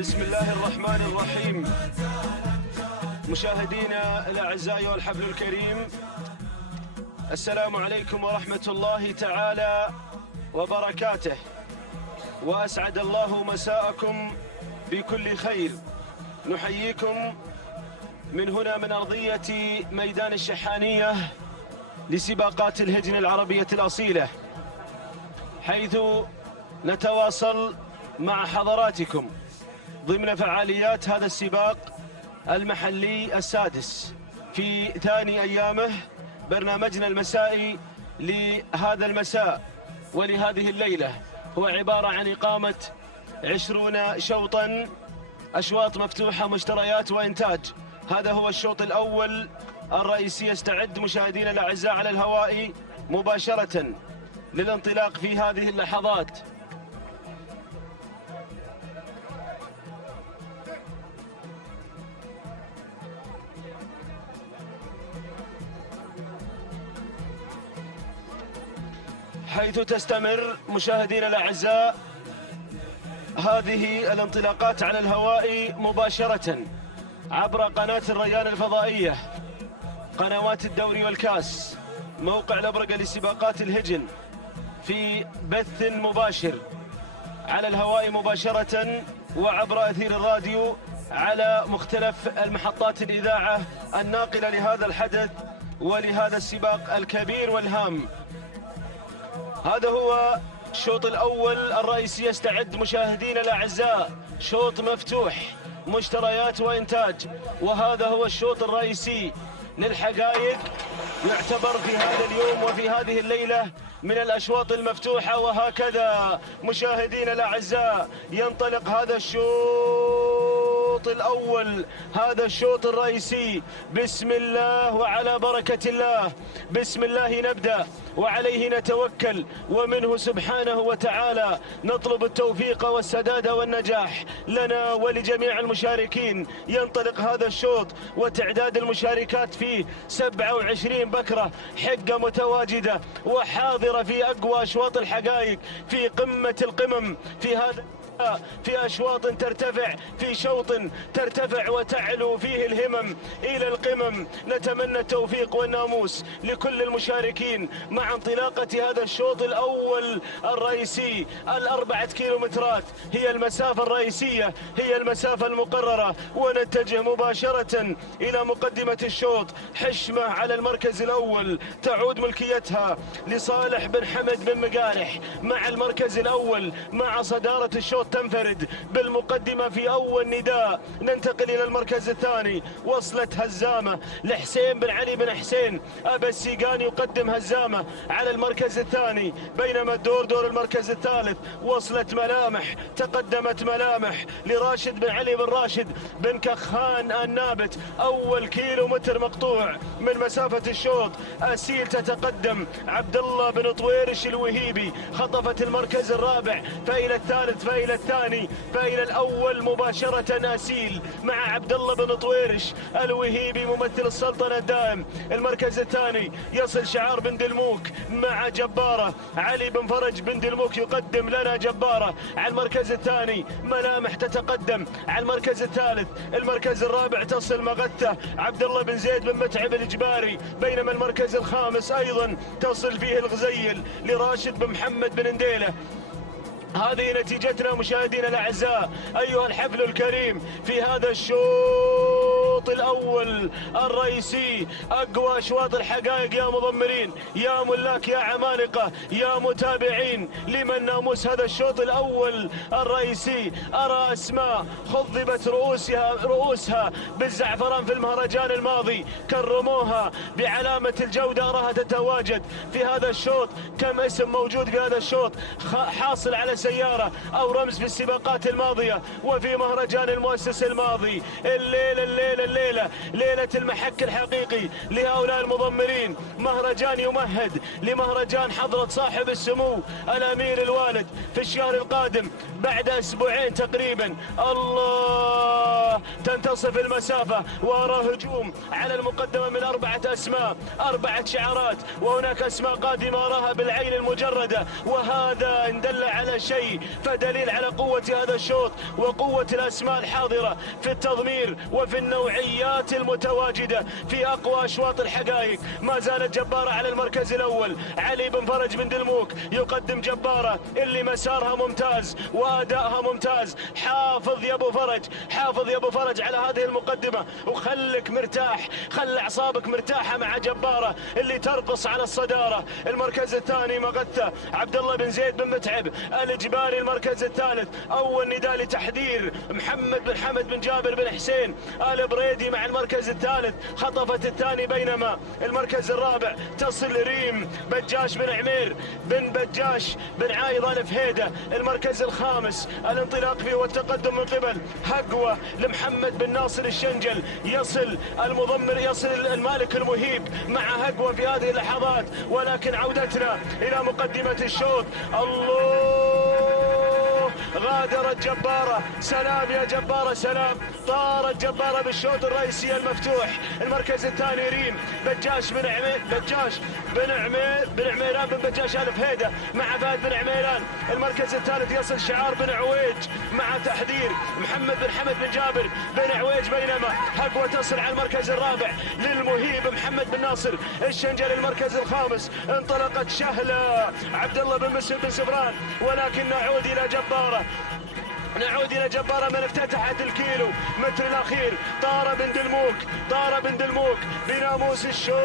بسم الله الرحمن الرحيم. مشاهدينا الأعزاء والحفل الكريم، السلام عليكم ورحمة الله تعالى وبركاته، وأسعد الله مساءكم بكل خير. نحييكم من هنا من أرضية ميدان الشحانية لسباقات الهجن العربية الأصيلة، حيث نتواصل مع حضراتكم ضمن فعاليات هذا السباق المحلي السادس في ثاني أيامه. برنامجنا المسائي لهذا المساء ولهذه الليلة هو عبارة عن إقامة 20 شوطا، أشواط مفتوحة، مشتريات وإنتاج. هذا هو الشوط الأول الرئيسي. يستعد مشاهدينا الأعزاء على الهواء مباشرة للانطلاق في هذه اللحظات. حيث تستمر مشاهدينا الأعزاء هذه الانطلاقات على الهواء مباشرة عبر قناة الريان الفضائية، قنوات الدوري والكاس، موقع الأبرقة لسباقات الهجن، في بث مباشر على الهواء مباشرة، وعبر أثير الراديو على مختلف المحطات الإذاعة الناقلة لهذا الحدث ولهذا السباق الكبير والهام. هذا هو الشوط الأول الرئيسي. يستعد مشاهدينا الأعزاء، شوط مفتوح، مشتريات وإنتاج، وهذا هو الشوط الرئيسي للحقائق. يعتبر في هذا اليوم وفي هذه الليلة من الأشواط المفتوحة. وهكذا مشاهدينا الأعزاء ينطلق هذا الشوط الأول، هذا الشوط الرئيسي. بسم الله وعلى بركة الله، بسم الله نبدأ وعليه نتوكل، ومنه سبحانه وتعالى نطلب التوفيق والسداد والنجاح لنا ولجميع المشاركين. ينطلق هذا الشوط وتعداد المشاركات فيه 27 بكرة حقة متواجدة وحاضرة في أقوى أشواط الحقائق، في قمة القمم، في أشواط ترتفع، في شوط ترتفع وتعلو فيه الهمم إلى القمم. نتمنى التوفيق والناموس لكل المشاركين مع انطلاقة هذا الشوط الأول الرئيسي. 4 كيلومترات هي المسافة الرئيسية، هي المسافة المقررة، ونتجه مباشرة إلى مقدمة الشوط. حشمة على المركز الأول تعود ملكيتها لصالح بن حمد بن مقالح مع المركز الأول، مع صدارة الشوط تنفرد بالمقدمة في أول نداء. ننتقل إلى المركز الثاني، وصلت هزامة لحسين بن علي بن حسين أبا السيقان يقدم هزامة على المركز الثاني، بينما دور المركز الثالث وصلت ملامح، تقدمت ملامح لراشد بن علي بن راشد بن كخان النابت. أول كيلو متر مقطوع من مسافة الشوط. أسيل تتقدم، عبد الله بن طويرش الوهيبي خطفت المركز الرابع، فإلى الثالث، فإلى الثاني، فإلى الأول مباشرة أسيل مع عبد الله بن طويرش الوهيبي ممثل السلطنة الدائم. المركز الثاني يصل شعار بن دلموك مع جبارة، علي بن فرج بن دلموك يقدم لنا جبارة على المركز الثاني. ملامح تتقدم على المركز الثالث. المركز الرابع تصل مغتة عبد الله بن زيد بن متعب الإجباري، بينما المركز الخامس أيضا تصل فيه الغزيل لراشد بن محمد بن نديلة. هذه نتيجتنا مشاهدينا الأعزاء أيها الحفل الكريم في هذا الشوط الأول الرئيسي. أقوى أشواط الحقائق يا مضمرين، يا ملاك، يا عمالقة، يا متابعين لمن ناموس هذا الشوط الأول الرئيسي. أرى أسماء خضبت رؤوسها بالزعفران في المهرجان الماضي، كرموها بعلامة الجودة، أراها تتواجد في هذا الشوط. كم اسم موجود في هذا الشوط حاصل على سيارة أو رمز في السباقات الماضية وفي مهرجان المؤسس الماضي. الليلة الليلة ليلة المحك الحقيقي لهؤلاء المضمرين. مهرجان يمهد لمهرجان حضرة صاحب السمو الأمير الوالد في الشهر القادم بعد أسبوعين تقريبا. الله، تنتصف المسافة وأرى هجوم على المقدمة من 4 أسماء، 4 شعارات، وهناك أسماء قادمة أراها بالعين المجردة، وهذا إن دل على شيء فدليل على قوة هذا الشوط وقوة الأسماء الحاضرة في التضمير وفي النوعيات المتواجدة في أقوى أشواط الحقائق. ما زالت جبارة على المركز الأول. علي بن فرج بن دلموك يقدم جبارة اللي مسارها ممتاز وأدائها ممتاز. حافظ يا أبو فرج، حافظ يا أبو فرج على هذه المقدمة وخلك مرتاح، خل أعصابك مرتاحة مع جبارة اللي ترقص على الصدارة. المركز الثاني مغثى عبد الله بن زيد بن متعب الإجباري. المركز الثالث أول نداء لتحذير محمد بن حمد بن جابر بن حسين آل بريدي مع المركز الثالث خطفت الثاني، بينما المركز الرابع تصل ريم بجاش بن عمير بن بجاش بن عايض آل فهيدة. المركز الخامس الانطلاق فيه والتقدم من قبل هقوة لمحمد بن ناصر الشنجل. يصل المضمر، يصل المالك المهيب مع هقوة في هذه اللحظات، ولكن عودتنا إلى مقدمة الشوط. الله، غادرت جبارة. سلام يا جبارة سلام. طارت جبارة بالشوط الرئيسي المفتوح. المركز الثاني ريم بجاش بن عمير، بجاش بن عميران بن بجاش آل فهيدة مع فهد بن عميران. المركز الثالث يصل شعار بن عويج مع تحذير محمد بن حمد بن جابر بن عويج، بينما هقوة تصل على المركز الرابع للمهيب محمد بن ناصر الشنجل. المركز الخامس انطلقت شهلة عبد الله بن مسلم بن سفران، ولكن نعود إلى جبارة، نعود إلى جبارة من افتتحت الكيلو متر الأخير. طار بن دلموك، طار بن دلموك بناموس الشوط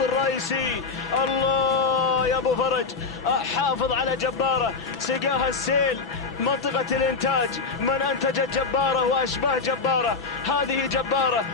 الرئيسي. الله يا أبو فرج، حافظ على جبارة، سقاها السيل منطقة الإنتاج. من أنتجت جبارة وأشباه جبارة؟ هذه جبارة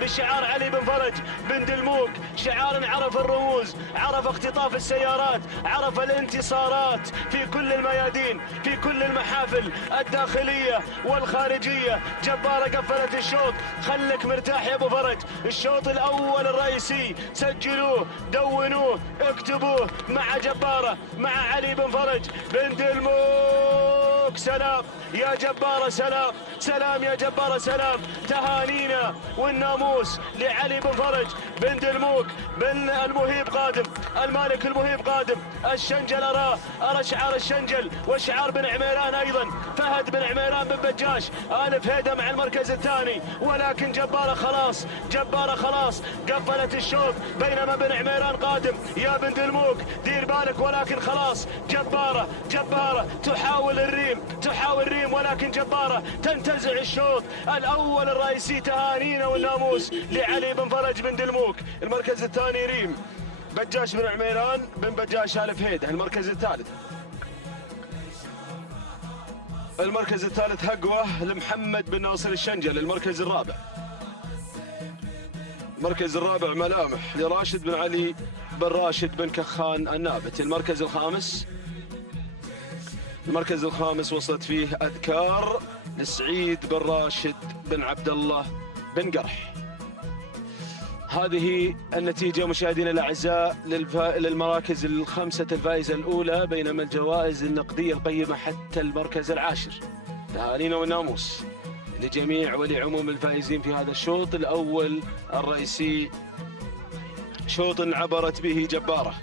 بشعار علي بن فرج بن دلموك، شعار عرف الرموز، عرف اختطاف السيارات، عرف الانتصارات في كل الميادين، في كل المحافل الداخلية والخارجية. جبارة قفلت الشوط. خلك مرتاح يا أبو فرج. الشوط الأول الرئيسي سجلوه، دونوه، اكتبوه مع جبارة، مع علي بن فرج بن دلموك. سلام يا جبارة سلام، سلام يا جبارة سلام. تهانينا والناموس لعلي بن فرج بن دلموك بن المهيب قادم، المالك المهيب قادم. الشنجل أرى شعار الشنجل وشعار بن عميران أيضا. فهد بن عميران بن بجاش آل فهيدة مع المركز الثاني، ولكن جبارة خلاص، جبارة خلاص قفلت الشوط، بينما بن عميران قادم. يا بن دلموك دير بالك، ولكن خلاص جبارة تحاول الريم، تحاول ريم، ولكن جبارة تنتزع الشوط الأول الرئيسي. تهانينا والناموس لعلي بن فرج بن دلموك. المركز الثاني ريم بجاش بن عميران بن بجاش آل فهيدة. المركز الثالث هقوة لمحمد بن ناصر الشنجل. المركز الرابع ملامح لراشد بن علي بن راشد بن كخان النابت. المركز الخامس وصلت فيه أذكار لسعيد بن راشد بن عبد الله بن قرح. هذه النتيجة مشاهدينا الأعزاء للمراكز الخمسة الفائزة الأولى، بينما الجوائز النقدية القيمة حتى المركز العاشر. تهانينا والناموس لجميع ولعموم الفائزين في هذا الشوط الأول الرئيسي. شوط عبرت به جبارة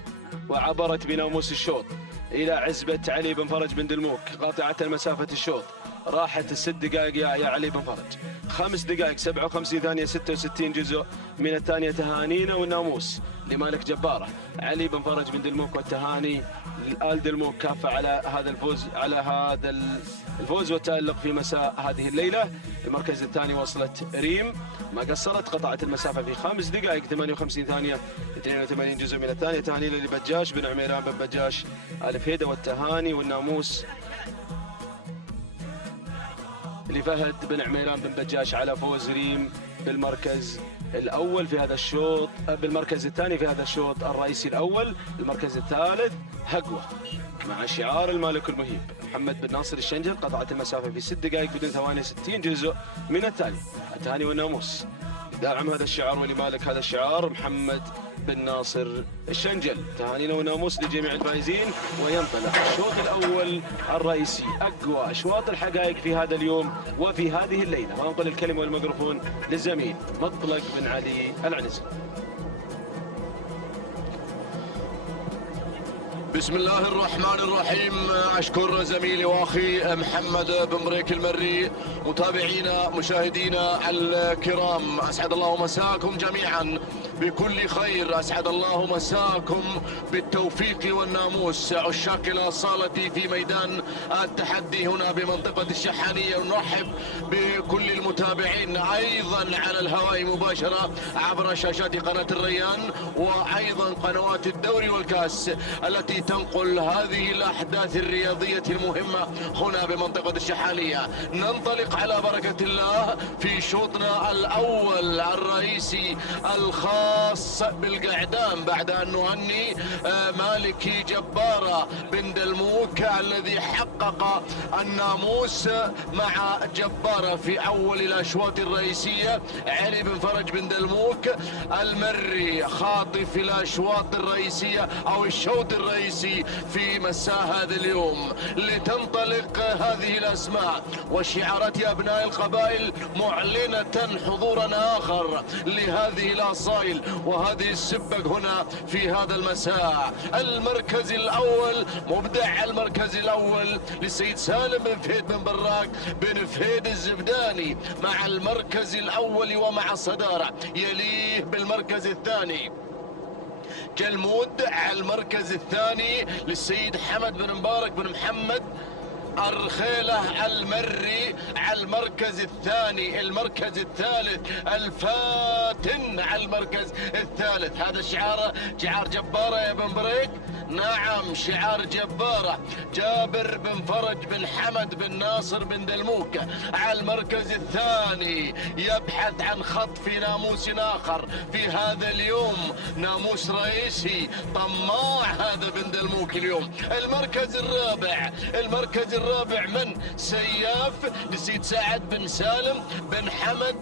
وعبرت بناموس الشوط إلى عزبة علي بن فرج بن دلموك، قاطعة المسافة الشوط. راحت ال6 دقائق يا علي بن فرج، 5 دقائق 57 ثانية 66 جزء من الثانية. تهانينا والناموس لمالك جبارة علي بن فرج بن دلموك، والتهاني لآل دلموك كافة على هذا الفوز والتألق في مساء هذه الليلة. المركز الثاني وصلت ريم، ما قصرت، قطعت المسافة في 5 دقائق 58 ثانية 82 جزء من الثانية. تهانينا لبجاش بن عميران بن بجاش آل فهيدة، والتهاني والناموس لفهد بن عميران بن بجاش على فوز ريم بالمركز الأول في هذا الشوط، بالمركز الثاني في هذا الشوط الرئيسي الأول. المركز الثالث هقوة مع شعار المالك المهيب محمد بن ناصر الشنجل، قطعت المسافة في 6 دقائق بدون 68 جزء من الثانية. التهاني والناموس داعم هذا الشعار ولمالك هذا الشعار محمد بن ناصر الشنجل. تهانينا وناموس لجميع الفائزين. وينطلق الشوط الأول الرئيسي، أقوى أشواط الحقائق في هذا اليوم وفي هذه الليلة. وأنقل الكلمة والميكروفون للزميل مطلق بن علي العنزي. بسم الله الرحمن الرحيم. أشكر زميلي وأخي محمد بن بريك المري. متابعينا مشاهدينا الكرام، أسعد الله مساكم جميعا بكل خير، أسعد الله مساكم بالتوفيق والناموس. عشاق الأصالة في ميدان التحدي هنا بمنطقة الشحانية، نرحب بكل المتابعين أيضا على الهواء مباشرة عبر شاشات قناة الريان وأيضا قنوات الدوري والكاس التي تنقل هذه الأحداث الرياضية المهمة هنا بمنطقة الشحانية. ننطلق على بركة الله في شوطنا الأول الرئيسي الخاص بالقعدان، بعد أن نهني مالكي جبارة بن دلموك الذي حقق الناموس مع جبارة في أول الأشواط الرئيسية. علي بن فرج بن دلموك المري خاطف في الأشواط الرئيسية أو الشوط الرئيسي في مساء هذا اليوم. لتنطلق هذه الأسماء وشعارات أبناء القبائل معلنة حضورا آخر لهذه الأصائل وهذه السبق هنا في هذا المساء. المركز الأول مبدع، المركز الأول للسيد سالم بن فهيد بن براك بن فهيد الزبداني مع المركز الأول ومع الصدارة. يليه بالمركز الثاني جلمود، على المركز الثاني للسيد حمد بن مبارك بن محمد الرخيلة المري على المركز الثاني. المركز الثالث الفاتن على المركز الثالث. هذا شعار جبارة يا بن بريك. نعم شعار جبارة. جابر بن فرج بن حمد بن ناصر بن دلموك على المركز الثاني يبحث عن خطف ناموس آخر في هذا اليوم، ناموس رئيسي طماع هذا بن دلموك اليوم. المركز الرابع، المركز الرابع من سياف لسيد سعد بن سالم بن حمد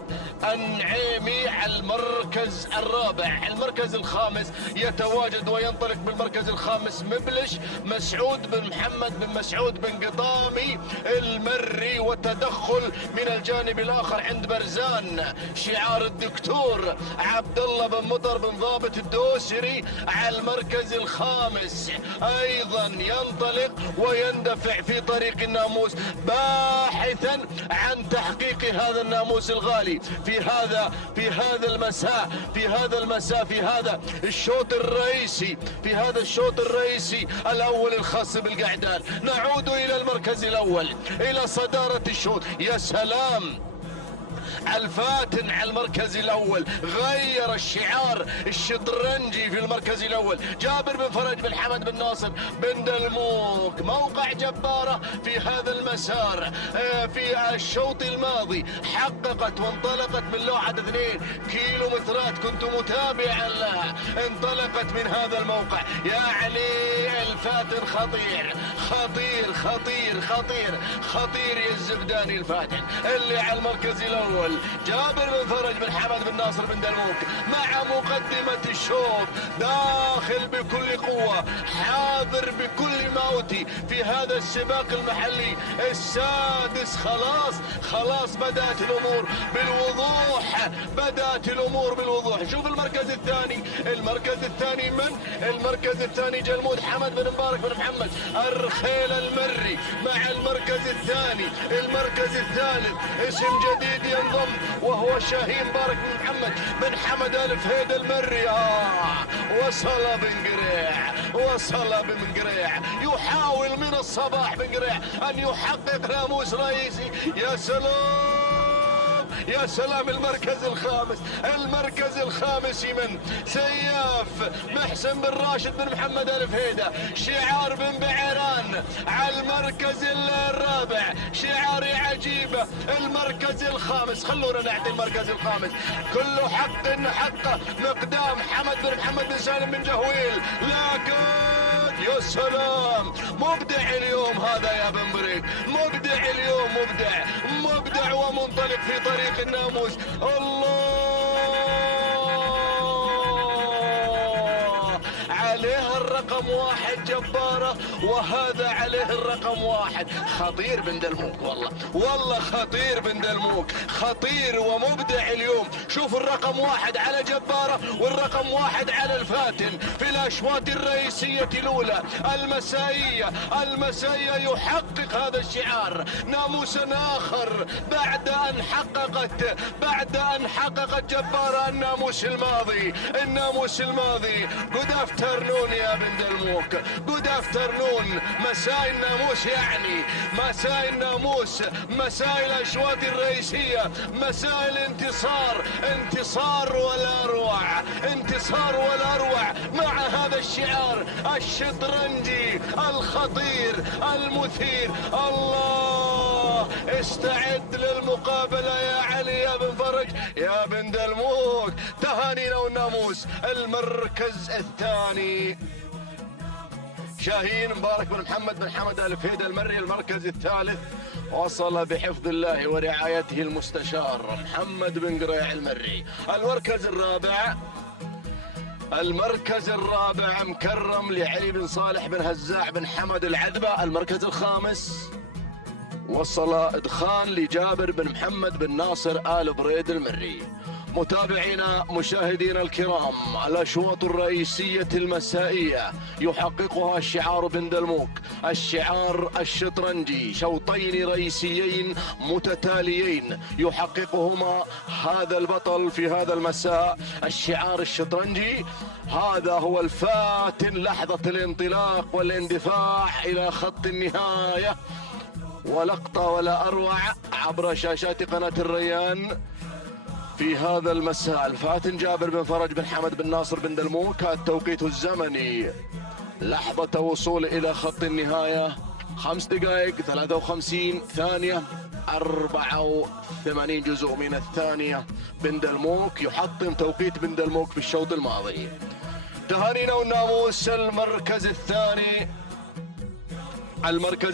النعيمي على المركز الرابع. المركز الخامس يتواجد وينطلق بالمركز الخامس مبلش مسعود بن محمد بن مسعود بن قطامي المري، والتدخل من الجانب الاخر عند برزان شعار الدكتور عبد الله بن مطر بن ضابط الدوسري على المركز الخامس. ايضا ينطلق ويندفع في طريق الناموس باحثا عن تحقيق هذا الناموس الغالي في هذا المساء في هذا الشوط الرئيسي، في هذا الشوط الرئيسي الاول الخاص بالقعدان. نعود الى المركز الاول، الى صدارة الشوط. يا سلام، الفاتن على المركز الاول غير الشعار الشطرنجي في المركز الاول. جابر بن فرج بن حمد بن ناصر بن دلموك. موقع جبارة في هذا المسار في الشوط الماضي حققت وانطلقت من لوحة 2 كيلومترات، كنت متابعا لها، انطلقت من هذا الموقع. يعني الفاتن خطير خطير خطير خطير خطير يا الزبداني. الفاتن اللي على المركز الاول جابر بن فرج بن حمد بن ناصر بن دلموك مع مقدمة الشوط، داخل بكل قوة، حاضر بكل ما أوتي في هذا السباق المحلي السادس. خلاص بدأت الأمور بالوضوح، بدأت الأمور بالوضوح. شوف المركز الثاني، المركز الثاني من؟ المركز الثاني جلمود حمد بن مبارك بن محمد الرخيل المري مع المركز الثاني. المركز الثالث اسم جديد ينضم وهو شاهين مبارك بن محمد بن حمد آل فهيد المري. وصل بن قريع، وصل بن قريع، يحاول من الصباح بن قريع أن يحقق ناموس رئيسي. يا سلام يا سلام المركز الخامس، المركز الخامس من سياف محسن بن راشد بن محمد الفهيدة، شعار بن بعيران على المركز الرابع، شعاري عجيبة المركز الخامس. خلونا نعطي المركز الخامس كله حقه مقدام حمد بن محمد بن سالم بن جهويل، لكن يا سلام مبدع اليوم هذا يا بن بريك، مبدع اليوم، مبدع ومنطلق في طريق الناموس. الله عليها الرقم 1 جبارة، وهذا عليه الرقم 1 خطير بن دلموك، والله خطير بن دلموك، خطير ومبدع اليوم. شوف الرقم 1 على جبارة والرقم 1 على الفاتن في الأشواط الرئيسية الأولى المسائية يحقق هذا الشعار ناموسا آخر بعد أن حققت جبارة الناموس الماضي. جود افترنون يا بن دلموك، جود افترنون. مساء الناموس، يعني مساء الناموس، مساء الأشواط الرئيسية، مساء الانتصار، انتصار والأروع مع هذا الشعار الشطرنجي الخطير المثير. الله استعد للمقابلة يا علي يا بن فرج يا بن دلموك. تهانينا والناموس المركز الثاني شاهين مبارك بن محمد بن حمد الفهيدة المري. المركز الثالث وصل بحفظ الله ورعايته المستشار محمد بن قريع المري. المركز الرابع مكرم لعلي بن صالح بن هزاع بن حمد العذبة. المركز الخامس وصل إدخان لجابر بن محمد بن ناصر آل بريد المري. متابعينا مشاهدينا الكرام، الأشواط الرئيسية المسائية يحققها الشعار بن دلموك، الشعار الشطرنجي، شوطين رئيسيين متتاليين يحققهما هذا البطل في هذا المساء. الشعار الشطرنجي هذا هو الفاتن لحظة الانطلاق والاندفاع إلى خط النهاية، ولقطة ولا أروع عبر شاشات قناة الريان في هذا المساء. الفاتن جابر بن فرج بن حمد بن ناصر بن دلموك. التوقيت الزمني لحظة وصول إلى خط النهاية 5 دقائق 53 ثانية 84 جزء من الثانية. بن دلموك يحطم توقيت بن دلموك في الشوط الماضي. تهانينا والناموس المركز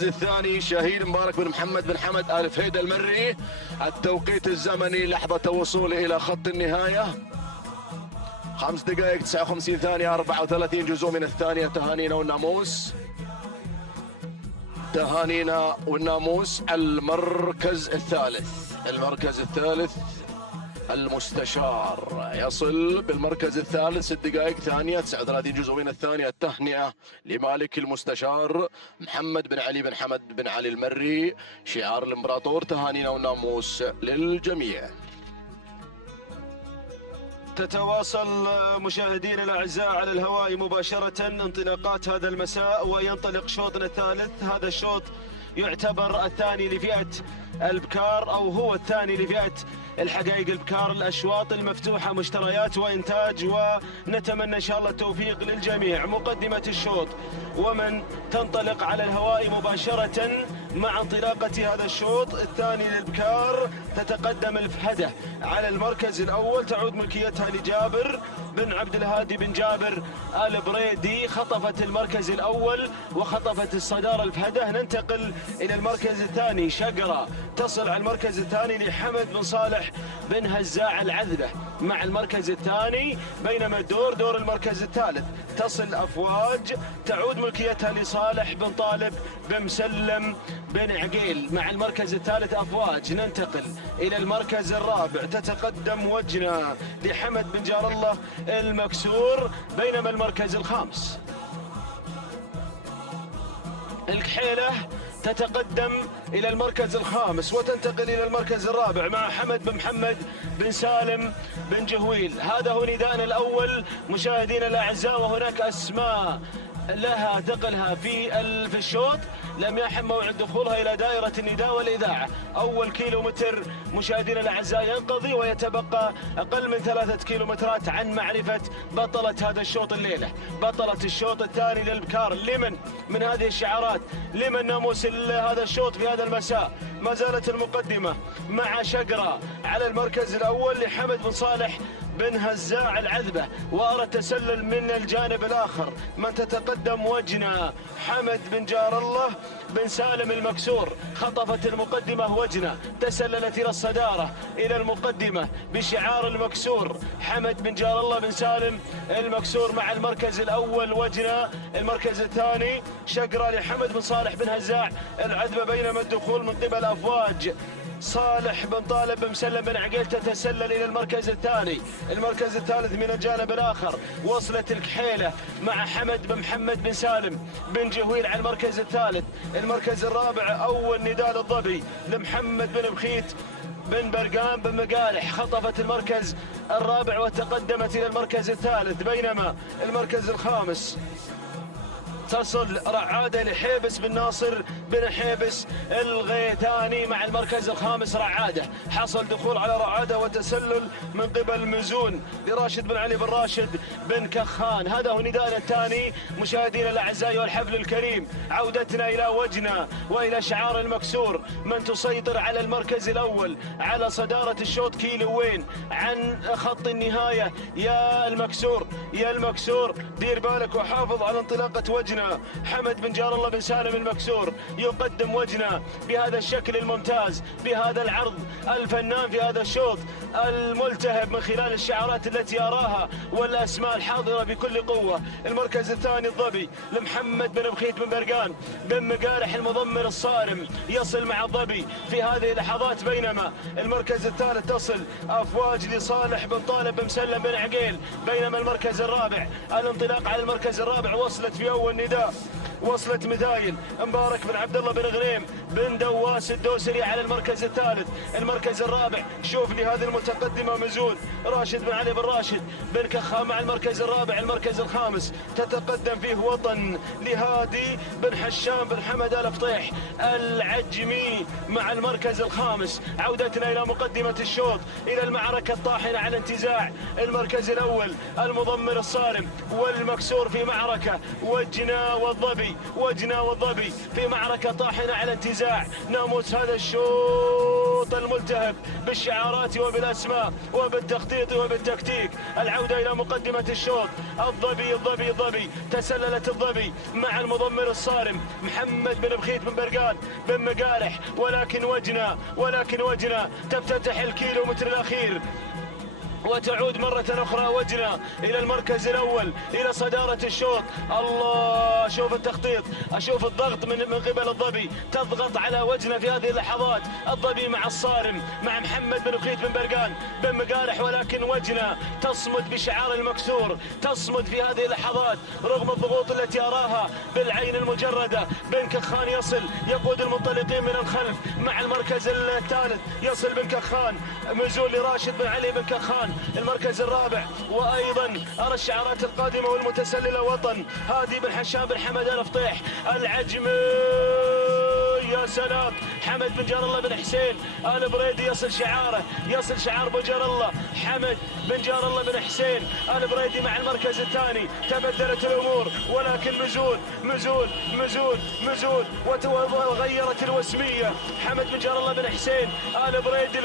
الثاني شاهين مبارك بن محمد بن حمد آل فهيدة المري. التوقيت الزمني لحظة وصوله إلى خط النهاية 5 دقائق 59 ثانية 34 جزء من الثانية. تهانينا والناموس المركز الثالث المستشار يصل بالمركز الثالث 6 دقائق ثانية 39 جزء من الثانية. التهنئة لمالك المستشار محمد بن علي بن حمد بن علي المري، شعار الامبراطور. تهانينا والناموس للجميع. تتواصل مشاهدينا الأعزاء على الهواء مباشرة انطلاقات هذا المساء، وينطلق شوطنا الثالث. هذا الشوط يعتبر الثاني لفئة البكار، أو هو الثاني لفئة الحقائق البكار. الأشواط المفتوحة مشتريات وإنتاج، ونتمنى إن شاء الله التوفيق للجميع. مقدمة الشوط ومن تنطلق على الهواء مباشرة مع انطلاقة هذا الشوط الثاني للبكار. تتقدم الفهدة على المركز الأول، تعود ملكيتها لجابر بن عبد الهادي بن جابر آل بريدي. خطفت المركز الأول وخطفت الصدارة الفهدة. ننتقل إلى المركز الثاني، شقرة تصل على المركز الثاني لحمد بن صالح بن هزاع العذبة مع المركز الثاني، بينما دور المركز الثالث تصل أفواج، تعود ملكيتها لصالح بن طالب بن مسلم بن عقيل مع المركز الثالث أفواج. ننتقل إلى المركز الرابع، تتقدم وجنة لحمد بن جار الله المكسور، بينما المركز الخامس الكحيلة تتقدم إلى المركز الخامس وتنتقل إلى المركز الرابع مع حمد بن محمد بن سالم بن جهويل. هذا هو نداءنا الأول مشاهدينا الأعزاء، وهناك أسماء لها ثقلها في الشوط لم يحن موعد دخولها إلى دائرة النداء والإذاعة. أول كيلومتر مشاهدينا الأعزاء ينقضي ويتبقى أقل من 3 كيلومترات عن معرفة بطلة هذا الشوط الليلة. بطلة الشوط الثاني للبكار لمن من هذه الشعارات، لمن ناموس هذا الشوط في هذا المساء. ما زالت المقدمة مع شقرة على المركز الأول لحمد بن صالح بن هزاع العذبة، وأرى التسلل من الجانب الآخر. من تتقدم وجنة حمد بن جار الله بن سالم المكسور، خطفت المقدمة وجنة، تسللت إلى الصدارة إلى المقدمة بشعار المكسور حمد بن جار الله بن سالم المكسور مع المركز الأول وجنة. المركز الثاني شقرة لحمد بن صالح بن هزاع العذبة، بينما الدخول من قبل أفواج صالح بن طالب بن مسلم بن عقيل تتسلل إلى المركز الثاني. المركز الثالث من الجانب الآخر وصلت الكحيلة مع حمد بن محمد بن سالم بن جهويل على المركز الثالث. المركز الرابع أول نداء للظبي لمحمد بن بخيت بن برقان بن مقالح، خطفت المركز الرابع وتقدمت إلى المركز الثالث. بينما المركز الخامس تصل رعادة لحيبس بن ناصر بن حيبس الغيثاني مع المركز الخامس. رعادة حصل دخول على رعادة وتسلل من قبل مزون لراشد بن علي بن راشد بن كخان. هذا هو نداءنا الثاني مشاهدينا الأعزاء والحفل الكريم. عودتنا إلى وجنة وإلى شعار المكسور، من تسيطر على المركز الأول على صدارة الشوط كيلوين عن خط النهاية. يا المكسور يا المكسور دير بالك وحافظ على انطلاقة وجنة. حمد بن جار الله بن سالم المكسور يقدم وجنة بهذا الشكل الممتاز، بهذا العرض الفنان في هذا الشوط الملتهب من خلال الشعارات التي أراها والأسماء الحاضرة بكل قوة. المركز الثاني الظبي لمحمد بن بخيت بن برقان بن مقالح المضمر الصارم يصل مع الظبي في هذه اللحظات. بينما المركز الثالث تصل أفواج لصالح بن طالب بن مسلم بن عقيل. بينما المركز الرابع الانطلاق على المركز الرابع وصلت في أول نداء وصلت مثايل مبارك بن عبد الله بن غنيم بن دواس الدوسري على المركز الثالث. المركز الرابع شوف لي هذه المتقدمة مزون راشد بن علي بن راشد بن كخام مع المركز الرابع. المركز الخامس تتقدم فيه وطن لهادي بن حشام بن حمد آل فطيح العجمي مع المركز الخامس. عودتنا إلى مقدمة الشوط، إلى المعركة الطاحنة على انتزاع المركز الأول. المضمر الصارم والمكسور في معركة، وجنة والظبي في معركة طاحنة على انتزاع ناموس هذا الشوط الملتهب بالشعارات وبالأسماء وبالتخطيط وبالتكتيك. العودة إلى مقدمة الشوط. الظبي تسللت الظبي مع المضمر الصارم محمد بن بخيت بن برقان بن مقالح، ولكن وجنة تفتتح الكيلومتر الأخير وتعود مرة أخرى وجنة إلى المركز الأول إلى صدارة الشوط. الله، شوف التخطيط، أشوف الضغط من قبل الظبي، تضغط على وجنة في هذه اللحظات. الظبي مع الصارم مع محمد بن بخيت بن برقان بن مقالح، ولكن وجنة تصمد بشعار المكسور، تصمد في هذه اللحظات رغم الضغوط التي أراها بالعين المجردة. بن كخان يصل يقود المنطلقين من الخلف مع المركز الثالث. يصل بن كخان مزول لراشد بن علي بن كخان المركز الرابع. وأيضا أرى الشعارات القادمة والمتسللة وطن هادي بن حشام بن حمد آل فطيح العجمي. يا سلام، حمد بن جار الله بن حسين آل بريدي يصل شعاره، يصل شعار بن جار الله حمد بن جار الله بن حسين آل بريدي مع المركز الثاني. تبدلت الأمور ولكن مزون وغيرت الوسمية. حمد بن جار الله بن حسين آل بريدي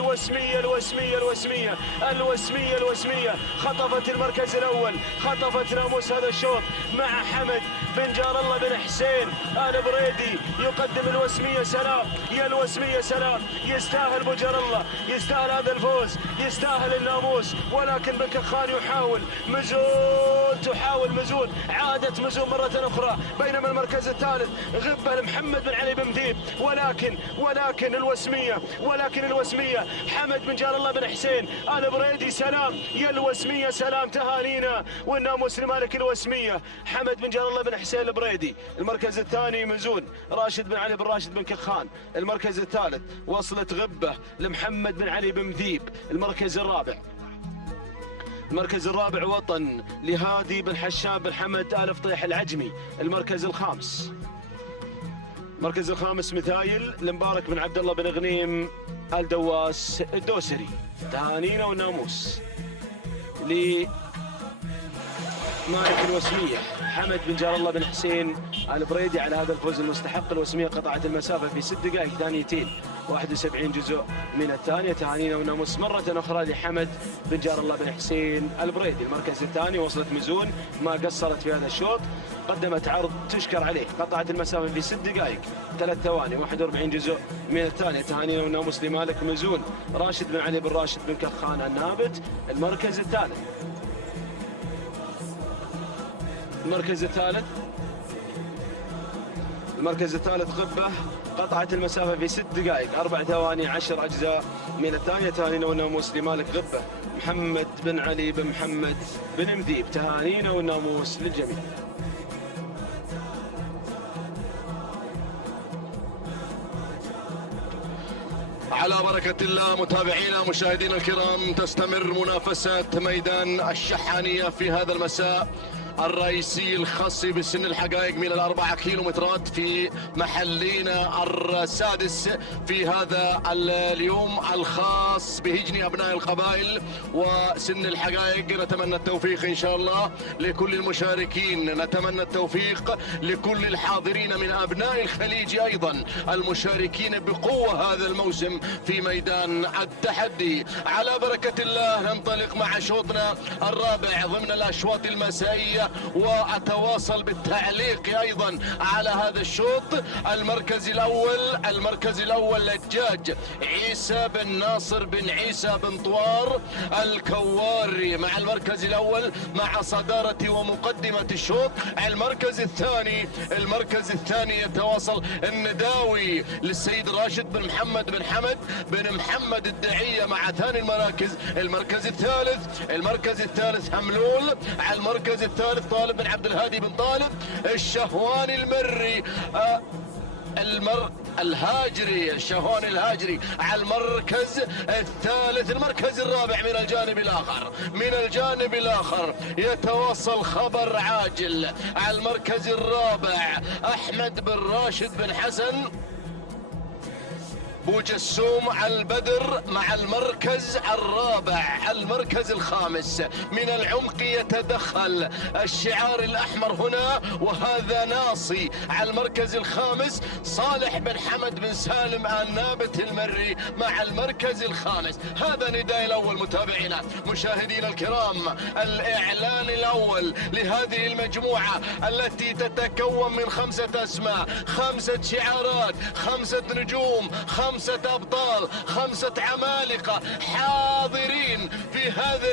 الوسمية خطفت المركز الأول، خطفت ناموس هذا الشوط مع حمد بن جار الله بن حسين آل بريدي يقدم الوسمية. سلام يا الوسمية، سلام، يستاهل بن جار الله، يستاهل هذا الفوز، يستاهل الناموس. ولكن بن كخان يحاول، مزون عادت مزون مرة أخرى. بينما المركز الثالث غبة لمحمد بن علي بن مذيب، ولكن الوسمية حمد بن جار الله بن حسين آل بريدي. سلام يا الوسمية، سلام، تهانينا والناموس لمالك الوسمية حمد بن جار الله بن حسين البريدي. المركز الثاني مزون راشد بن علي بن راشد بن كخان. المركز الثالث وصلت غبة لمحمد بن علي بن مذيب. المركز الرابع المركز الرابع وطن لهادي بن حشاب بن حمد آل فطيح العجمي. المركز الخامس مثايل لمبارك بن عبد الله بن غنيم آل دواس الدوسري. تهانينا والناموس لمالك الوسمية حمد بن جار الله بن حسين البريدي على هذا الفوز المستحق. الوسمية قطعت المسافة في 6 دقائق ثانيتين 71 جزء من الثانية. تهانينا وناموس مرة أخرى لحمد بن جار الله بن حسين البريدي. المركز الثاني وصلت مزون، ما قصرت في هذا الشوط، قدمت عرض تشكر عليه، قطعت المسافة في 6 دقائق 3 ثواني 41 جزء من الثانية. تهانينا وناموس لمالك مزون راشد بن علي بن راشد بن كخان النابت. المركز الثالث غبة قطعت المسافة في 6 دقائق 4 ثواني 10 أجزاء من الثانية. تهانينا والناموس لمالك غبة محمد بن علي بن محمد بن مذيب. تهانينا والناموس للجميع. على بركة الله متابعينا مشاهدينا الكرام، تستمر منافسة ميدان الشحانية في هذا المساء الرئيسي الخاص بسن الحقائق من 4 كيلومترات في محلينا السادس في هذا اليوم الخاص بهجن أبناء القبائل وسن الحقائق. نتمنى التوفيق إن شاء الله لكل المشاركين، نتمنى التوفيق لكل الحاضرين من أبناء الخليج أيضا المشاركين بقوة هذا الموسم في ميدان التحدي. على بركة الله ننطلق مع شوطنا الرابع ضمن الأشواط المسائية، وأتواصل بالتعليق أيضا على هذا الشوط. المركز الأول لجاج عيسى بن ناصر بن عيسى بن طوار الكواري مع المركز الأول مع صدارة ومقدمة الشوط. المركز الثاني يتواصل النداوي للسيد راشد بن محمد بن حمد بن محمد الدعية مع ثاني المراكز. المركز الثالث هملول على المركز الثالث طالب بن عبد الهادي بن طالب الشهواني المري الشهواني الهاجري على المركز الثالث. المركز الرابع من الجانب الآخر يتوصل خبر عاجل على المركز الرابع أحمد بن راشد بن حسن بوجسوم البدر مع المركز الرابع. المركز الخامس من العمق يتدخل الشعار الأحمر هنا وهذا ناصي. على المركز الخامس صالح بن حمد بن سالم النابت المري مع المركز الخامس. هذا نداء الأول متابعينا مشاهدينا الكرام، الإعلان الأول لهذه المجموعة التي تتكون من 5 أسماء، 5 شعارات، 5 نجوم، 5 أبطال، 5 عمالقة حاضرين في هذا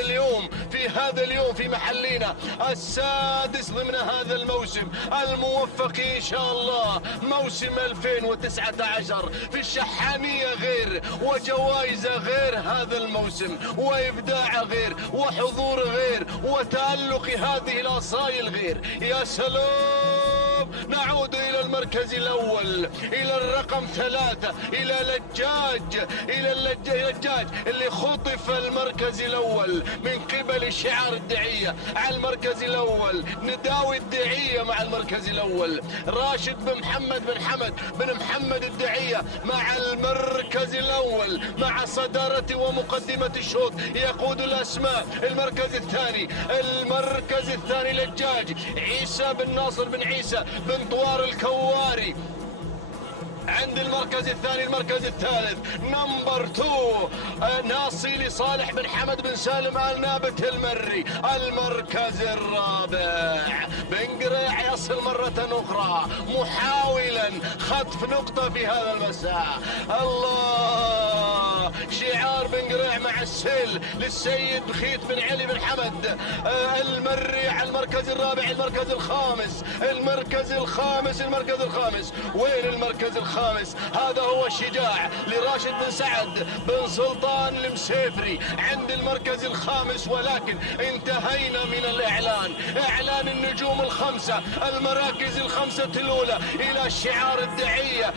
اليوم في محلنا السادس ضمن هذا الموسم الموفق إن شاء الله، موسم 2019 في الشحانية غير وجوائز غير هذا الموسم وإبداع غير وحضور غير وتألق هذه الأصايل غير. يا سلام، نعود إلى المركز الأول، إلى الرقم 3، إلى لجاج اللي خطف المركز الأول من قبل شعار الدعية. على المركز الأول نداوي الدعية مع المركز الأول، راشد بن محمد بن حمد بن محمد الدعية مع المركز الأول مع صدارة ومقدمة الشوط يقود الأسماء. المركز الثاني لجاج عيسى بن ناصر بن عيسى بن طوار الكواري. عند المركز الثالث نمبر 2 ناصي لصالح بن حمد بن سالم النابت المري. المركز الرابع بن قريع يصل مرة أخرى محاولا خطف نقطة في هذا المساء. الله، شعار بن قريع مع السيل للسيد بخيت بن علي بن حمد المري على المركز الرابع. المركز الخامس وين المركز الخامس؟ هذا هو الشجاع لراشد بن سعد بن سلطان المسيفري عند المركز الخامس. ولكن انتهينا من إعلان النجوم ال5، المراكز ال5 الأولى إلى الشعار الدعية،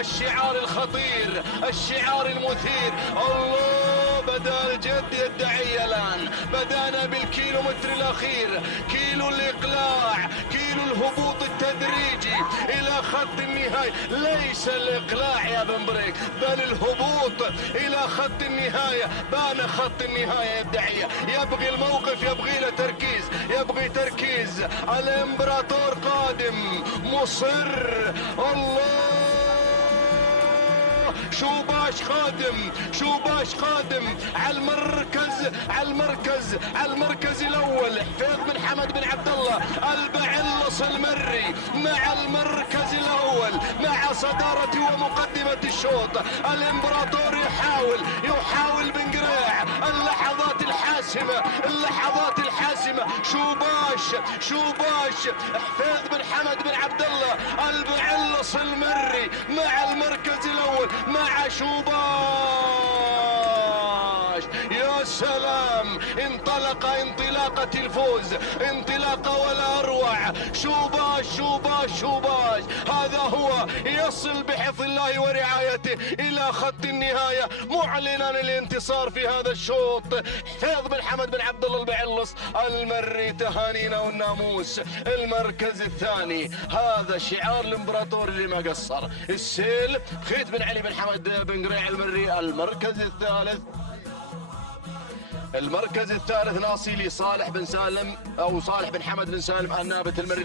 الشعار الخطير، الشعار المثير. الله، بدأ الجد يدعي الآن. بدأنا بالكيلومتر الأخير، كيلو الإقلاع، كيلو الهبوط التدريجي إلى خط النهاية. ليس الإقلاع يا بن بريك، بل الهبوط إلى خط النهاية. بان خط النهاية يدعي، يبغي الموقف، يبغي له تركيز، يبغي تركيز. الإمبراطور قادم مصر. الله، شوباش قادم، شوباش قادم على المركز الاول. حفيظ بن حمد بن عبد الله البعلص المري مع المركز الاول، مع صدارة ومقدمة الشوط. الامبراطور يحاول بن قريع. اللحظات الحاسمة. شوباش حفيظ بن حمد بن عبد الله البعلص المري مع المركز الاول مع شوباش. يا سلام، انطلق انطلاقة الفوز، انطلاقة ولا اروع. شوباش هذا هو، يصل بحفظ الله ورعايته الى خط النهاية معلنا الانتصار في هذا الشوط. حفيظ بن حمد بن عبد الله البعلص المري، تهانينا والناموس. المركز الثاني، هذا شعار الامبراطور اللي ما قصر. السيل خيت بن علي بن حمد بن قريع المري. المركز الثالث ناصي لصالح بن سالم او صالح بن حمد بن سالم النابت المري.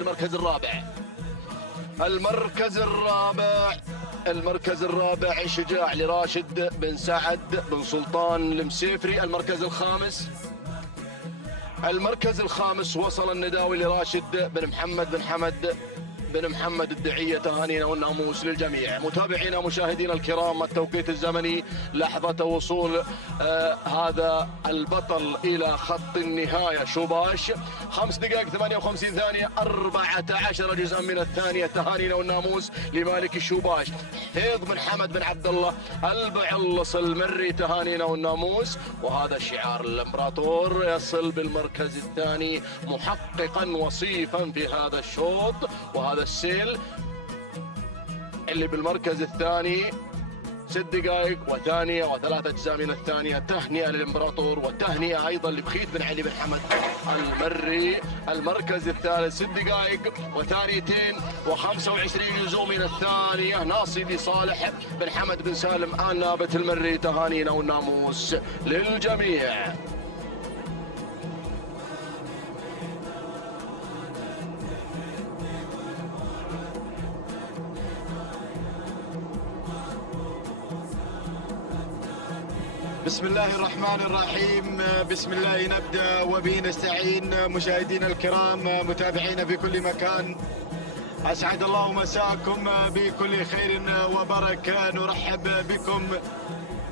المركز الرابع شجاع لراشد بن سعد بن سلطان المسيفري. المركز الخامس وصل النداوي لراشد بن محمد الدعية، تهانينا والناموس للجميع. متابعينا مشاهدينا الكرام، التوقيت الزمني لحظة وصول هذا البطل إلى خط النهاية شوباش 5 دقائق 58 ثانية 14 جزءا من الثانية. تهانينا والناموس لمالك الشوباش حفيظ بن حمد بن عبد الله البعلص المري، تهانينا والناموس. وهذا شعار الامبراطور يصل بالمركز الثاني محققا وصيفا في هذا الشوط. وهذا السيل اللي بالمركز الثاني 6 دقائق وثانية و3 أجزاء من الثانية. تهنئة للإمبراطور وتهنئة أيضا لبخيت بن علي بن حمد المري. المركز الثالث 6 دقائق وثانيتين و25 جزء من الثانية، ناصي لصالح بن حمد بن سالم النابت المري، تهانينا والناموس للجميع. بسم الله الرحمن الرحيم. بسم الله نبدأ وبه نستعين. مشاهدينا الكرام، متابعينا في كل مكان، أسعد الله مساكم بكل خير وبركة. نرحب بكم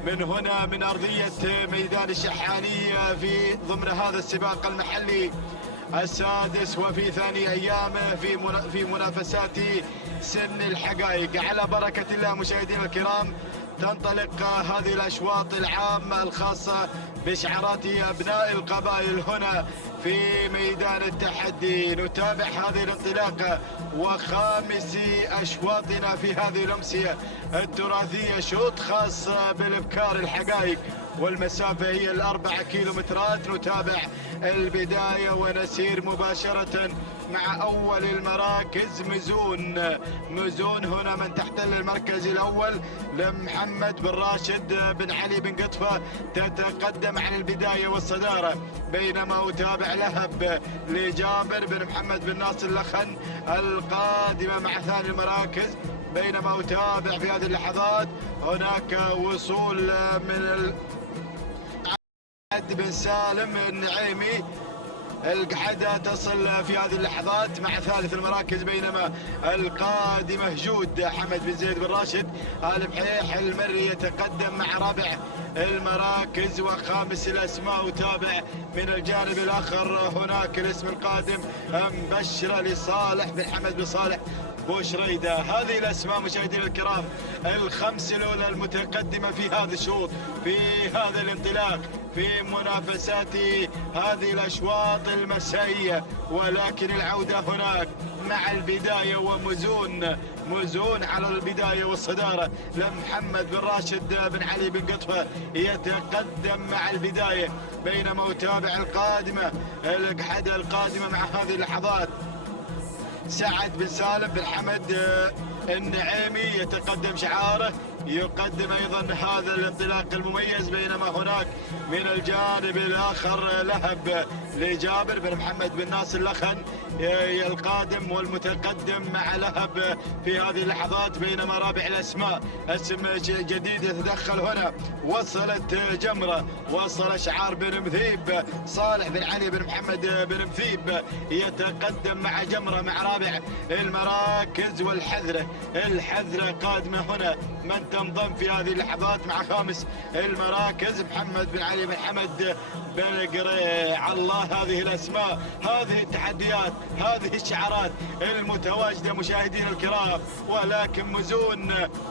من هنا من أرضية ميدان الشحانية في ضمن هذا السباق المحلي السادس وفي ثاني أيامه في منافسات سن الحقائق. على بركة الله مشاهدينا الكرام، تنطلق هذه الأشواط العامة الخاصة بشعارات أبناء القبائل هنا في ميدان التحدي. نتابع هذه الانطلاقة وخامس أشواطنا في هذه الأمسية التراثية، شوط خاص بالإبكار الحقائق، والمسافة هي 4 كيلومترات. نتابع البداية ونسير مباشرة مع أول المراكز مزون هنا من تحتل المركز الأول لمحمد بن راشد بن علي بن قطفة، تتقدم عن البداية والصدارة، بينما أتابع لهب لجابر بن محمد بن ناصر لخن القادمة مع ثاني المراكز. بينما أتابع في هذه اللحظات هناك وصول من بن سالم النعيمي، القعدة تصل في هذه اللحظات مع ثالث المراكز، بينما القادمة جود حمد بن زيد بن راشد آل بحيح المري يتقدم مع رابع المراكز وخامس الأسماء. وتابع من الجانب الآخر هناك الاسم القادم مبشرة لصالح بن حمد بن صالح بوشريدة. هذه الأسماء مشاهدينا الكرام الخمس الأولى المتقدمة في هذا الشوط، في هذا الانطلاق، في منافسات هذه الأشواط المسائية، ولكن العودة هناك مع البداية ومزون على البداية والصدارة لمحمد بن راشد بن علي بن قطفة، يتقدم مع البداية، بينما أتابع القادمة القحدة القادمة مع هذه اللحظات. سعد بن سالم بن حمد النعيمي يتقدم شعاره، يقدم ايضا هذا الانطلاق المميز، بينما هناك من الجانب الاخر لهب لجابر بن محمد بن ناصر لخن القادم والمتقدم مع لهب في هذه اللحظات، بينما رابع الاسماء اسم جديد يتدخل هنا. وصلت جمره، وصل شعار بن مثيب، صالح بن علي بن محمد بن مثيب يتقدم مع جمره مع رابع المراكز، والحذره قادمه هنا من تنضم في هذه اللحظات مع خامس المراكز محمد بن علي بن حمد بن قريع. الله، هذه الاسماء، هذه التحديات، هذه الشعارات المتواجده مشاهدينا الكرام، ولكن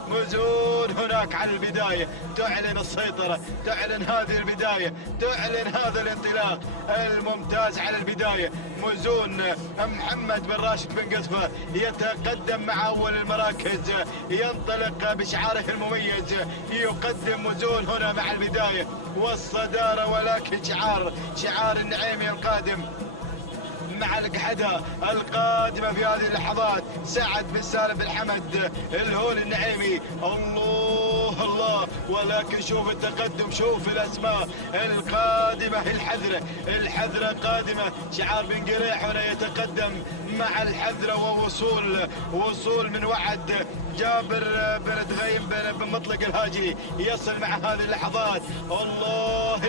مزون هناك على البدايه، تعلن السيطره، تعلن هذه البدايه، تعلن هذا الانطلاق الممتاز على البدايه. مزون محمد بن راشد بن قطفة يتقدم مع اول المراكز، ينطلق بشعاره المميز، يقدم مزون هنا مع البدايه والصداره، ولكن شعار النعيمي القادم مع القحدة القادمة في هذه اللحظات. سعد بن سالم بن حمد الهول النعيمي، الله، ولكن شوف التقدم، شوف الأسماء القادمة، الحذرة قادمة، شعار بن قريح هنا يتقدم مع الحذرة، ووصول من وعد جابر بن دغيم بن مطلق الهاجري يصل مع هذه اللحظات. الله،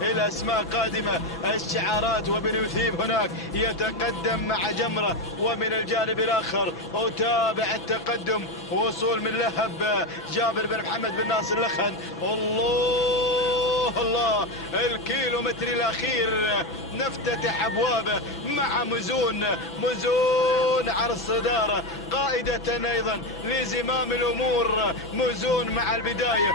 الأسماء قادمة، الشعارات، وبن مثيب هناك يتقدم مع جمرة، ومن الجانب الآخر أتابع التقدم، وصول من لهب جابر بن محمد بن ناصر لخن. الله، الكيلومتر الأخير نفتتح أبوابه مع مزون على الصدارة، قائدة أيضا لزمام الأمور. مزون مع البداية،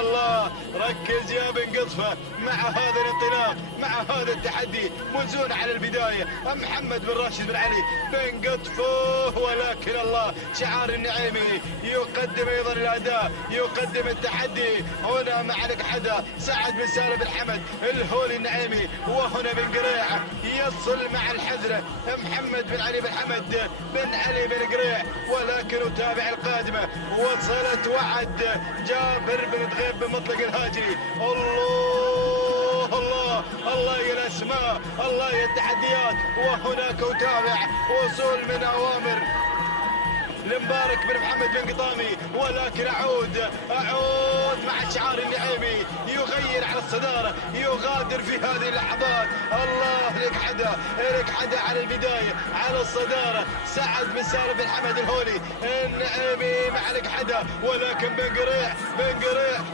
الله، ركز يا بن قطفة مع هذا الانطلاق، مع هذا التحدي. مزون على البداية محمد بن راشد بن علي بن قطفة، ولكن الله، شعار النعيمي يقدم أيضا الأداء، يقدم التحدي هنا مع القحدة. سعد بن سالم بن حمد الهولي النعيمي، وهنا بن قريع يصل مع الحذرة محمد بن علي بن حمد بن علي بن قريع، ولكن أتابع القادمة. وصلت وعد جابر بن دغيب بن مطلق الهاجري. الله يا الأسماء، الله يا التحديات، وهناك أتابع وصول من أوامر لمبارك بن محمد بن قطامي، ولكن أعود مع الشعار النعيمي، يغير على الصدارة، يغادر في هذه اللحظات. الله، القحدة على البداية، على الصدارة. سعد بن سالم بن حمد الهولي النعيمي مع القحدة، ولكن بن قريع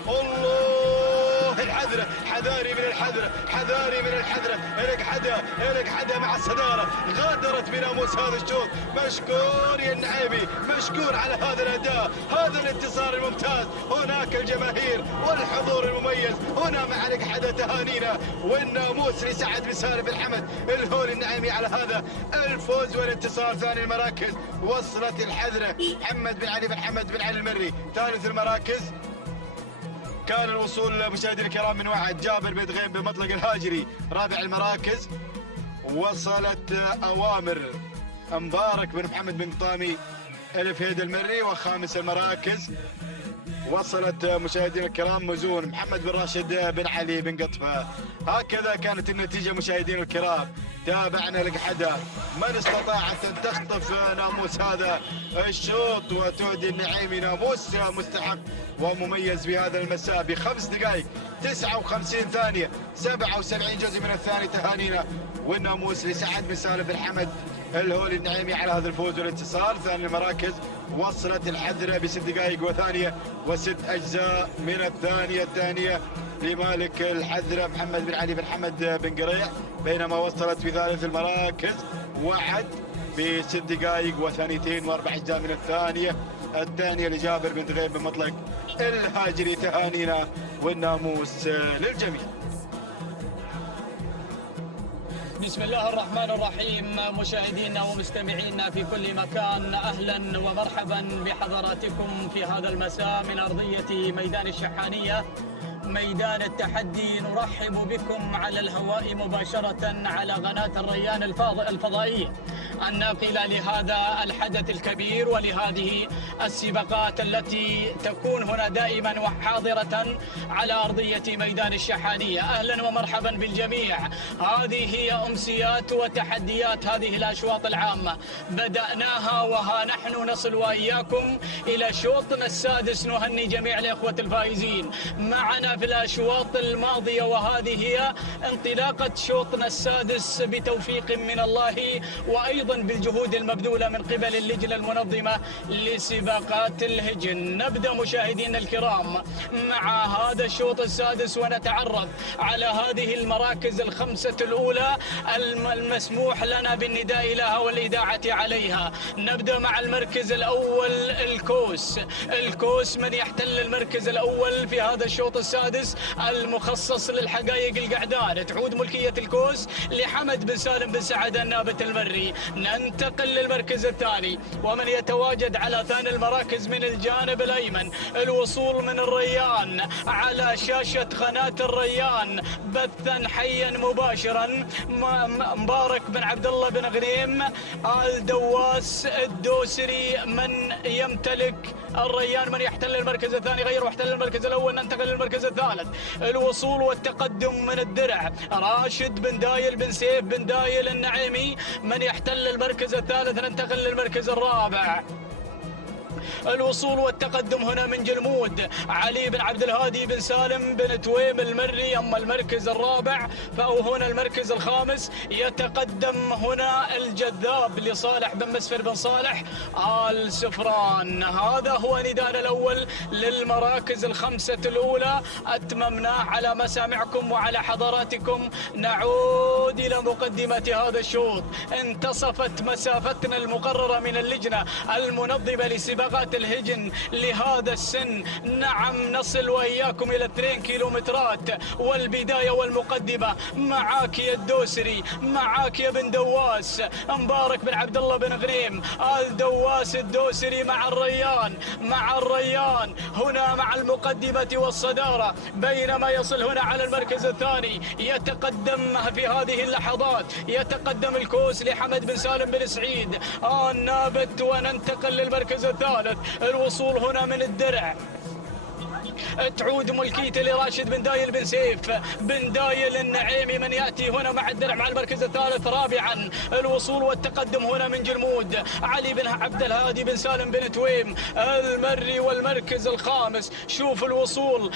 الله، الحذرة، حذاري من الحذرة. القحدة مع الصدارة، غادرت بناموس هذا الشوط. مشكور يا النعيمي، مشكور على هذا الأداء، هذا الانتصار الممتاز. هناك الجماهير والحضور المميز هنا مع القحدة، تهانينا والناموس لسعد بن سالم بن حمد الهولي النعيمي على هذا الفوز والانتصار. ثاني المراكز وصلت الحذرة محمد بن علي بن حمد بن علي المري. ثالث المراكز كان الوصول مشاهدينا الكرام من وعد جابر بن دغيم بمطلق الهاجري. رابع المراكز وصلت أوامر مبارك بن محمد بن قطامي الفهيد المري. وخامس المراكز وصلت مشاهدينا الكرام مزون محمد بن راشد بن علي بن قطفة. هكذا كانت النتيجة مشاهدينا الكرام. تابعنا القحدة، من استطاعت أن تخطف ناموس هذا الشوط وتهدي النعيمي ناموس مستحق ومميز في هذا المساء ب5 دقائق 59 ثانية 77 جزء من الثاني. تهانينا والناموس لسعد بن سالم بن حمد الهولي النعيمي على هذا الفوز والانتصار. ثاني المراكز وصلت الحذرة ب6 دقائق وثانية و6 أجزاء من الثانية لمالك الحذرة محمد بن علي بن حمد بن قريع، بينما وصلت في ثالث المراكز وعد ب6 دقائق وثانيتين و4 أجزاء من الثانية لجابر بن دغيب بن مطلق الهاجري. تهانينا والناموس للجميع. بسم الله الرحمن الرحيم. مشاهدينا ومستمعينا في كل مكان، أهلا ومرحبا بحضراتكم في هذا المساء من أرضية ميدان الشحانية، ميدان التحدي. نرحب بكم على الهواء مباشرة على قناة الريان الفضائية الناقلة لهذا الحدث الكبير ولهذه السباقات التي تكون هنا دائما وحاضرة على أرضية ميدان الشحانية. أهلا ومرحبا بالجميع. هذه هي أمسيات وتحديات هذه الأشواط العامة، بدأناها وها نحن نصل وإياكم إلى شوطنا السادس. نهني جميع الإخوة الفائزين معنا في الأشواط الماضية، وهذه هي انطلاقة شوطنا السادس بتوفيق من الله وأيضا بالجهود المبذولة من قبل اللجنة المنظمة لسباقات الهجن. نبدأ مشاهدينا الكرام مع هذا الشوط السادس ونتعرف على هذه المراكز الخمسة الأولى المسموح لنا بالنداء لها والإذاعة عليها. نبدأ مع المركز الأول الكوس. من يحتل المركز الأول في هذا الشوط السادس المخصص للحقائق القعدان. تعود ملكية الكوس لحمد بن سالم بن سعد النابت المري. ننتقل للمركز الثاني، ومن يتواجد على ثاني المراكز من الجانب الأيمن الوصول من الريان على شاشة قناة الريان بثا حيا مباشرا. مبارك بن عبد الله بن غنيم آل دواس الدوسري من يمتلك الريان. من يحتل المركز الثاني غير محتل المركز الأول. ننتقل للمركز الثالث، الوصول والتقدم من الدرع راشد بن دايل بن سيف بن دايل النعيمي. من يحتل المركز الثالث. ننتقل للمركز الرابع، الوصول والتقدم هنا من جلمود علي بن عبد الهادي بن سالم بن تويم المري. أما المركز الرابع فهو هنا المركز الخامس، يتقدم هنا الجذاب لصالح بن مسفر بن صالح آل سفران. هذا هو نداءنا الأول للمراكز الخمسة الأولى، أتممناه على مسامعكم وعلى حضراتكم. نعود إلى مقدمة هذا الشوط. انتصفت مسافتنا المقررة من اللجنة المنظمة لسباقات الهجن لهذا السن. نعم، نصل وإياكم إلى 2 كيلومترات والبداية والمقدمة. معاك يا الدوسري، معاك يا بن دواس مبارك بن عبد الله بن غنيم آل دواس الدوسري مع الريان هنا مع المقدمة والصدارة، بينما يصل هنا على المركز الثاني. يتقدم في هذه اللحظات يتقدم الكوس لحمد بن سالم بن سعيد النابت. وننتقل للمركز الثالث، الوصول هنا من الدرع تعود ملكيته لراشد بن دايل بن سيف بن دايل النعيمي. من يأتي هنا مع الدرع مع المركز الثالث. رابعا، الوصول والتقدم هنا من جلمود علي بن عبد الهادي بن سالم بن تويم المري. والمركز الخامس، شوف الوصول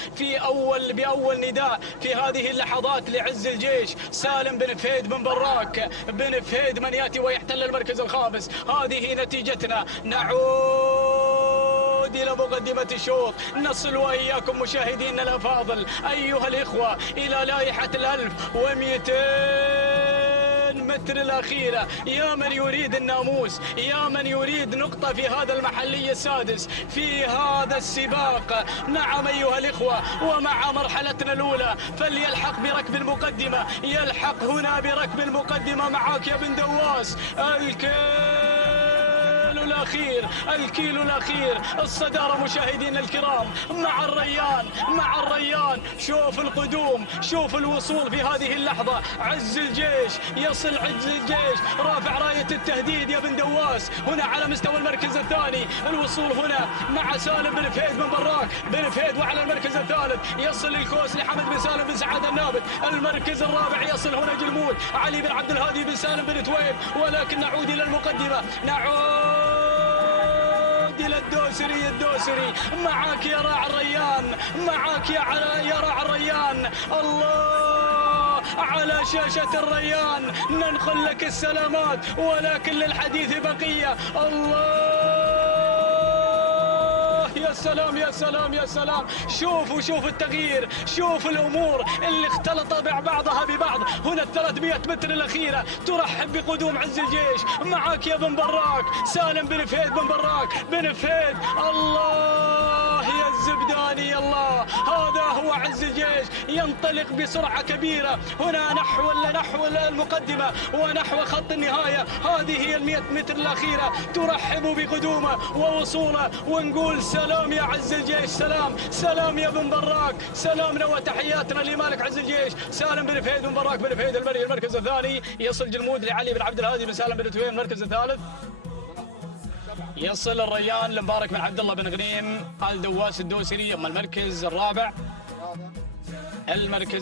بأول نداء في هذه اللحظات لعز الجيش سالم بن فهيد بن براك بن فهيد من يأتي ويحتل المركز الخامس. هذه نتيجتنا. نعود إلى مقدمة الشوط. نصل وإياكم مشاهدينا الأفاضل أيها الإخوة إلى لائحة 1200 متر الأخيرة. يا من يريد الناموس، يا من يريد نقطة في هذا المحلي السادس في هذا السباق. نعم أيها الإخوة، ومع مرحلتنا الأولى فليلحق بركب المقدمة. يلحق هنا بركب المقدمة. معاك يا بن دواس الكيلو الأخير الصدارة مشاهدينا الكرام مع الريان. شوف القدوم، شوف الوصول في هذه اللحظة. عز الجيش يصل، عز الجيش رافع راية التهديد يا بن دواس هنا على مستوى المركز الثاني. الوصول هنا مع سالم بن فهيد بن براك بن فهيد. وعلى المركز الثالث يصل الكوس لحمد بن سالم بن سعد النابت. المركز الرابع يصل هنا جلمود علي بن عبد الهادي بن سالم بن تويم. ولكن نعود إلى المقدمة، نعود إلى الدوسري. معك يا راعي الريان، معك يا راعي الريان. الله على شاشة الريان ننقل لك السلامات، ولكن للحديث بقية. الله، يا سلام يا سلام يا سلام. شوف التغيير، شوف الأمور اللي اختلط بعضها ببعض. هنا 300 متر الأخيرة ترحب بقدوم عز الجيش. معك يا بن براك سالم بن فهيد بن براك بن فهيد. الله يا الزبداني. الله، هذا هو عز الجيش، ينطلق بسرعة كبيرة هنا نحو المقدمة ونحو خط النهاية. هذه هي 100 متر الأخيرة، ترحب بقدومه ووصوله، ونقول سلام يا عز الجيش، سلام يا بن براك، سلامنا وتحياتنا لمالك عز الجيش سالم بن فهيد بن براك بن فهيد المري. المركز الثاني يصل جلمود لعلي بن عبد الهادي بن سالم بن تويم. المركز الثالث يصل الريان لمبارك بن عبد الله بن غنيم آل دواس الدوسري. اما المركز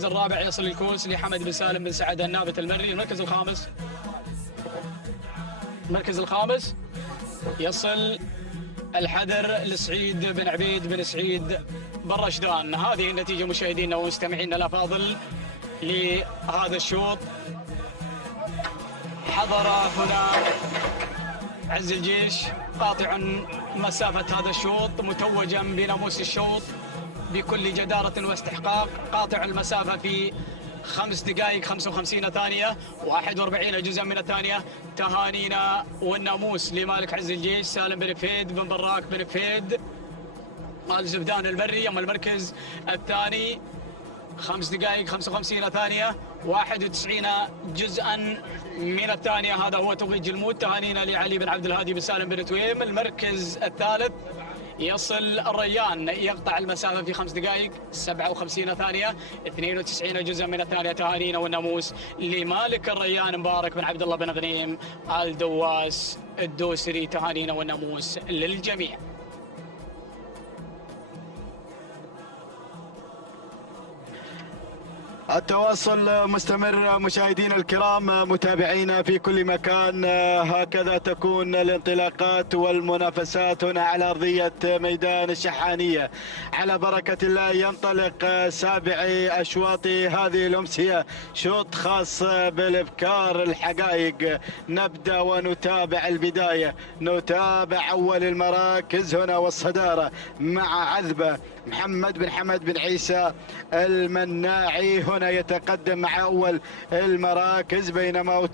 الرابع يصل الكوس لحمد بن سالم بن سعد النابت المري. المركز الخامس يصل الحذر لسعيد بن عبيد بن سعيد بن رشدان. هذه النتيجة مشاهدينا ومستمعينا الأفاضل لهذا الشوط. حضر هنا عز الجيش قاطع مسافة هذا الشوط، متوجا بناموس الشوط بكل جدارة واستحقاق، قاطع المسافة في 5 دقائق 55 ثانية 41 جزءا من الثانية. تهانينا والناموس لمالك عز الجيش سالم بن فهيد بن براك بن فهيد آل زبدان المري. أما المركز الثاني 5 دقائق 55 ثانية 91 جزءا من الثانية، هذا هو توقيت جلمود. تهانينا لعلي بن عبد الهادي بن سالم بن تويم. المركز الثالث يصل الريان، يقطع المسافة في 5 دقائق 57 ثانية 92 جزءا من الثانية. تهانينا والناموس لمالك الريان مبارك بن عبد الله بن غنيم آل دواس الدوسري. تهانينا والناموس للجميع. التواصل مستمر مشاهدينا الكرام، متابعينا في كل مكان. هكذا تكون الانطلاقات والمنافسات هنا على أرضية ميدان الشحانية. على بركة الله ينطلق سابع أشواط هذه الأمسية، شوط خاص بالإبكار الحقائق. نبدأ ونتابع البداية، نتابع أول المراكز هنا والصدارة مع عذبة محمد بن حمد بن عيسى المناعي هنا يتقدم مع أول المراكز، بينما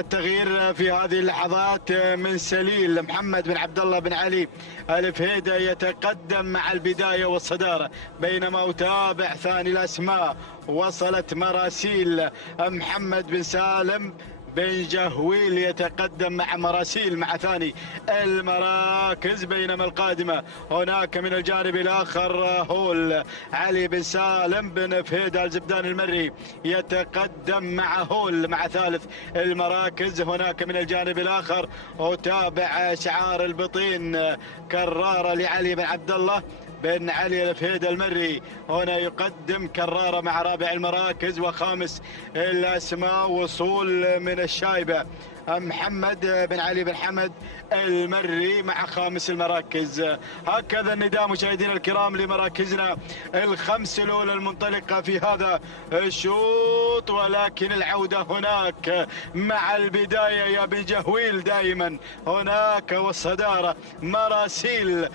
التغيير في هذه اللحظات من سليل محمد بن عبد الله بن علي الفهيدة يتقدم مع البداية والصدارة، بينما أتابع ثاني الأسماء. وصلت مراسيل محمد بن سالم بن جهويل يتقدم مع مراسيل مع ثاني المراكز، بينما القادمة هناك من الجانب الآخر هول علي بن سالم بن فهيد الزبدان المري يتقدم مع هول مع ثالث المراكز. هناك من الجانب الآخر أتابع شعار البطين كرارة لعلي بن عبد الله بن علي الفهيد المري هنا يقدم كرارة مع رابع المراكز. وخامس الأسماء وصول من الشايبة محمد بن علي بن حمد المري مع خامس المراكز. هكذا النداء مشاهدينا الكرام لمراكزنا الخمس الأولى المنطلقة في هذا الشوط، ولكن العودة هناك مع البداية يا بن جهويل دائما هناك، والصدارة مراسيل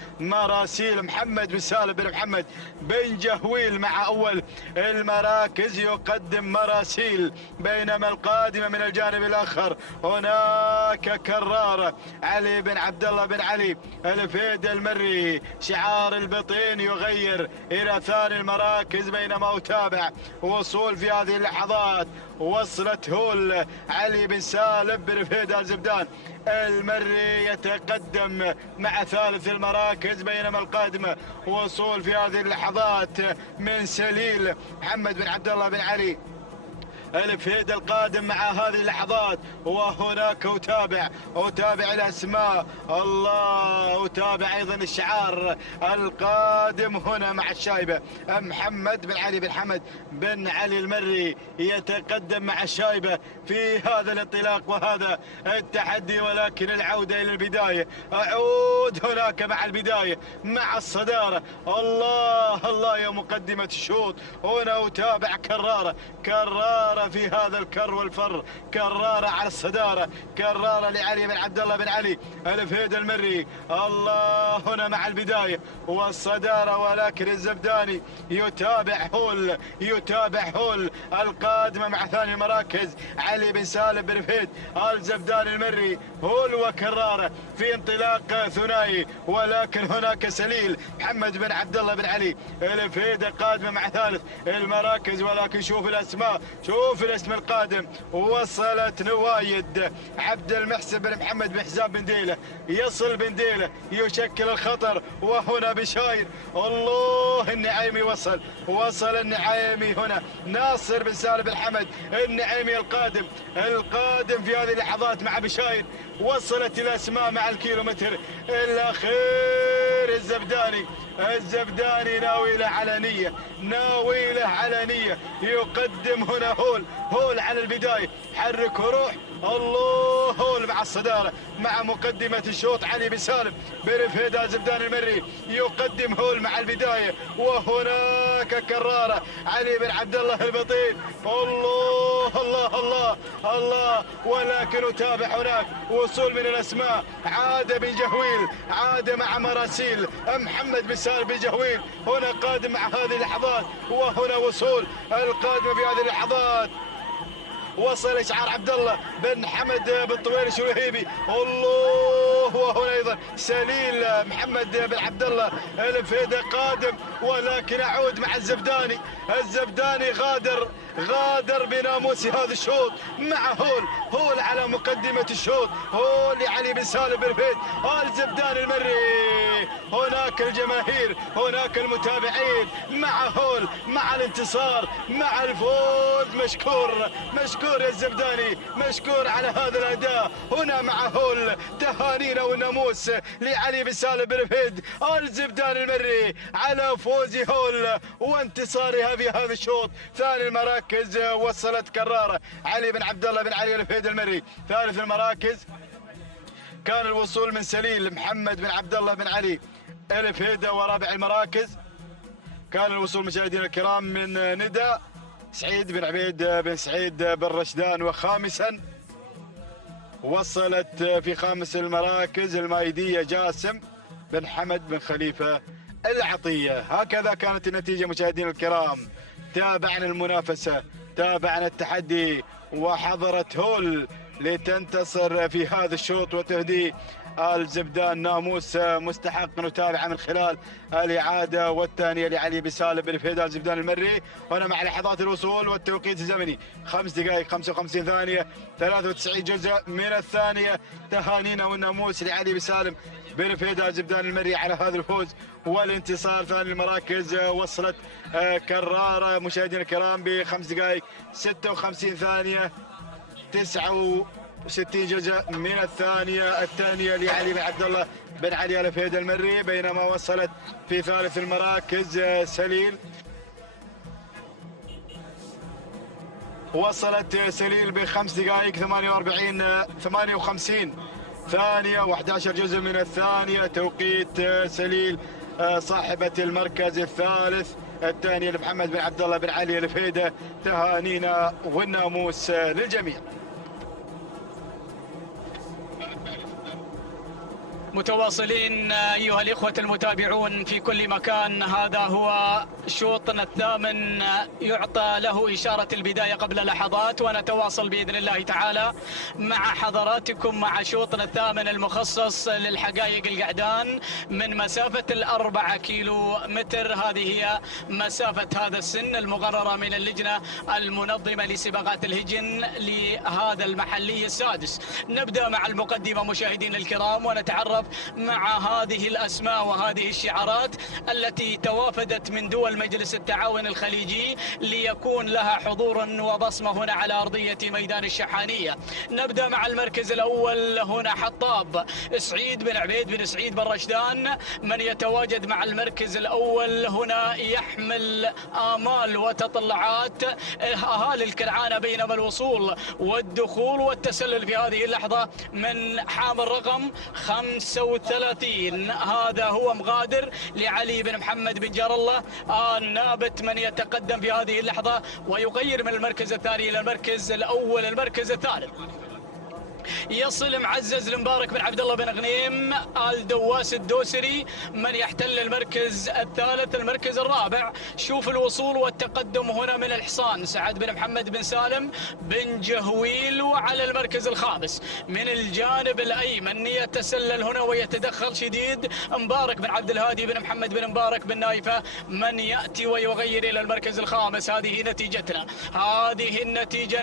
محمد بن سالم بن محمد بن جهويل مع أول المراكز يقدم مراسيل، بينما القادمة من الجانب الآخر هناك كرارة علي بن عبد الله بن علي الفهيد المري. شعار البطين يغير إلى ثاني المراكز، بينما أتابع وصول في هذه اللحظات وصلت هول علي بن سالم بن فهيد الزبدان المري يتقدم مع ثالث المراكز، بينما القادمة وصول في هذه اللحظات من سليل محمد بن عبد الله بن علي الفهيد القادم مع هذه اللحظات. وهناك أتابع الأسماء، الله أتابع أيضا الشعار القادم هنا مع الشايبة محمد بن علي بن حمد بن علي المري يتقدم مع الشايبة في هذا الانطلاق وهذا التحدي. ولكن العودة إلى البداية، أعود هناك مع البداية مع الصدارة. الله يا مقدمة الشوط، هنا أتابع كرارة كرارة في هذا الكر والفر، كرارة على الصدارة، كرارة لعلي بن عبد الله بن علي الفهيد المري. الله هنا مع البداية والصدارة، ولكن الزبداني يتابع هول القادمة مع ثاني المراكز علي بن سالم بن فهيد الزبداني المري. هول وكرارة في انطلاق ثنائي، ولكن هناك سليل محمد بن عبد الله بن علي الفهيد قادمة مع ثالث المراكز. ولكن شوف الاسماء، شوف الاسم القادم. وصلت نوايد عبد المحسن بن محمد بن حزام بن ديله، يصل بن ديله يشكل الخطر. وهنا بشاير، الله النعيمي وصل النعيمي هنا. ناصر بن سالم بن حمد النعيمي القادم في هذه اللحظات مع بشاير. وصلت الاسماء مع الكيلومتر الاخير. الزبداني ناوي له علنية يقدم هنا هول على البداية. حرك وروح. الله هول مع الصدارة مع مقدمة الشوط علي بن سالم بن فهيد الزبداني المري يقدم هول مع البداية. وهناك كرارة علي بن عبد الله البطين. الله الله الله الله. ولكن نتابع هناك وصول من الاسماء. عاد بن جهويل، عاد مع مراسيل محمد بن سالم بن جهويل هنا قادم مع هذه اللحظات. وهنا وصول القادمة في هذه اللحظات. وصل إشعار عبد الله بن حمد بن طويل الشلهيبي. الله. وهنا ايضا سليل محمد بن عبد الله الفهيد قادم. ولكن اعود مع الزبداني غادر بناموس هذا الشوط مع هول على مقدمة الشوط. هول لعلي بن سالم بن فهيد الزبداني المري. هناك الجماهير، هناك المتابعين مع هول، مع الانتصار، مع الفوز. مشكور يا الزبداني، مشكور على هذا الاداء هنا مع هول. تهانينا والناموس لعلي بن سالم بن فهيد الزبداني المري على فوز هول وانتصارها في هذا الشوط. ثاني المراكز وصلت كرارة علي بن عبد الله بن علي الفهيد المري. ثالث المراكز كان الوصول من سليل محمد بن عبد الله بن علي الفهيد. ورابع المراكز كان الوصول مشاهدينا الكرام من ندى سعيد بن عبيد بن سعيد بن رشدان. وخامسا وصلت في خامس المراكز المايدية جاسم بن حمد بن خليفة العطية. هكذا كانت النتيجة مشاهدينا الكرام. تابعنا المنافسة، تابعنا التحدي، وحضرت هول لتنتصر في هذا الشوط وتهدي الزبدان ناموس مستحق. نتابع من خلال الإعادة والثانية لعلي بن سالم بن فهيد الزبدان المري. هنا مع لحظات الوصول والتوقيت الزمني 5 دقائق 55 ثانية 93 جزء من الثانية. تهانينا والناموس لعلي بن سالم بن فهيد الزبدان المري على هذا الفوز والانتصار. ثاني المراكز وصلت كرارة مشاهدينا الكرام ب5 دقائق 56 ثانية 69 جزء من الثانية لعلي بن عبد الله بن علي الفهيد المري. بينما وصلت في ثالث المراكز سليل، وصلت سليل ب5 دقائق 58 ثانية و11 جزء من الثانية. توقيت سليل صاحبة المركز الثالث الثانية لمحمد بن عبد الله بن علي الفهيد. تهانينا والناموس للجميع. متواصلين أيها الإخوة المتابعون في كل مكان. هذا هو شوطنا الثامن يعطى له إشارة البداية قبل لحظات، ونتواصل بإذن الله تعالى مع حضراتكم مع شوطنا الثامن المخصص للحقائق القعدان من مسافة 4 كيلو متر. هذه هي مسافة هذا السن المقررة من اللجنة المنظمة لسباقات الهجن لهذا المحلي السادس. نبدأ مع المقدمة مشاهدينا الكرام ونتعرف مع هذه الأسماء وهذه الشعارات التي توافدت من دول مجلس التعاون الخليجي ليكون لها حضور وبصمة هنا على أرضية ميدان الشحانية. نبدأ مع المركز الأول هنا حطاب سعيد بن عبيد بن سعيد بن رشدان. من يتواجد مع المركز الأول هنا يحمل آمال وتطلعات أهالي الكرعانة، بينما الوصول والدخول والتسلل في هذه اللحظة من حامل رقم 35. هذا هو مغادر لعلي بن محمد بن جار الله الآن نابت من يتقدم في هذه اللحظة ويغير من المركز الثاني إلى المركز الأول المركز الثالث. يصل معزز المبارك بن عبد الله بن غنيم آل دواس الدوسري من يحتل المركز الثالث المركز الرابع. شوف الوصول والتقدم هنا من الحصان سعد بن محمد بن سالم بن جهويل، وعلى المركز الخامس من الجانب الأيمن يتسلل هنا ويتدخل شديد مبارك بن عبد الهادي بن محمد بن مبارك بن نايفة من يأتي ويغير إلى المركز الخامس. هذه نتيجتنا، هذه النتيجة.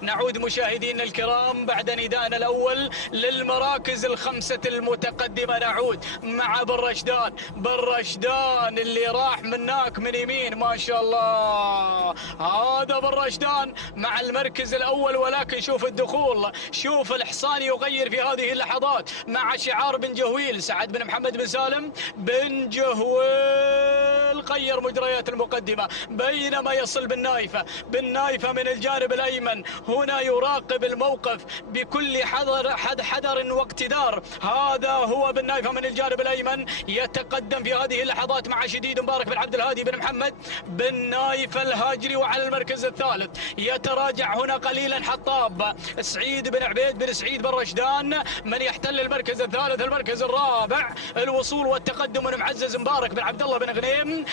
نعود مشاهدينا الكرام بعد نداءنا الأول للمراكز الخمسة المتقدمة. نعود مع بن رشدان اللي راح مناك من يمين ما شاء الله. هذا بن رشدان مع المركز الأول، ولكن شوف الدخول، شوف الحصان يغير في هذه اللحظات مع شعار بن جهويل سعد بن محمد بن سالم بن جهويل. غير مجريات المقدمة بينما يصل بالنايفة من الجانب الأيمن. هنا يراقب الموقف بكل حذر واقتدار. هذا هو بالنايفة من الجانب الأيمن يتقدم في هذه اللحظات مع شديد مبارك بن عبد الهادي بن محمد بن نايفة الهاجري. وعلى المركز الثالث يتراجع هنا قليلا حطاب سعيد بن عبيد بن سعيد بن رشدان من يحتل المركز الثالث المركز الرابع. الوصول والتقدم من معزز مبارك بن عبد الله بن غنيم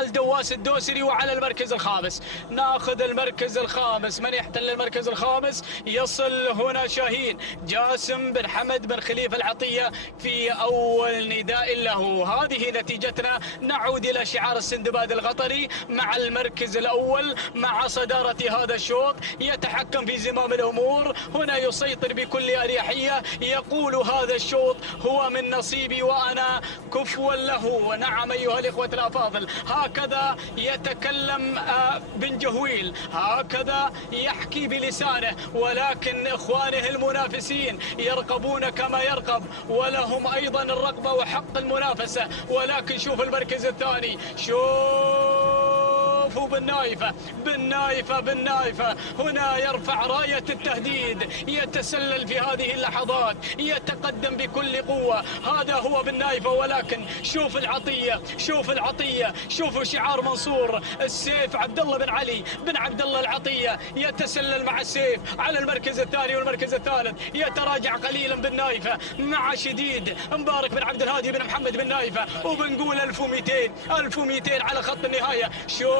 آل دواس الدوسري. وعلى المركز الخامس ناخذ المركز الخامس. من يحتل المركز الخامس؟ يصل هنا شاهين جاسم بن حمد بن خليفة العطية في أول نداء له. هذه نتيجتنا. نعود إلى شعار السندباد القطري مع المركز الأول مع صدارة هذا الشوط. يتحكم في زمام الأمور هنا، يسيطر بكل أريحية، يقول هذا الشوط هو من نصيبي وأنا كفوا له. نعم أيها الإخوة الأفاضل، هكذا يتكلم بن جهويل، هكذا يحكي بلسانه، ولكن إخوانه المنافسين يرقبون كما يرقب ولهم أيضا الرقبة وحق المنافسة. ولكن شوف المركز الثاني، شوفوا بالنايفة هنا يرفع راية التهديد، يتسلل في هذه اللحظات، يتقدم بكل قوة. هذا هو بالنايفة. ولكن شوف العطية، شوفوا شعار منصور السيف عبد الله بن علي بن عبد الله العطية يتسلل مع السيف على المركز الثاني والمركز الثالث. يتراجع قليلا بالنايفة مع شديد مبارك بن عبد الهادي بن محمد بن نايفة، وبنقول 1200 على خط النهاية. شوف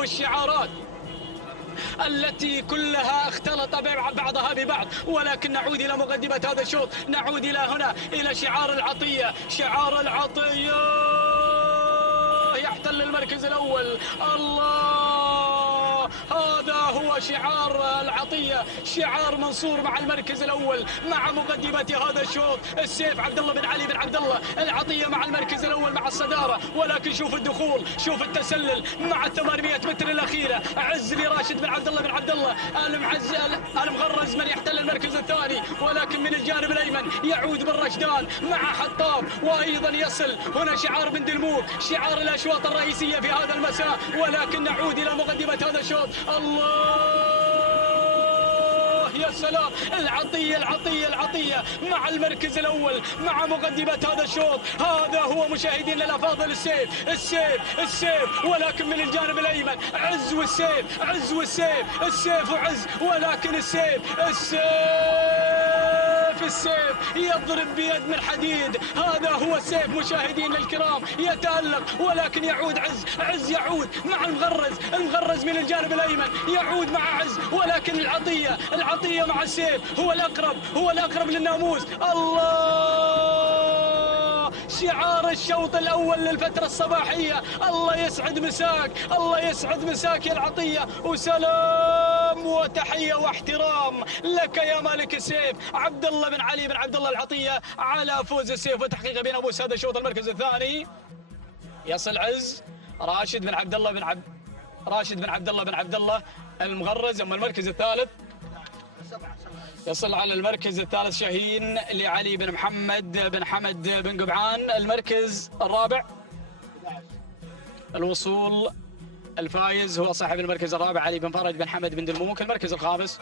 الشعارات التي كلها اختلط بعضها ببعض. ولكن نعود إلى مقدمة هذا الشوط، نعود إلى هنا إلى شعار العطية يحتل المركز الأول. الله، هذا هو شعار العطية، شعار منصور مع المركز الأول مع مقدمة هذا الشوط. السيف عبد الله بن علي بن عبد الله العطية مع المركز الأول مع الصدارة. ولكن شوف الدخول، شوف التسلل مع 800 متر الأخيرة. عز لراشد بن عبد الله بن عبد الله المغرز من يحتل المركز الثاني. ولكن من الجانب الأيمن يعود بن رشدان مع حطاب، وأيضا يصل هنا شعار بن دلموك، شعار الأشواط الرئيسية في هذا المساء. ولكن نعود إلى مقدمة هذا الشوط. الله يا سلام، العطية مع المركز الأول مع مقدمة هذا الشوط. هذا هو مشاهدينا الأفاضل السيف. ولكن من الجانب الأيمن عز والسيف وعز. ولكن السيف يضرب بيد من حديد. هذا هو السيف مشاهدينا الكرام، يتألق. ولكن يعود عز يعود مع المغرز من الجانب الأيمن، يعود مع عز. ولكن العطية مع السيف هو الأقرب للناموس. الله، شعار الشوط الأول للفترة الصباحية. الله يسعد مساك يا العطية، وسلام وتحية واحترام لك يا مالك السيف عبد الله بن علي بن عبد الله العطية على فوز السيف وتحقيق بناموس هذا الشوط. المركز الثاني يصل عز راشد بن عبد الله بن عبد الله المغرز. أما المركز الثالث يصل على المركز الثالث شاهين لعلي بن محمد بن حمد بن قبعان. المركز الرابع الوصول الفايز هو صاحب المركز الرابع علي بن فرج بن حمد بن دلموك. المركز الخامس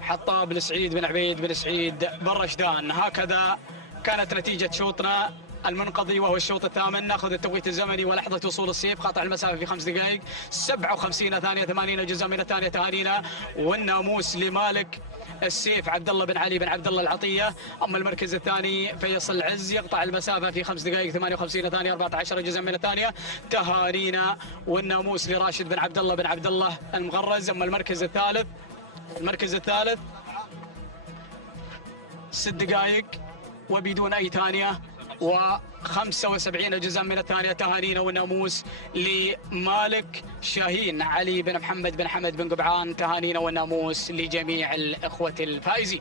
حطاب بن سعيد بن عبيد بن سعيد بن رشدان. هكذا كانت نتيجة شوطنا المنقضي وهو الشوط الثامن. ناخذ التوقيت الزمني ولحظة وصول السيف، قاطع المسافة في 5 دقائق 57 ثانية 80 جزء من الثانية. تهانينا والناموس لمالك السيف عبد الله بن علي بن عبد الله العطية. أما المركز الثاني فيصل العز يقطع المسافة في 5 دقائق 58 ثانية 14 جزء من الثانية. تهانينا والناموس لراشد بن عبد الله المغرز. أما المركز الثالث 6 دقائق وبدون أي ثانية و75 جزء من الثانية. تهانينا والناموس لمالك شاهين علي بن محمد بن حمد بن قبعان. تهانينا والناموس لجميع الإخوة الفائزين.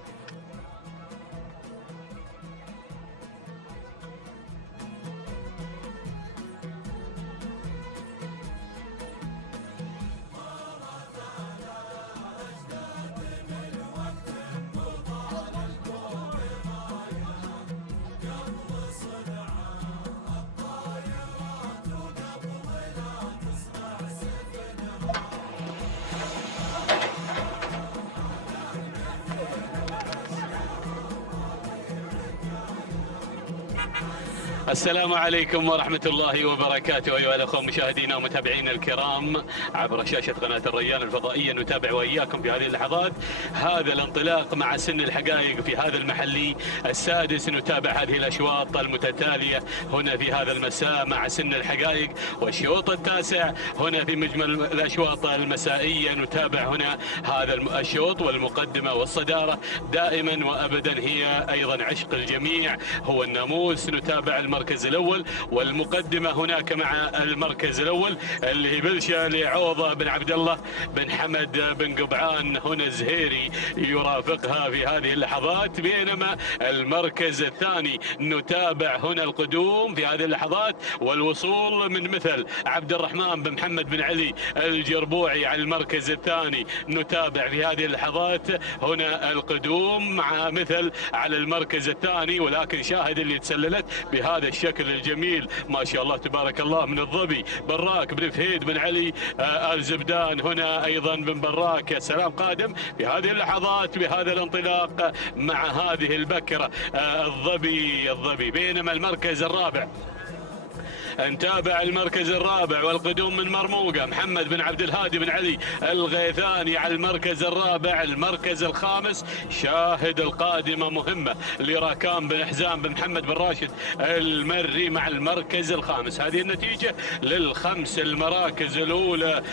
السلام عليكم ورحمة الله وبركاته أيها الأخوة مشاهدينا ومتابعينا الكرام عبر شاشة قناة الريان الفضائية. نتابع وإياكم في هذه اللحظات هذا الانطلاق مع سن الحقائق في هذا المحلي السادس. نتابع هذه الأشواط المتتالية هنا في هذا المساء مع سن الحقائق، والشوط التاسع هنا في مجمل الأشواط المسائية. نتابع هنا هذا الشوط والمقدمة والصدارة دائما وأبدا هي أيضا عشق الجميع، هو الناموس. نتابع المركز الأول والمقدمة هناك مع المركز الأول اللي هي بلشة لعوضة بن عبد الله بن حمد بن قبعان. هنا الزهيري يرافقها في هذه اللحظات، بينما المركز الثاني نتابع هنا القدوم في هذه اللحظات والوصول من مثل عبد الرحمن بن محمد بن علي الجربوعي على المركز الثاني. نتابع في هذه اللحظات هنا القدوم مع مثل على المركز الثاني، ولكن شاهد اللي تسللت بهذا الشكل الجميل ما شاء الله تبارك الله من الظبي براك بن فهيد بن علي آل زبدان. هنا ايضا بن براك يا سلام قادم في هذه اللحظات بهذا الانطلاق مع هذه البكرة الظبي. بينما المركز الرابع نتابع المركز الرابع والقدوم من مرموقة محمد بن عبد الهادي بن علي الغيثاني على المركز الرابع. المركز الخامس شاهد القادمة مهمة لراكان بن حزام بن محمد بن راشد المري مع المركز الخامس. هذه النتيجة للخمس المراكز الأولى،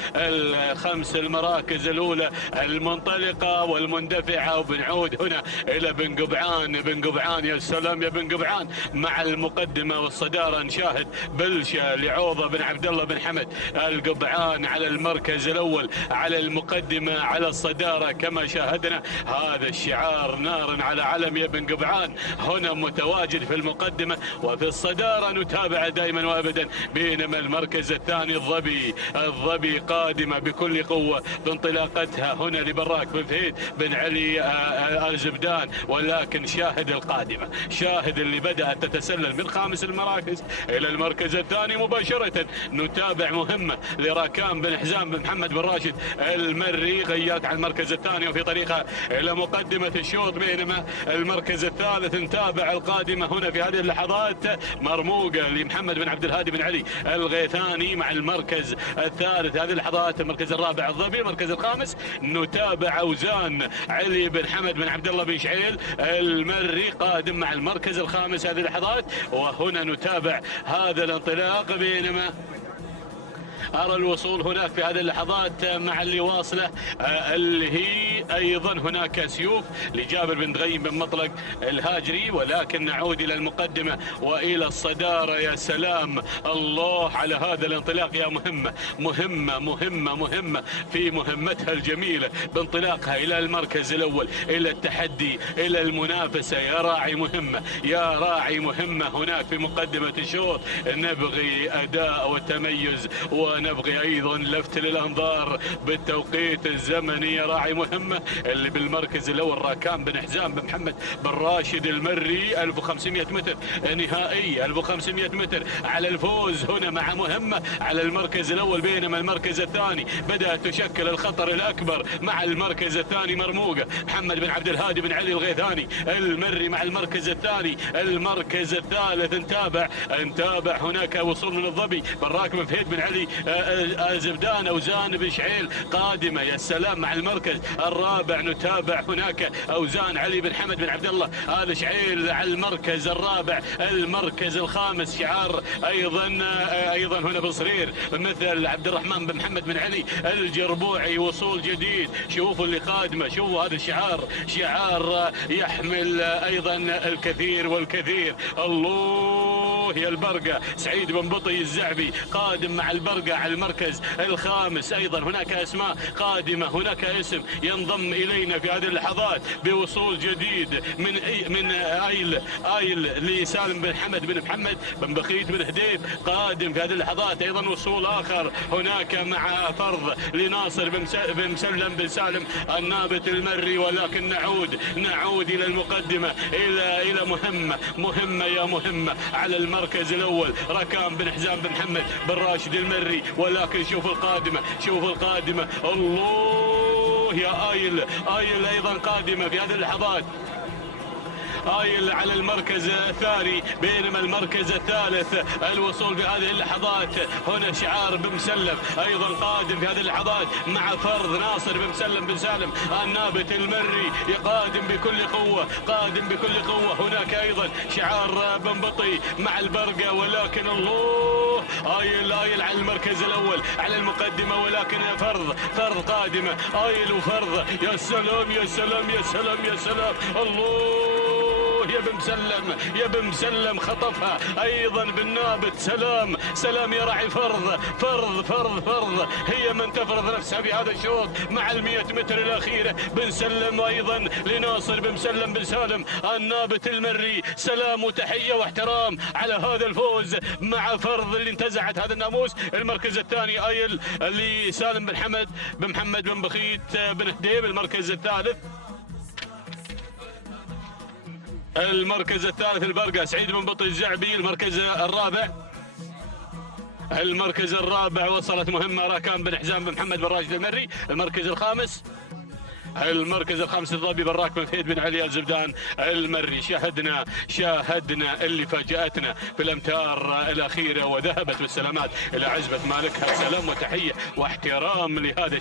المنطلقة والمندفعة. وبنعود هنا إلى بن قبعان يا سلام يا بن قبعان مع المقدمة والصدارة. نشاهد بلشة لعوضة بن عبد الله بن حمد القبعان على المركز الأول، على المقدمة، على الصدارة كما شاهدنا. هذا الشعار نار على علم يا بن قبعان هنا متواجد في المقدمة وفي الصدارة. نتابع دائما وأبدا. بينما المركز الثاني الظبي قادمة بكل قوة بانطلاقتها هنا لبراك بن فهيد بن علي آل زبدان، ولكن شاهد القادمة، شاهد اللي بدأت تتسلل من خامس المراكز إلى المركز الثاني مباشرة. نتابع مهمة لراكان بن حزام بن محمد بن راشد المري غيرت على المركز الثاني وفي طريقها إلى مقدمة الشوط. بينما المركز الثالث نتابع القادمة هنا في هذه اللحظات مرموقة لمحمد بن عبد الهادي بن علي الغيثاني مع المركز الثالث. هذه اللحظات المركز الرابع الظبي. المركز الخامس نتابع أوزان علي بن حمد بن عبد الله بن شعيل المري قادم مع المركز الخامس هذه اللحظات. وهنا نتابع هذا الانطلاق. بينما أرى الوصول هناك في هذه اللحظات مع اللي واصله اللي هي أيضا هناك سيوف لجابر بن دغيم بن مطلق الهاجري. ولكن نعود إلى المقدمة وإلى الصدارة. يا سلام الله على هذا الانطلاق يا مهمة في مهمتها الجميلة بانطلاقها إلى المركز الأول، إلى التحدي، إلى المنافسة. يا راعي مهمة هناك في مقدمة الشوط. نبغي أداء وتميز ونبغي ايضا لفت للانظار بالتوقيت الزمني يا راعي مهمه اللي بالمركز الاول راكان بن حزام بن محمد بن راشد المري 1500 متر نهائي، 1500 متر على الفوز هنا مع مهمه على المركز الاول، بينما المركز الثاني بدات تشكل الخطر الاكبر مع المركز الثاني مرموقه محمد بن عبد الهادي بن علي الغيثاني المري مع المركز الثاني. المركز الثالث نتابع هناك وصول من الظبي براك بن فهيد بن علي زبدان اوزان بن شعيل قادمه، يا سلام. مع المركز الرابع نتابع هناك اوزان علي بن حمد بن عبد الله ال شعيل على المركز الرابع. المركز الخامس شعار ايضا هنا بصرير مثل عبد الرحمن بن محمد بن علي الجربوعي، وصول جديد. شوفوا اللي قادمه، شوفوا هذا شعار يحمل ايضا الكثير والكثير. الله يا البرقة، سعيد بن بطي الزعبي قادم مع البرقة على المركز الخامس. ايضا هناك اسماء قادمة، هناك اسم ينضم الينا في هذه اللحظات بوصول جديد من ايل لسالم بن حمد بن محمد بن بخيت بن هديف قادم في هذه اللحظات. ايضا وصول اخر هناك مع فرض لناصر بن مسلم بن سالم النابت المري. ولكن نعود الى المقدمة، الى مهمة يا مهمة على المركز الاول راكان بن حزام بن محمد بن راشد المري. ولكن شوفوا القادمة الله يا ايل ايضا قادمة في هذه اللحظات. آيل على المركز الثاني، بينما المركز الثالث الوصول في هذه اللحظات هنا شعار بن مسلم ايضا قادم في هذه اللحظات مع فرض ناصر بن مسلم بن سالم النابت المري قادم بكل قوة. هناك ايضا شعار بن بطي مع البرقة. ولكن الله آيل على المركز الاول على المقدمة. ولكن فرض قادمة آيل وفرض. يا سلام الله يا بن مسلم خطفها ايضا بالنابت. سلام يا راعي. فرض هي من تفرض نفسها في هذا الشوط مع 100 متر الاخيره. بن سلم ايضا لناصر بن مسلم بن سالم النابت المري. سلام وتحيه واحترام على هذا الفوز مع فرض اللي انتزعت هذا الناموس. المركز الثاني ايل لسالم بن حمد بن محمد بن بخيت بن هديب. المركز الثالث البرقة سعيد بن بطي الزعبي. المركز الرابع وصلت مهمة راكان بن حزام بن محمد بن راشد المري. المركز الخامس الضبي براك بن فهيد بن علي الزبدان المري. شاهدنا اللي فاجأتنا في الامتار الاخيره وذهبت بالسلامات الى عزبه مالكها. سلام وتحيه واحترام لهذا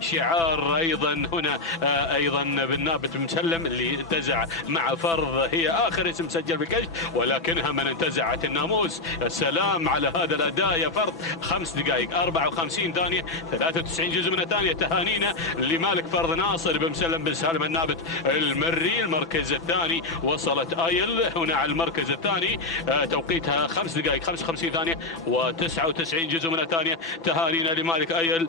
شعار ايضا هنا ايضا بالنابت مسلم اللي انتزع مع فرض. هي اخر اسم سجل بالكشف ولكنها من انتزعت الناموس. السلام على هذا الاداء يا فرض. 5 دقائق 54 ثانيه 93 جزء من الثانيه. تهانينا لمالك فرض ناصر بن مسلم بن سالم النابت المري. المركز الثاني وصلت آيل هنا على المركز الثاني توقيتها 5 دقائق 55 ثانية و99 جزء من الثانية. تهانينا لمالك آيل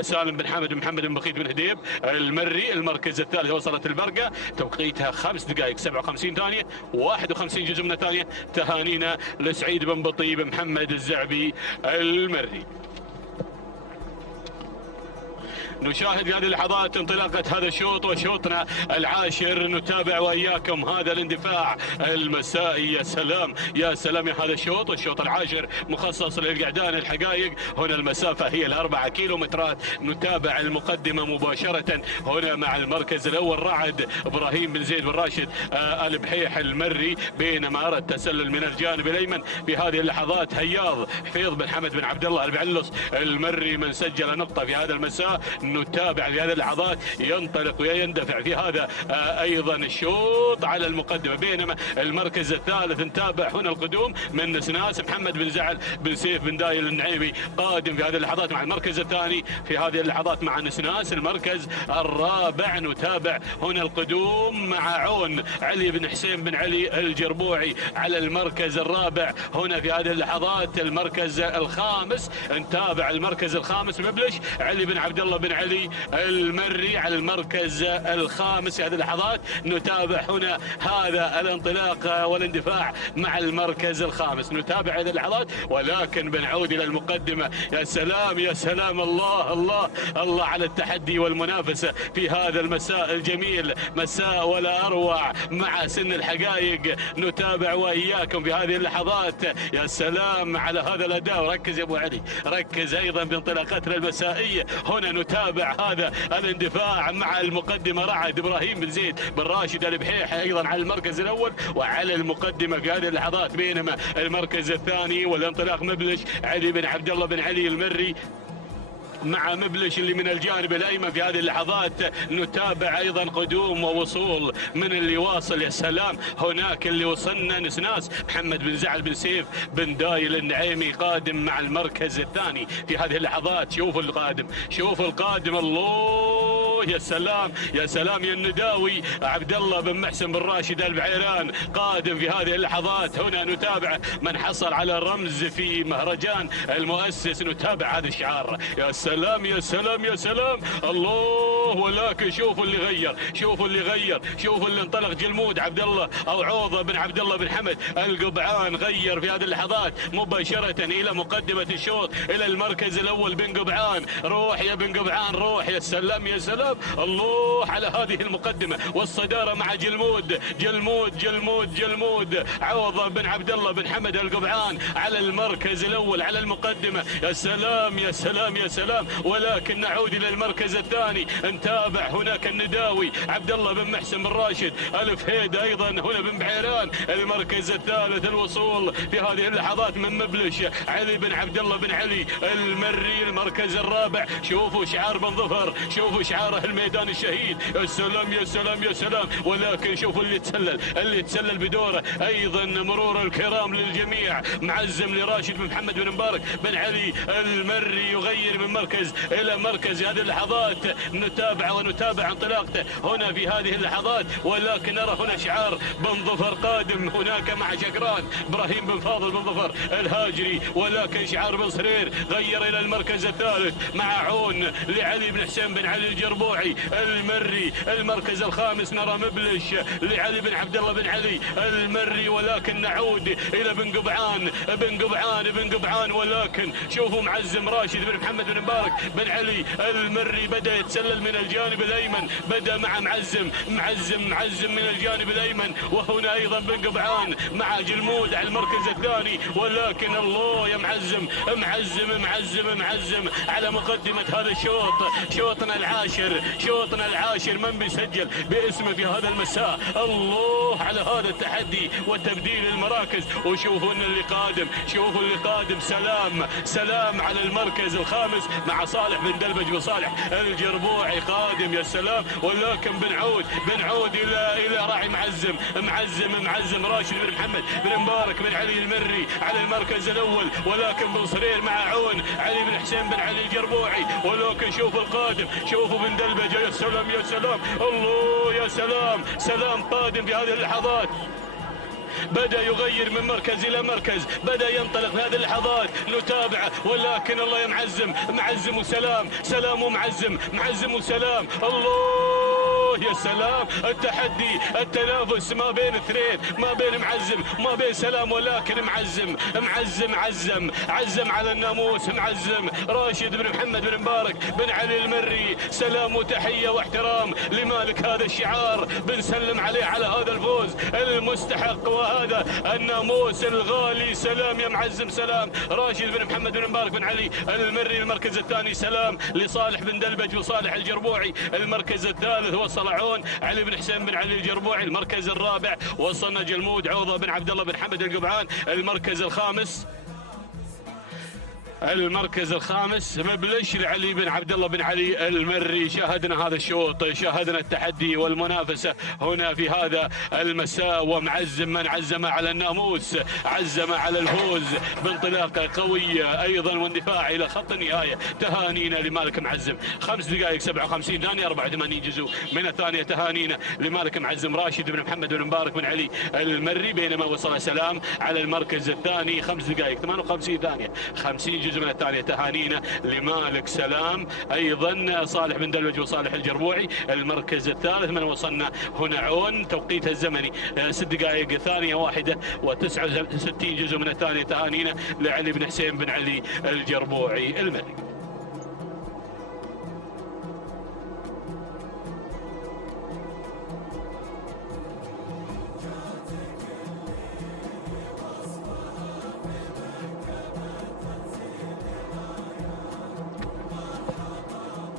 سالم بن حمد بن محمد بن بخيت بن هديب المري. المركز الثالث وصلت البرقة توقيتها 5 دقائق 57 ثانية و51 جزء من الثانية. تهانينا لسعيد بن بطي بن محمد الزعبي المري. نشاهد في هذه اللحظات انطلاقة هذا الشوط وشوطنا العاشر. نتابع وإياكم هذا الاندفاع المسائي. يا سلام يا هذا الشوط. الشوط العاشر مخصص للقعدان الحقائق. هنا المسافة هي 4 كيلومترات. نتابع المقدمة مباشرة هنا مع المركز الأول رعد إبراهيم بن زيد بن راشد البحيح المري. بينما أرى التسلل من الجانب الأيمن في هذه اللحظات هياض حفيظ بن حمد بن عبد الله البعلص المري من سجل نقطة في هذا المساء. نتابع في هذه اللحظات ينطلق ويندفع في هذا ايضا الشوط على المقدمه. بينما المركز الثالث نتابع هنا القدوم من نسناس محمد بن زعل بن سيف بن دايل النعيمي قادم في هذه اللحظات مع المركز الثاني في هذه اللحظات مع نسناس. المركز الرابع نتابع هنا القدوم مع عون علي بن حسين بن علي الجربوعي على المركز الرابع هنا في هذه اللحظات. المركز الخامس نتابع المركز الخامس مبلش علي بن عبد الله بن علي المري على المركز الخامس في هذه اللحظات. نتابع هنا هذا الانطلاق والاندفاع مع المركز الخامس، نتابع هذه اللحظات ولكن بنعود إلى المقدمة. يا سلام يا سلام، الله الله الله على التحدي والمنافسة في هذا المساء الجميل، مساء ولا أروع مع سن الحقائق. نتابع وإياكم في هذه اللحظات. يا سلام على هذا الأداء، ركز يا أبو علي، ركز أيضا بانطلاقاتنا المسائية. هنا نتابع هذا الاندفاع مع المقدمة رعد إبراهيم بن زيد بن راشد البحيحي أيضا على المركز الأول وعلى المقدمة في هذه اللحظات، بينما المركز الثاني والانطلاق مبلش علي بن عبد الله بن علي المري مع مبلش اللي من الجانب الايمن في هذه اللحظات. نتابع ايضا قدوم ووصول من اللي واصل. يا سلام، هناك اللي وصلنا نسناس محمد بن زعل بن سيف بن دايل النعيمي قادم مع المركز الثاني في هذه اللحظات. شوفوا القادم، شوفوا القادم، الله يا سلام يا سلام يا النداوي عبد الله بن محسن بن راشد البعيران قادم في هذه اللحظات. هنا نتابع من حصل على رمز في مهرجان المؤسس، نتابع هذا الشعار. يا سلام يا سلام يا سلام، الله. ولكن شوفوا اللي غير، شوفوا اللي غير، شوفوا اللي انطلق جلمود عبد الله او عوضه بن عبد الله بن حمد القبعان، غير في هذه اللحظات مباشرة الى مقدمة الشوط الى المركز الاول. بن قبعان روح يا بن قبعان روح. يا سلام يا سلام، الله على هذه المقدمة والصدارة مع جلمود جلمود جلمود جلمود عوضه بن عبد الله بن حمد القبعان على المركز الاول على المقدمة. يا سلام يا سلام يا سلام. ولكن نعود الى المركز الثاني، نتابع هناك النداوي عبد الله بن محسن بن راشد الفهيد ايضا هنا بن بعيران. المركز الثالث الوصول في هذه اللحظات من مبلش علي بن عبد الله بن علي المري. المركز الرابع، شوفوا شعار بن ظفر، شوفوا شعاره الميدان الشهيد. يا سلام يا سلام يا سلام. ولكن شوفوا اللي تسلل، اللي تسلل بدوره ايضا. مرور الكرام للجميع، معزم لراشد بن محمد بن مبارك بن علي المري يغير من مركز الى مركز. هذه اللحظات نتابع ونتابع انطلاقته هنا في هذه اللحظات. ولكن نرى هنا شعار بن ظفر قادم هناك مع شكران ابراهيم بن فاضل بن ظفر الهاجري. ولكن شعار بن صرير غير الى المركز الثالث مع عون لعلي بن حسين بن علي الجربوعي المري. المركز الخامس نرى مبلش لعلي بن عبد الله بن علي المري. ولكن نعود الى بن قبعان بن قبعان بن قبعان. ولكن شوفوا معزم راشد بن محمد بن مبارك بن علي المري بدأ يتسلل من الجانب الايمن، بدأ مع معزم من الجانب الايمن. وهنا ايضا بن قبعان مع جلمود على المركز الثاني. ولكن الله يا معزم على مقدمة هذا الشوط، شوطنا العاشر، شوطنا العاشر. من بيسجل باسمه في هذا المساء؟ الله على هذا التحدي وتبديل المراكز. وشوفوا اللي قادم، شوفوا اللي قادم. سلام على المركز الخامس مع صالح بن دلبج وصالح الجربوعي قادم. يا سلام. ولكن بنعود الى راعي معزم راشد بن محمد بن مبارك بن علي المري على المركز الاول. ولكن بن صرير مع عون علي بن حسين بن علي الجربوعي. ولكن شوفوا القادم، شوفوا بن دلبج. يا سلام يا سلام، الله يا سلام قادم في هذه اللحظات. بدأ يغير من مركز إلى مركز، بدأ ينطلق في هذه اللحظات. نتابعه. ولكن الله يا معزم وسلام ومعزم وسلام. الله يا سلام. التحدي التنافس ما بين اثنين، ما بين معزم ما بين سلام. ولكن عزم على الناموس. معزم راشد بن محمد بن مبارك بن علي المري. سلام وتحية واحترام لمالك هذا الشعار، بنسلم عليه على هذا الفوز المستحق وهذا الناموس الغالي. سلام يا معزم، سلام راشد بن محمد بن مبارك بن علي المري. المركز الثاني سلام لصالح بن دلبج وصالح الجربوعي. المركز الثالث وصل عون علي بن حسين بن علي الجربوعي. المركز الرابع وصلنا جلمود عوضة بن عبد الله بن حمد القبعان. المركز الخامس مبلش لعلي بن عبد الله بن علي المري. شاهدنا هذا الشوط، شاهدنا التحدي والمنافسة هنا في هذا المساء. ومعزم من عزم على الناموس، عزم على الفوز بانطلاقة قوية ايضا واندفاع الى خط النهاية. تهانينا لمالك معزم. 5 دقائق 57 ثانية 84 جزء من الثانية. تهانينا لمالك معزم راشد بن محمد بن مبارك بن علي المري. بينما وصل سلام على المركز الثاني 5 دقائق 58 ثانية 50 جزء جزء من الثانية. تهانينا لمالك سلام، أيضا صالح بن دلوج وصالح الجربوعي. المركز الثالث من وصلنا هنا عون، توقيت الزمني 6 دقائق ثانية 1:69 جزء من الثانية. تهانينا لعلي بن حسين بن علي الجربوعي المري.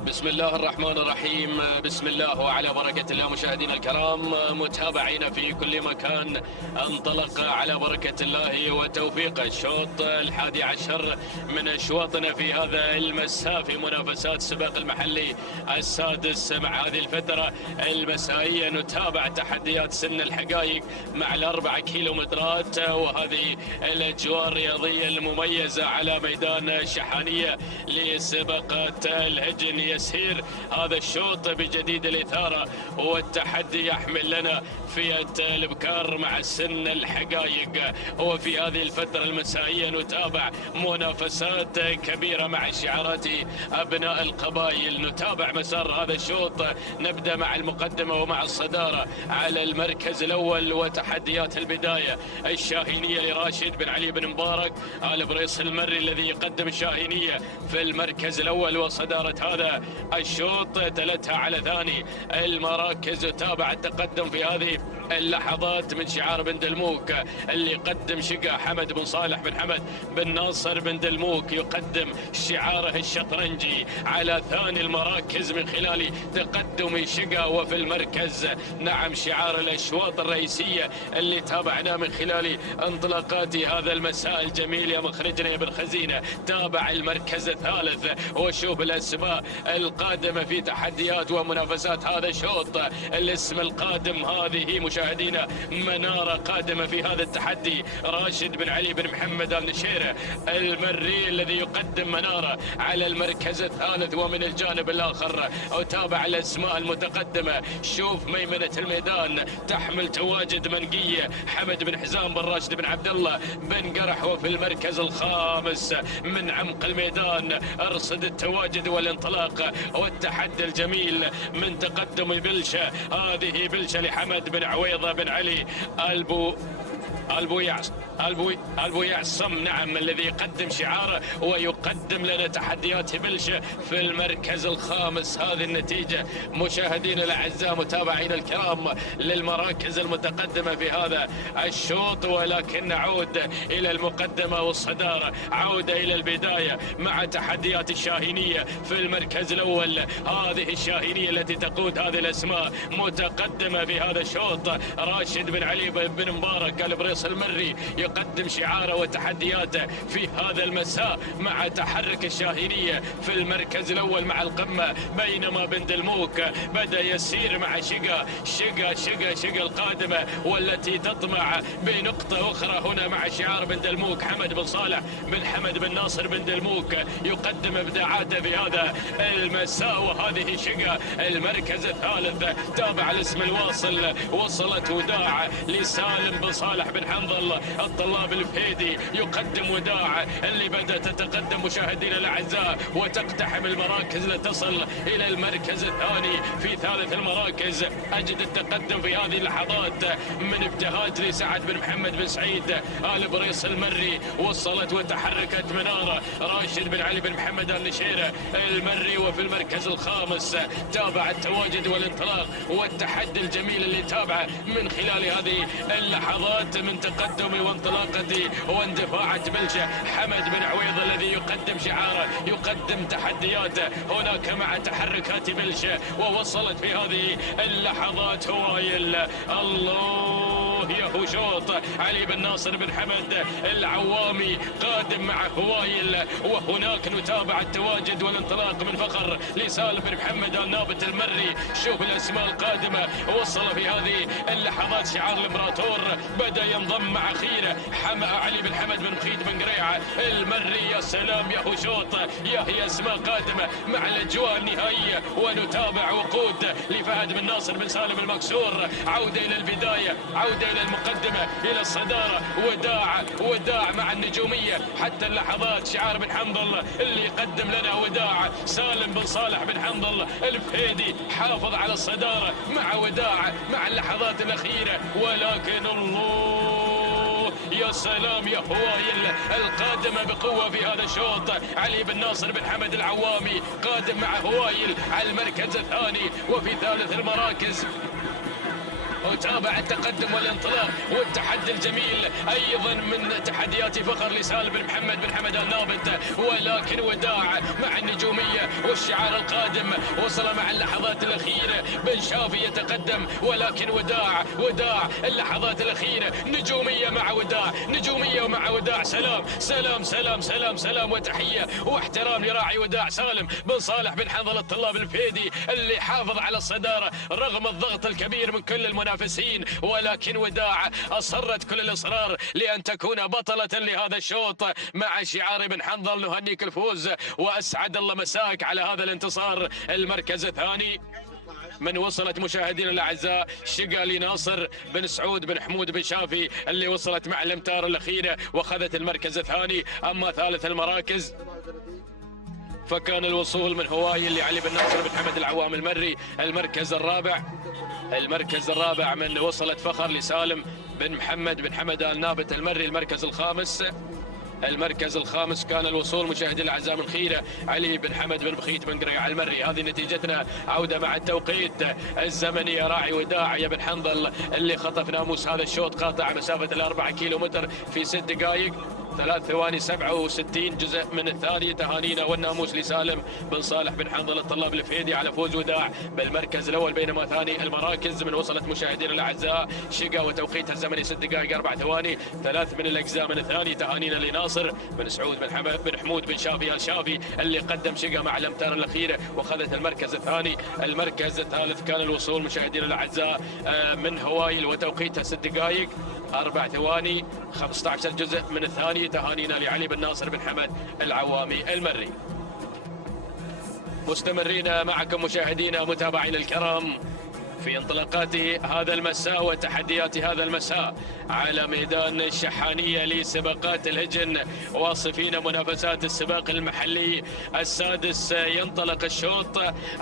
بسم الله الرحمن الرحيم، بسم الله وعلى بركة الله. مشاهدينا الكرام، متابعينا في كل مكان، انطلق على بركة الله وتوفيقه الشوط 11 من أشواطنا في هذا المساء في منافسات سباق المحلي السادس. مع هذه الفترة المسائية نتابع تحديات سن الحقائق مع ال4 كيلومترات وهذه الأجواء الرياضية المميزة على ميدان شحانية لسباقات الهجن. يسير هذا الشوط بجديد الإثارة والتحدي يحمل لنا فئة الابكار مع سن الحقائق. وفي هذه الفترة المسائية نتابع منافسات كبيرة مع شعارات أبناء القبائل. نتابع مسار هذا الشوط، نبدأ مع المقدمة ومع الصدارة على المركز الأول وتحديات البداية الشاهينية لراشد بن علي بن مبارك آل بريص المري الذي يقدم الشاهينية في المركز الأول وصدارة هذا الشوط. تلتها على ثاني المراكز. تابع التقدم في هذه اللحظات من شعار بن دلموك اللي يقدم شقة حمد بن صالح بن حمد بن ناصر بن دلموك، يقدم شعاره الشطرنجي على ثاني المراكز من خلال تقدم شقة. وفي المركز نعم شعار الأشواط الرئيسية اللي تابعناه من خلال انطلاقات هذا المساء الجميل يا مخرجنا يا بن خزينة. تابع المركز الثالث وشوف الأسماء القادمة في تحديات ومنافسات هذا الشوط. الاسم القادم هذه مشاهدينا منارة قادمة في هذا التحدي، راشد بن علي بن محمد آل نشيرة المري الذي يقدم منارة على المركز الثالث. ومن الجانب الآخر أتابع الأسماء المتقدمة. شوف ميمنة الميدان تحمل تواجد منقية حمد بن حزام بن راشد بن عبد الله بن قرح. وفي المركز الخامس من عمق الميدان أرصد التواجد والانطلاق والتحدي الجميل من تقدم بلشة. هذه بلشة لحمد بن عويضة بن علي البو يعصم نعم الذي يقدم شعاره ويقدم لنا تحديات بلشة في المركز الخامس. هذه النتيجة مشاهدينا الأعزاء متابعينا الكرام للمراكز المتقدمة في هذا الشوط. ولكن نعود إلى المقدمة والصدارة، عودة إلى البداية مع تحديات الشاهينية في المركز الأول. هذه الشاهينية التي تقود هذه الأسماء متقدمة في هذا الشوط. راشد بن علي بن مبارك آل بريص المري يقدم شعاره وتحدياته في هذا المساء مع تحرك الشاهينية في المركز الأول مع القمة. بينما بن دلموك بدأ يسير مع شقة القادمة والتي تطمع بنقطة أخرى هنا مع شعار بن دلموك. حمد بن صالح بن حمد بن ناصر بن دلموك يقدم إبداعاته في هذا المساء. وهذه شقة المركز الثالث. تابع الاسم الواصل، وصلت وداع لسالم بن صالح بن حنظل الطلاب الفهيدي يقدم وداع اللي بدأت تتقدم مشاهدينا الأعزاء وتقتحم المراكز لتصل إلى المركز الثاني. في ثالث المراكز أجد التقدم في هذه اللحظات من ابتهاج لسعد بن محمد بن سعيد آل بريص المري. وصلت وتحركت منارة راشد بن علي بن محمد آل نشيرة المري. وفي المركز الخامس تابع التواجد والانطلاق والتحدي الجميل اللي تابعه من خلال هذه اللحظات من تقدم وانطلاقة واندفاعة بلشة حمد بن عويض الذي يقدم شعاره يقدم تحدياته هناك مع تحركات بلشة. ووصلت في هذه اللحظات هوايل الله يا شوط علي بن ناصر بن حمد العوامي قادم مع هوايل. وهناك نتابع التواجد والانطلاق من فخر لسالم بن محمد النابت المري. شوف الاسماء القادمة. وصل في هذه اللحظات شعار الامبراطور بدأ وبدأ ينضم مع خيره علي بن حمد بن بخيت بن قريعة المري. يا سلام يا هو شوط، يا اسماء قادمة مع الأجواء النهائية. ونتابع وقود لفهد بن ناصر بن سالم المكسور، عودة إلى البداية، عودة إلى المقدمة، إلى الصدارة. وداع مع النجومية حتى اللحظات. شعار بن حنظل اللي يقدم لنا وداع. سالم بن صالح بن حنظل الفهيدي حافظ على الصدارة مع وداع مع اللحظات الأخيرة. ولكن الله يا سلام يا هوايل القادمة بقوة في هذا الشوط. علي بن ناصر بن حمد العوامي قادم مع هوايل على المركز الثاني وفي ثالث المراكز. وتابع التقدم والانطلاق والتحدي الجميل ايضا من تحديات فخر لسالم بن محمد بن حمد النابت. ولكن وداع مع النجوميه والشعار القادم وصل مع اللحظات الاخيره. بن شافي يتقدم ولكن وداع اللحظات الاخيره. نجوميه مع وداع، نجوميه ومع وداع. سلام سلام سلام سلام سلام وتحيه واحترام لراعي وداع سالم بن صالح بن حنظل الطلاب الفهيدي اللي حافظ على الصداره رغم الضغط الكبير من كل المنافسين. ولكن وداع أصرت كل الإصرار لأن تكون بطلة لهذا الشوط مع شعار بن حنظل. نهنيك الفوز وأسعد الله مساك على هذا الانتصار. المركز الثاني من وصلت مشاهدينا الأعزاء شقا لناصر بن سعود بن حمود بن شافي اللي وصلت مع الأمتار الأخيرة وأخذت المركز الثاني. أما ثالث المراكز فكان الوصول من هوايل لعلي بن ناصر بن حمد العوام المري. المركز الرابع من وصلت فخر لسالم بن محمد بن حمد النابت المري. المركز الخامس كان الوصول مشاهدي الاعزاء من خيره علي بن حمد بن بخيت بن قريعة المري. هذه نتيجتنا. عوده مع التوقيت الزمني يا راعي وداع يا بن حنظل اللي خطف ناموس هذا الشوط، قاطع مسافه 4 كيلومتر في 6 دقائق 3 ثواني 67 جزء من الثانية. تهانينا والناموس لسالم بن صالح بن حنظل الطلاب الفهيدي على فوز وداع بالمركز الأول. بينما ثاني المراكز من وصلت مشاهدينا الأعزاء شقا وتوقيتها الزمني 6 دقائق 4 ثواني 3 من الأجزاء من الثاني. تهانينا لناصر بن سعود بن حمود بن شافي الشافي اللي قدم شقا مع الأمتار الأخيرة وأخذت المركز الثاني. المركز الثالث كان الوصول مشاهدينا الأعزاء من هوايل وتوقيتها 6 دقائق 4 ثواني 15 جزء من الثاني. تهانينا لعلي بن ناصر بن حمد العوامي المري. مستمرين معكم مشاهدينا متابعين الكرام في انطلاقات هذا المساء وتحديات هذا المساء على ميدان الشحانية لسباقات الهجن. واصفين منافسات السباق المحلي السادس. ينطلق الشوط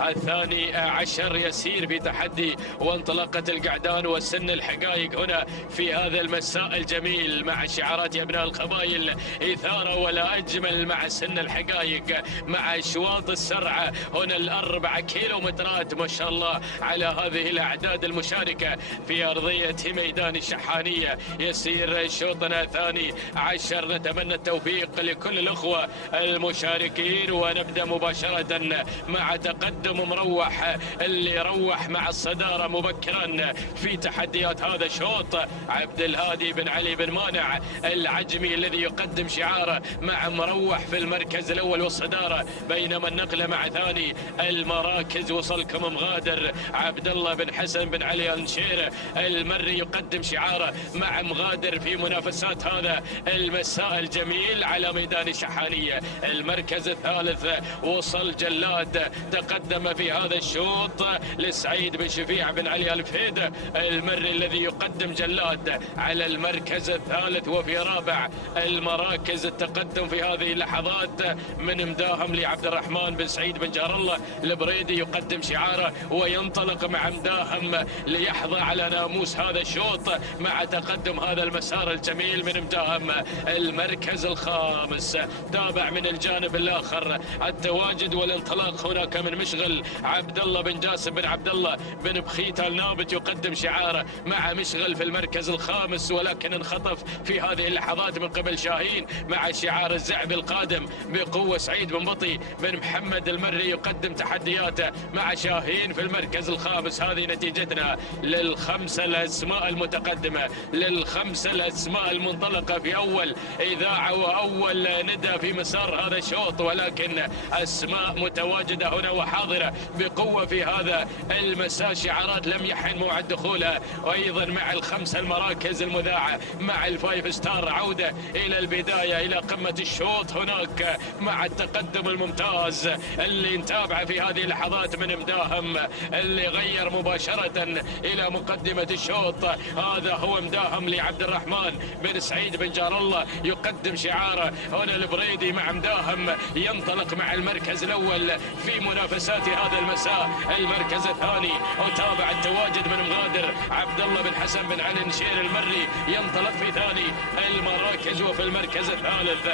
الثاني عشر يسير في تحدي وانطلاقة القعدان وسن الحقائق هنا في هذا المساء الجميل مع شعارات أبناء القبائل. إثارة ولا أجمل مع سن الحقائق مع أشواط السرعة هنا 4 كيلومترات ما شاء الله على هذه الأعداد المشاركة في أرضية ميدان الشحانية. يسير شوطنا الثاني عشر. نتمنى التوفيق لكل الأخوة المشاركين ونبدأ مباشرة مع تقدم مروح اللي روح مع الصدارة مبكرا في تحديات هذا الشوط. عبد الهادي بن علي بن مانع العجمي الذي يقدم شعاره مع مروح في المركز الأول والصدارة. بينما النقلة مع ثاني المراكز وصلكم مغادر عبد الله بن حسن بن علي النشير المري يقدم شعاره مع مغادر في منافسات هذا المساء الجميل على ميدان الشحانية. المركز الثالث وصل جلاد تقدم في هذا الشوط لسعيد بن شفيع بن علي الفهيد المري الذي يقدم جلاد على المركز الثالث. وفي رابع المراكز التقدم في هذه اللحظات من مداهم لعبد الرحمن بن سعيد بن جار الله البريدي يقدم شعاره وينطلق مع مداهم ليحظى على ناموس هذا الشوط مع تقدم هذا المسار الجميل من مداهم. المركز الخامس تابع من الجانب الآخر التواجد والانطلاق هناك من مشغل عبد الله بن جاسم بن عبد الله بن بخيت النابت يقدم شعاره مع مشغل في المركز الخامس. ولكن انخطف في هذه اللحظات من قبل شاهين مع شعار الزعب القادم بقوة. سعيد بن بطي بن محمد المري يقدم تحدياته مع شاهين في المركز الخامس. هذه هذه نتيجتنا للخمسة الأسماء المتقدمة، للخمسة الأسماء المنطلقة في أول إذاعة وأول ندى في مسار هذا الشوط، ولكن أسماء متواجدة هنا وحاضرة بقوة في هذا المساء، شعارات لم يحن موعد دخولها، وأيضا مع الخمسة المراكز المذاعة مع الفايف ستار عودة إلى البداية إلى قمة الشوط هناك مع التقدم الممتاز اللي نتابعه في هذه اللحظات من مداهم اللي غير مباشرة إلى مقدمة الشوط. هذا هو مداهم لعبد الرحمن بن سعيد بن جار الله، يقدم شعاره هنا البريدي مع مداهم، ينطلق مع المركز الأول في منافسات هذا المساء. المركز الثاني وتابع التواجد من مغادر عبد الله بن حسن بن علي نشير المري، ينطلق في ثاني المراكز. وفي المركز الثالث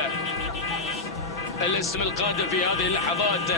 الاسم القادم في هذه اللحظات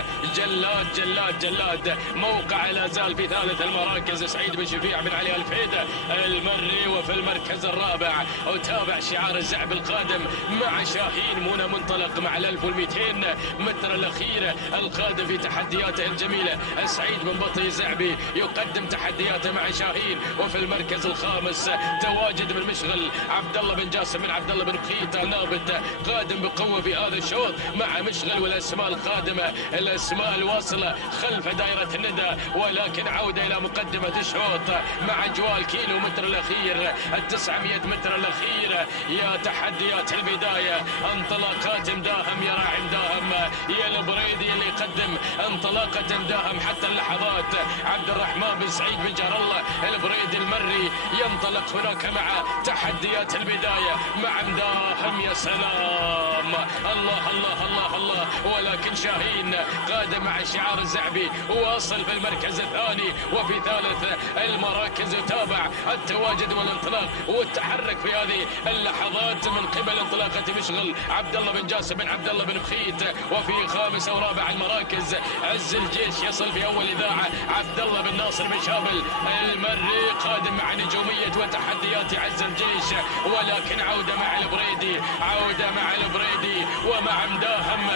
جلاد موقع لا زال في ثالث المراكز سعيد بن شفيع بن علي الفيدة المري. وفي المركز الرابع وتابع شعار الزعب القادم مع شاهين منى منطلق مع 1200 متر الأخيرة القادم في تحدياته الجميلة. سعيد بن بطي الزعبي يقدم تحدياته مع شاهين. وفي المركز الخامس تواجد من مشغل عبد الله بن جاسم بن عبد الله بن بخيت النابت قادم بقوة في هذا الشوط مع مشغل، والاسماء القادمه الاسماء الواصله خلف دائره الندى، ولكن عوده الى مقدمه الشوط مع اجواء الكيلو متر الاخير 900 متر الاخير. يا تحديات البدايه، انطلاقات مداهم، يا راعي مداهم، يا البريدي اللي يقدم انطلاقه مداهم حتى اللحظات. عبد الرحمن بن سعيد بن جار الله البريدي المري ينطلق هناك مع تحديات البدايه مع مداهم. يا سلام، الله الله الله الله. ولكن شاهين قادم مع الشعار الزعبي واصل في المركز الثاني. وفي ثالث المراكز يتابع التواجد والانطلاق والتحرك في هذه اللحظات من قبل انطلاقة مشغل عبد الله بن جاسم بن عبد الله بن بخيت. وفي خامس ورابع المراكز عز الجيش يصل في اول اذاعة عبد الله بن ناصر بن شابل المري قادم مع نجومية وتحديات عز الجيش، ولكن عودة مع البريدي، عودة مع البريدي ومع مداهم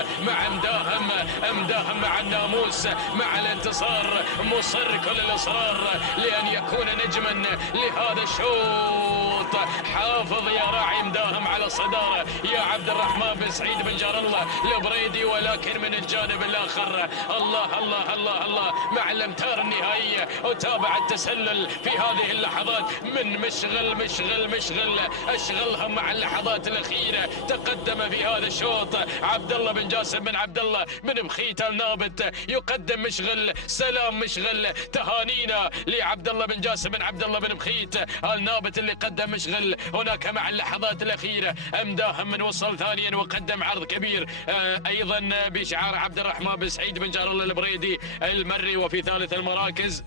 مع الناموس مع الانتصار، مصر كل الاصرار لان يكون نجما لهذا الشوط. حافظ يا راعي مداهم على الصداره يا عبد الرحمن بن سعيد بن جار الله البريدي، ولكن من الجانب الاخر الله الله الله الله مع الامتار النهائيه. وتابع التسلل في هذه اللحظات من مشغل اشغلهم مع اللحظات الاخيره. تقدم في هذا الشوط عبد الله بن جاسم بن عبد الله بن بخيت النابت، يقدم مشغل سلام مشغل، تهانينا لعبد الله بن جاسم بن عبد الله بن بخيت النابت اللي قدم مشغل هناك مع اللحظات الاخيره. مداهم من وصل ثانيا وقدم عرض كبير ايضا بشعار عبد الرحمن بن سعيد بن جار الله البريدي المري. وفي ثالث المراكز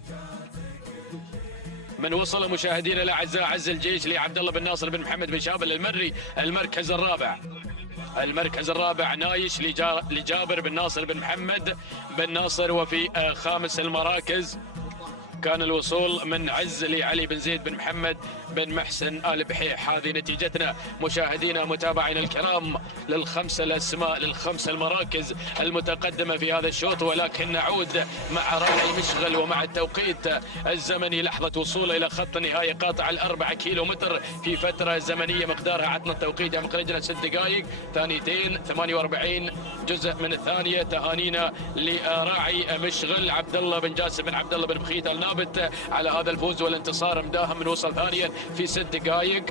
من وصل مشاهدينا الاعزاء عز الجيش لعبد الله بن ناصر بن محمد بن شابل المري. المركز الرابع نايش لجابر بن ناصر بن محمد بن ناصر. وفي خامس المراكز كان الوصول من عز لعلي بن زيد بن محمد بن محسن آل بحيح. هذه نتيجتنا مشاهدينا متابعينا الكرام للخمسة الأسماء للخمسة المراكز المتقدمة في هذا الشوط. ولكن نعود مع راعي مشغل ومع التوقيت الزمني لحظة وصوله إلى خط النهاية قاطع 4 كيلومتر في فترة زمنية مقدارها عطنا التوقيت يا مخرجنا 6 دقائق 2:48 جزء من الثانية. تهانينا لراعي مشغل عبد الله بن جاسم بن عبد الله بن بخيت النابت على هذا الفوز والانتصار. مداهم من وصل ثانيا في 6 دقائق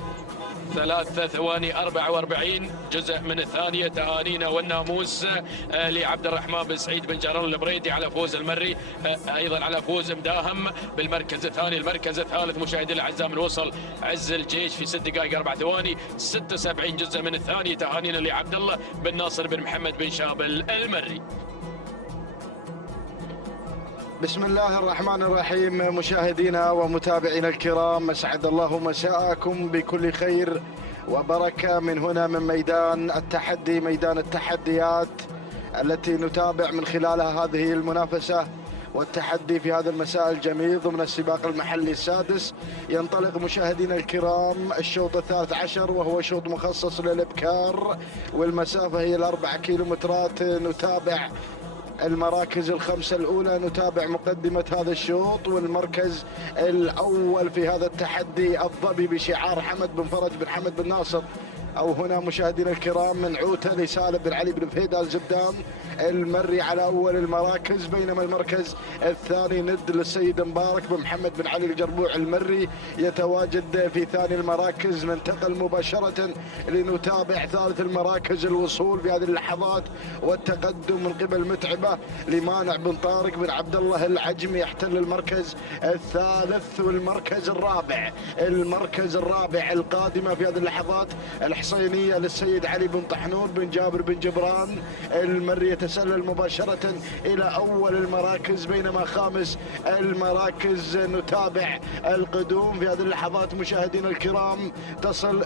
3:44 جزء من الثانية. تهانينا والناموس لعبد الرحمن بن سعيد بن جار الله البريدي على فوز المري، ايضا على فوز مداهم بالمركز الثاني. المركز الثالث مشاهدينا الاعزاء من وصل عز الجيش في 6 دقائق 4 ثواني 76 جزء من الثانية. تهانينا لعبد الله بن ناصر بن محمد بن شابل المري. بسم الله الرحمن الرحيم. مشاهدينا ومتابعينا الكرام، اسعد الله مساءكم بكل خير وبركة من هنا من ميدان التحدي، ميدان التحديات التي نتابع من خلالها هذه المنافسة والتحدي في هذا المساء الجميل ضمن السباق المحلي السادس. ينطلق مشاهدينا الكرام الشوط 13 وهو شوط مخصص للإبكار، والمسافة هي 4 كيلومترات. نتابع المراكز الخمسة الأولى. نتابع مقدمة هذا الشوط، والمركز الأول في هذا التحدي الظبي بشعار حمد بن فرج بن حمد بن ناصر، أو هنا مشاهدينا الكرام منعوته لسالم بن علي بن فهيد آل زبدان المري على أول المراكز، بينما المركز الثاني ند للسيد مبارك بن محمد بن علي الجربوع المري يتواجد في ثاني المراكز. ننتقل مباشرة لنتابع ثالث المراكز، الوصول في هذه اللحظات والتقدم من قبل متعبة لمانع بن طارق بن عبد الله العجمي يحتل المركز الثالث. والمركز الرابع، المركز الرابع القادمة في هذه اللحظات الحصينية للسيد علي بن طحنون بن جابر بن جبران المري يتسلل مباشرة إلى أول المراكز، بينما خامس المراكز نتابع القدوم في هذه اللحظات مشاهدينا الكرام. تصل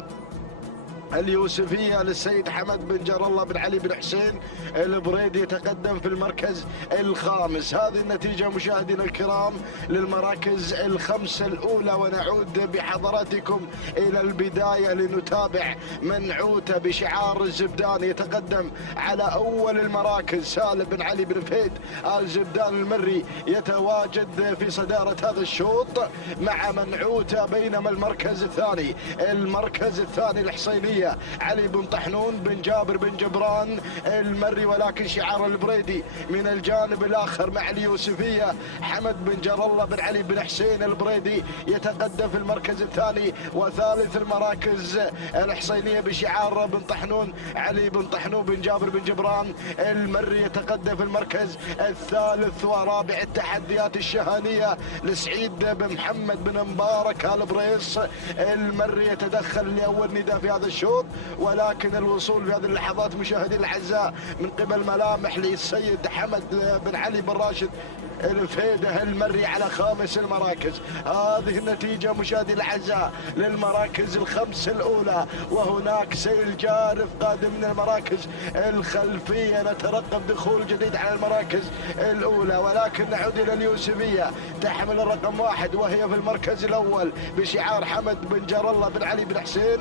اليوسفية للسيد حمد بن جار الله بن علي بن حسين البريدي يتقدم في المركز الخامس. هذه النتيجة مشاهدينا الكرام للمراكز الخمسة الأولى، ونعود بحضراتكم إلى البداية لنتابع منعوته بشعار الزبدان يتقدم على أول المراكز. سالم بن علي بن فهيد آل زبدان المري يتواجد في صدارة هذا الشوط مع منعوته، بينما المركز الثاني، المركز الثاني الحصينية علي بن طحنون بن جابر بن جبران المري، ولكن شعار البريدي من الجانب الآخر مع اليوسفية حمد بن جار الله بن علي بن حسين البريدي يتقدم في المركز الثاني. وثالث المراكز الحصينية بشعار بن طحنون علي بن طحنون بن جابر بن جبران المري يتقدم في المركز الثالث. ورابع التحديات الشهانية لسعيد بن محمد بن مبارك آل بريس المري يتدخل لأول نداء في هذا الشوط، ولكن الوصول في هذه اللحظات مشاهدينا الاعزاء من قبل ملامح للسيد حمد بن علي بن راشد الفيده المري على خامس المراكز. هذه النتيجة مشاهدينا الاعزاء للمراكز الخمس الاولى، وهناك سيل جارف قادم من المراكز الخلفية. نترقب دخول جديد على المراكز الاولى، ولكن نعود الى اليوسفية تحمل الرقم 1 وهي في المركز الاول بشعار حمد بن جار الله بن علي بن حسين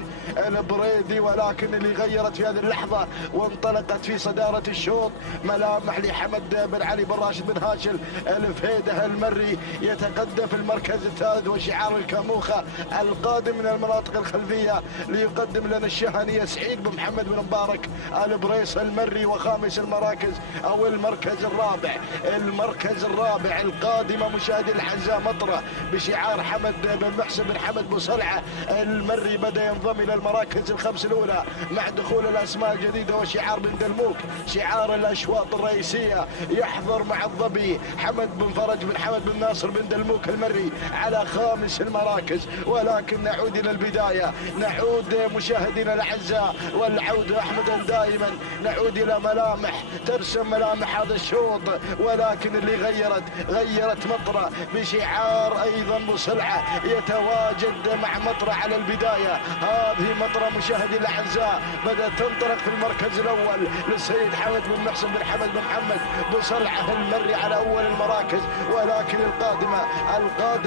البريدي، ولكن اللي غيرت في هذه اللحظة وانطلقت في صدارة الشوط ملامح لحمد بن علي بن راشد بن هاشم الفهيده المري يتقدم في المركز الثالث، وشعار الكاموخة القادم من المناطق الخلفية ليقدم لنا الشهنية سعيد بن محمد بن مبارك آل بريس المري. وخامس المراكز او المركز الرابع، المركز الرابع القادمة مشاهدي الاعزاء مطرة بشعار حمد بن محسن بن حمد بن صلعة المري بدأ ينضم الى المراكز الخمس الاولى مع دخول الاسماء الجديدة وشعار بن دلموك شعار الاشواط الرئيسية. يحضر مع الظبي حمد بن فرج بن حمد بن ناصر بن دلموك المري على خامس المراكز. ولكن نعود الى البداية، نعود مشاهدينا الاعزاء والعودة احمدا دائما، نعود الى ملامح ترسم ملامح هذا الشوط، ولكن اللي غيرت مطرة بشعار ايضا بصلعة يتواجد مع مطرة على البداية. هذه مطرة مشاهدي الاعزاء بدأت تنطلق في المركز الاول للسيد حمد بن محسن بن حمد بن محمد بصلعة المري على اول المراكز، ولكن القادمة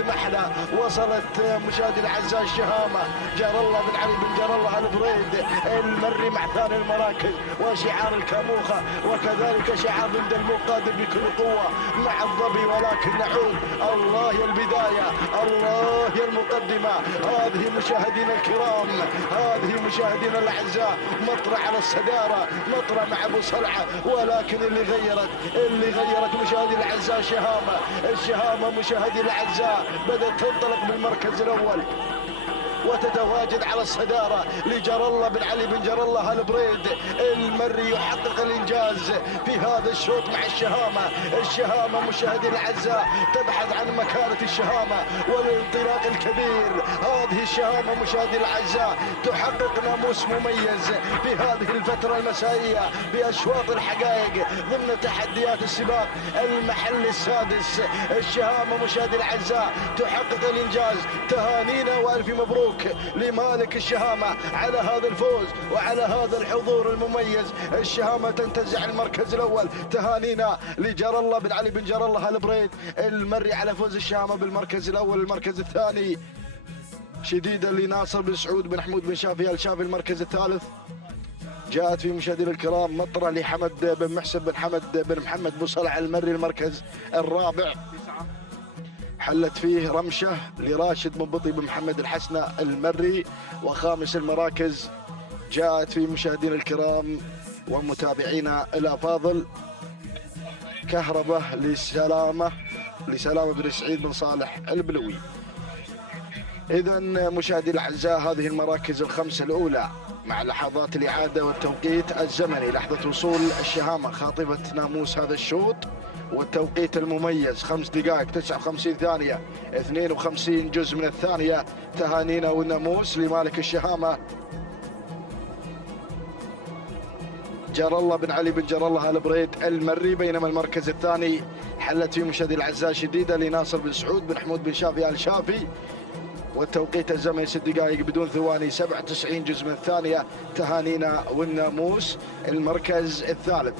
احلى. وصلت مشاهدي الاعزاء الشهامة جار الله بن علي بن جار الله البريد المري مع ثاني المراكز وشعار الكاموخة، وكذلك شعار بن دلموك قادم بكل قوة مع الظبي. ولكن نعود، الله يا البداية، الله يا المقدمة. هذه مشاهدينا الكرام، هذه مشاهدينا الاعزاء مطرة على الصدارة، مطرة مع ابو صلعة، ولكن اللي غيرت مشاهدي الاعزاء الشهامة مشاهدي الاعزاء بدأت تنطلق بالمركز الاول وتتواجد على الصدارة لجار الله بن علي بن جار الله البريد المري يحقق الإنجاز في هذا الشوط مع الشهامة مشاهدي الأعزاء تبحث عن مكانة الشهامة والانطلاق الكبير. هذه الشهامة مشاهدي الأعزاء تحقق ناموس مميز في هذه الفترة المسائية بأشواط الحقائق ضمن تحديات السباق المحلي السادس. الشهامة مشاهدي الأعزاء تحقق الإنجاز. تهانينا وألف مبروك لمالك الشهامة على هذا الفوز وعلى هذا الحضور المميز. الشهامة تنتزع المركز الأول. تهانينا لجار الله بن علي بن جار الله البريد المري على فوز الشهامة بالمركز الأول. المركز الثاني شديدا لناصر بن سعود بن حمود بن شافي الشافي المركز الثالث. جاءت في مشاهدينا الكرام مطرة لحمد بن محسن بن حمد بن محمد بن صالح المري المركز الرابع. حلت فيه رمشة لراشد منبطي بن محمد الحسنة المري. وخامس المراكز جاءت في مشاهدينا الكرام ومتابعينا الأفاضل كهربة لسلامة بن سعيد بن صالح البلوي. إذا مشاهدي الأعزاء هذه المراكز الخمسة الأولى مع لحظات الإعادة والتوقيت الزمني لحظة وصول الشهامة خاطفة ناموس هذا الشوط، والتوقيت المميز 5 دقائق 59 ثانية 52 جزء من الثانية. تهانينا والناموس لمالك الشهامة جار الله بن علي بن جار الله البريد المري. بينما المركز الثاني حلت في مشاهدي الأعزاء شديدة لناصر بن سعود بن حمود بن شافي آل شافي، والتوقيت الزمني 6 دقائق بدون ثواني 97 جزء من الثانية. تهانينا والناموس. المركز الثالث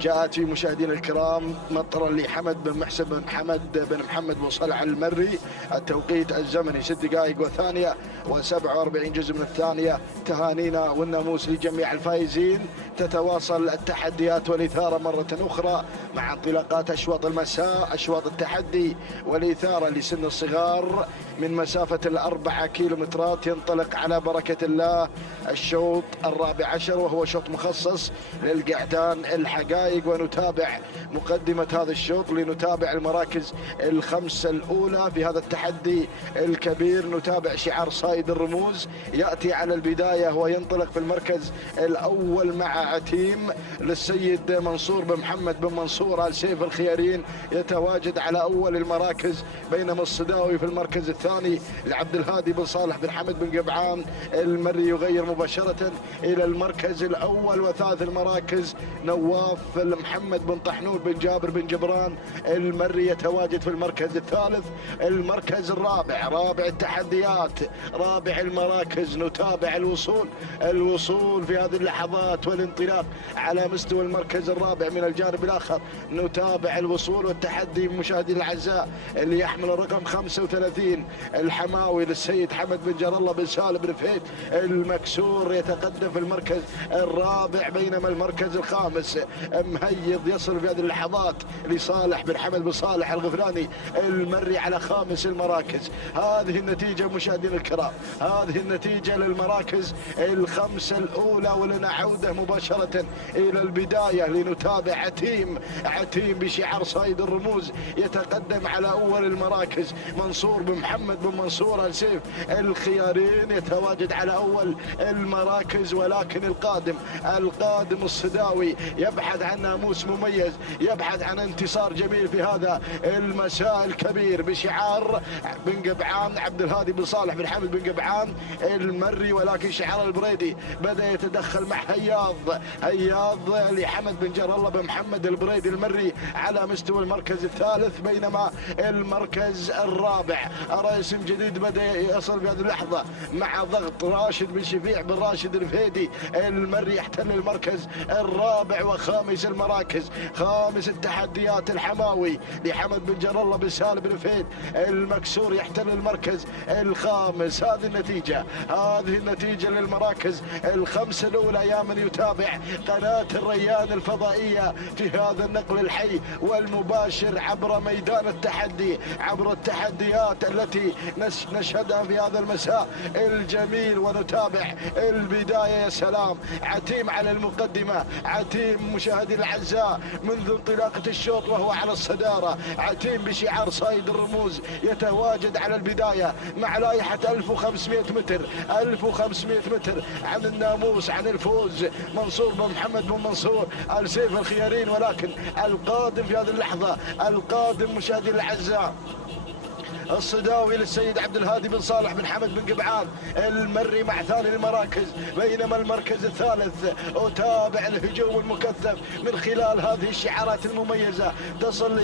جاءت في مشاهدينا الكرام مطرا لحمد بن محسن بن حمد بن محمد بن صالح المري. التوقيت الزمني 6 دقائق وثانية و47 جزء من الثانية. تهانينا والناموس لجميع الفائزين. تتواصل التحديات والإثارة مرة أخرى مع انطلاقات أشواط المساء، أشواط التحدي والإثارة لسن الصغار من مسافة 4 كيلومترات. ينطلق على بركة الله الشوط 14 وهو شوط مخصص للقعدان الحقائق. ونتابع مقدمة هذا الشوط لنتابع المراكز الخمسة الأولى في هذا التحدي الكبير. نتابع شعار صائد الرموز يأتي على البداية وينطلق في المركز الأول مع عتيم للسيد منصور بن محمد بن منصور آل سيف الخيارين، يتواجد على أول المراكز. بينما الصداوي في المركز الثاني لعبد الهادي بن صالح بن حمد بن قبعان المري يغير مباشرة إلى المركز الأول. وثالث المراكز نواف محمد بن طحنون بن جابر بن جبران المري يتواجد في المركز الثالث. المركز الرابع رابع التحديات رابع المراكز. نتابع الوصول في هذه اللحظات والانطلاق على مستوى المركز الرابع. من الجانب الآخر نتابع الوصول والتحدي مشاهدي الأعزاء اللي يحمل الرقم 35 الحماوي للسيد حمد بن جار الله بن سالم بن فهيد المكسور يتقدم في المركز الرابع. بينما المركز الخامس مهيض يصل في هذه اللحظات لصالح بن حمد بن صالح الغفراني المري على خامس المراكز. هذه النتيجة مشاهدينا الكرام، هذه النتيجة للمراكز الخمسة الأولى. ولنا عودة مباشرة إلى البداية لنتابع عتيم بشعار صيد الرموز يتقدم على أول المراكز. منصور بن محمد بن منصور آل سيف الخيارين يتواجد على أول المراكز. ولكن القادم الصداوي يبحث عن ناموس مميز، يبحث عن انتصار جميل في هذا المساء الكبير بشعار بن قبعان عبد الهادي بن صالح بن حمد بن قبعان المري. ولكن شعار البريدي بدأ يتدخل مع هياض لحمد بن جار الله بن محمد البريدي المري على مستوى المركز الثالث. بينما المركز الرابع أرى اسم جديد بدأ يصل في هذه اللحظة مع ضغط راشد بن شفيع بن راشد الفهيدي المري يحتل المركز الرابع. وخامس المراكز خامس التحديات الحماوي لحمد بن جار الله بن سالم بن فهيد المكسور يحتل المركز الخامس. هذه النتيجة للمراكز الخمسة الأولى. يا من يتابع قناة الريان الفضائية في هذا النقل الحي والمباشر عبر ميدان التحدي، عبر التحديات التي نشهدها في هذا المساء الجميل. ونتابع البداية. يا سلام، عتيم على المقدمة، عتيم مشاهدي الأعزاء منذ انطلاقة الشوط وهو على الصدارة. عتيم بشعار صيد الرموز يتواجد على البداية مع لائحة 1500 متر 1500 متر عن الناموس عن الفوز منصور بن محمد بن منصور آل سيف الخيارين. ولكن القادم في هذه اللحظة القادم مشاهدي الأعزاء الصداوي للسيد عبد الهادي بن صالح بن حمد بن قبعان المري مع ثاني المراكز. بينما المركز الثالث أتابع الهجوم المكثف من خلال هذه الشعارات المميزة.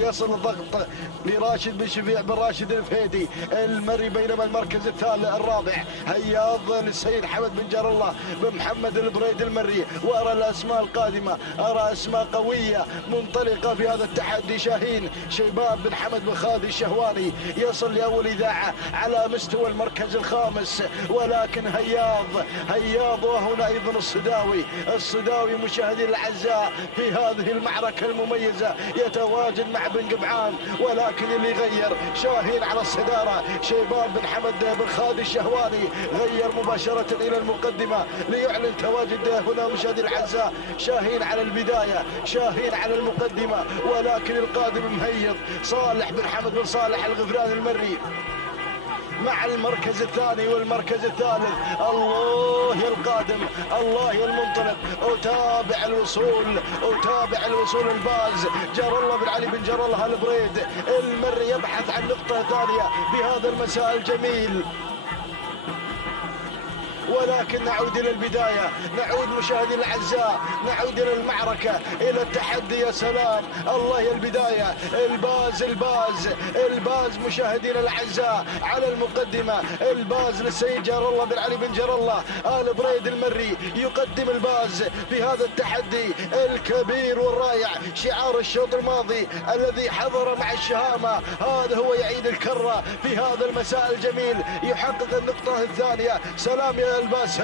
يصل الضغط لراشد بن شفيع بن راشد الفهيدي المري. بينما المركز الرابع هياض للسيد حمد بن جار الله بن محمد البريد المري. وأرى الأسماء القادمة، أرى أسماء قوية منطلقة في هذا التحدي. شاهين شيبان بن حمد بن خالد الشهواني يصل وصل لأول إذاعة على مستوى المركز الخامس، ولكن هياض وهنا أيضا الصداوي مشاهدي الأعزاء في هذه المعركة المميزة يتواجد مع بن قبعان، ولكن اللي غير شاهين على الصدارة. شيبان بن حمد بن خالد الشهواني غير مباشرة إلى المقدمة ليعلن تواجد هنا مشاهدي الأعزاء. شاهين على البداية، شاهين على المقدمة، ولكن القادم مهيض صالح بن حمد بن صالح الغفران المري مع المركز الثاني والمركز الثالث. الله يا القادم، الله يا المنطلق. أتابع الوصول الباز جار الله بن علي بن جار الله البريد المري يبحث عن نقطة ثانية بهذا المساء الجميل. ولكن نعود إلى البداية، نعود مشاهدي الأعزاء، نعود إلى المعركة، إلى التحدي. يا سلام، الله يا البداية. الباز مشاهدينا الأعزاء على المقدمة. الباز للسيد جار الله بن علي بن جار الله آل بريد المري يقدم الباز في هذا التحدي الكبير والرائع. شعار الشوط الماضي الذي حضر مع الشهامة، هذا هو يعيد الكرة في هذا المساء الجميل، يحقق النقطة الثانية. سلام يا الباز،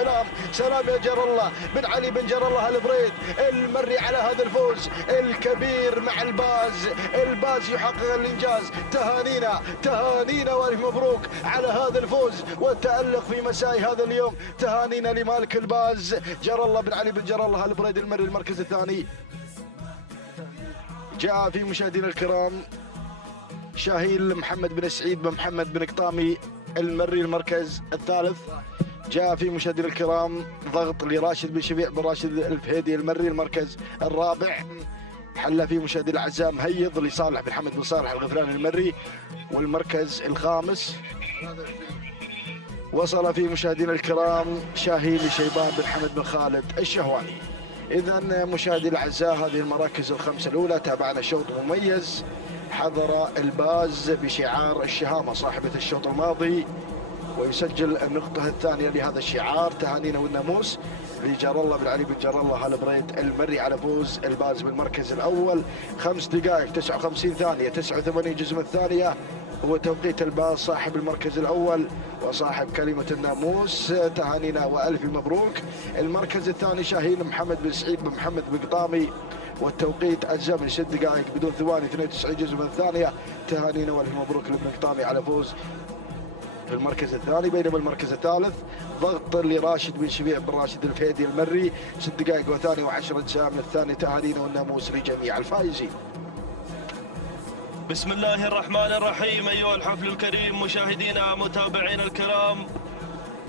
سلام يا جار الله بن علي بن جار الله البريد المري على هذا الفوز الكبير مع الباز يحقق الانجاز. تهانينا والف مبروك على هذا الفوز والتألق في مساء هذا اليوم. تهانينا لمالك الباز جار الله بن علي بن جار الله البريد المري المركز الثاني. جاء في مشاهدينا الكرام شاهين محمد بن سعيد بن محمد بن قطامي المري المركز الثالث. جاء في مشاهدينا الكرام ضغط لراشد بن شفيع بن راشد الفهيدي المري المركز الرابع. حل في مشاهدي الاعزاء مهيض لصالح بن حمد بن صالح الغفران المري والمركز الخامس. وصل في مشاهدينا الكرام شاهين لشيبان بن حمد بن خالد الشهواني. اذا مشاهدي الاعزاء هذه المراكز الخمسه الاولى. تابعنا شوط مميز حضر الباز بشعار الشهامه صاحبه الشوط الماضي، ويسجل النقطة الثانية لهذا الشعار. تهانينا والناموس لجار الله بن علي بن جار الله البريد المري على فوز الباز بالمركز الأول. 5 دقائق 59 ثانية 89 جزء من الثانية هو توقيت الباز صاحب المركز الأول وصاحب كلمة الناموس. تهانينا وألف مبروك. المركز الثاني شاهين محمد بن سعيد بن محمد بن قطامي والتوقيت الزمن 6 دقائق بدون ثواني 92 جزء من الثانية. تهانينا وألف مبروك لابن قطامي على فوز في المركز الثاني. بينما المركز الثالث ضغط لراشد بن شفيع بن راشد الفهيدي المري 6 دقائق وثانية و10 أجزاء من الثانية. تهانينا والناموس لجميع الفائزين. بسم الله الرحمن الرحيم. أيها الحفل الكريم مشاهدينا متابعينا الكرام،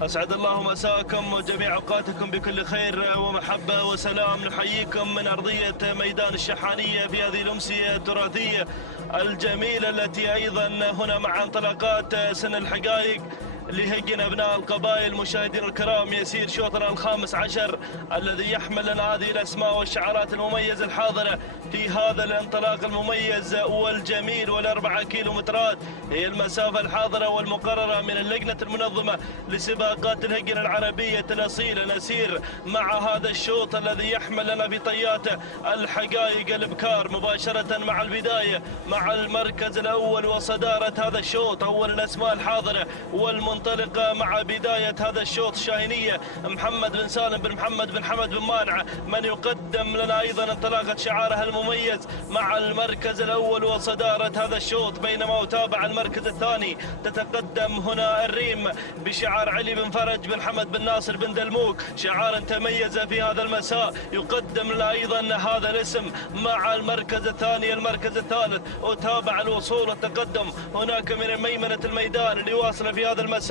أسعد الله مساءكم وجميع أوقاتكم بكل خير ومحبة وسلام. نحييكم من أرضية ميدان الشحانية في هذه الأمسية التراثية الجميلة التي أيضا هنا مع انطلاقات سن الحقائق لهجن أبناء القبائل. مشاهدينا الكرام، يسير شوطنا الخامس عشر الذي يحمل لنا هذه الأسماء والشعارات المميزة الحاضرة في هذا الانطلاق المميز والجميل. وال4 كيلومترات هي المسافة الحاضرة والمقررة من اللجنة المنظمة لسباقات الهجن العربية الأصيلة. نسير مع هذا الشوط الذي يحمل لنا في طياته الحقائق الابكار مباشرة مع البداية مع المركز الأول وصدارة هذا الشوط. أول الأسماء الحاضرة والمنطلقة مع بداية هذا الشوط الشاهينية محمد بن سالم بن محمد بن حمد بن مانعة، من يقدم لنا أيضا انطلاقة شعارها المميز مع المركز الأول وصدارة هذا الشوط. بينما أتابع المركز الثاني تتقدم هنا الريم بشعار علي بن فرج بن حمد بن ناصر بن دلموك، شعار تميز في هذا المساء يقدم لنا أيضا هذا الاسم مع المركز الثاني. المركز الثالث أتابع الوصول والتقدم هناك من ميمنة الميدان اللي واصل في هذا المساء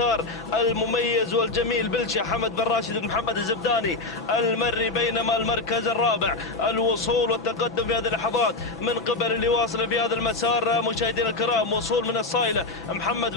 المميز والجميل بلشة حمد بن راشد بن محمد الزبداني المري. بينما المركز الرابع الوصول والتقدم في هذه اللحظات من قبل اللي واصل في هذا المسار مشاهدينا الكرام، وصول من الصايلة محمد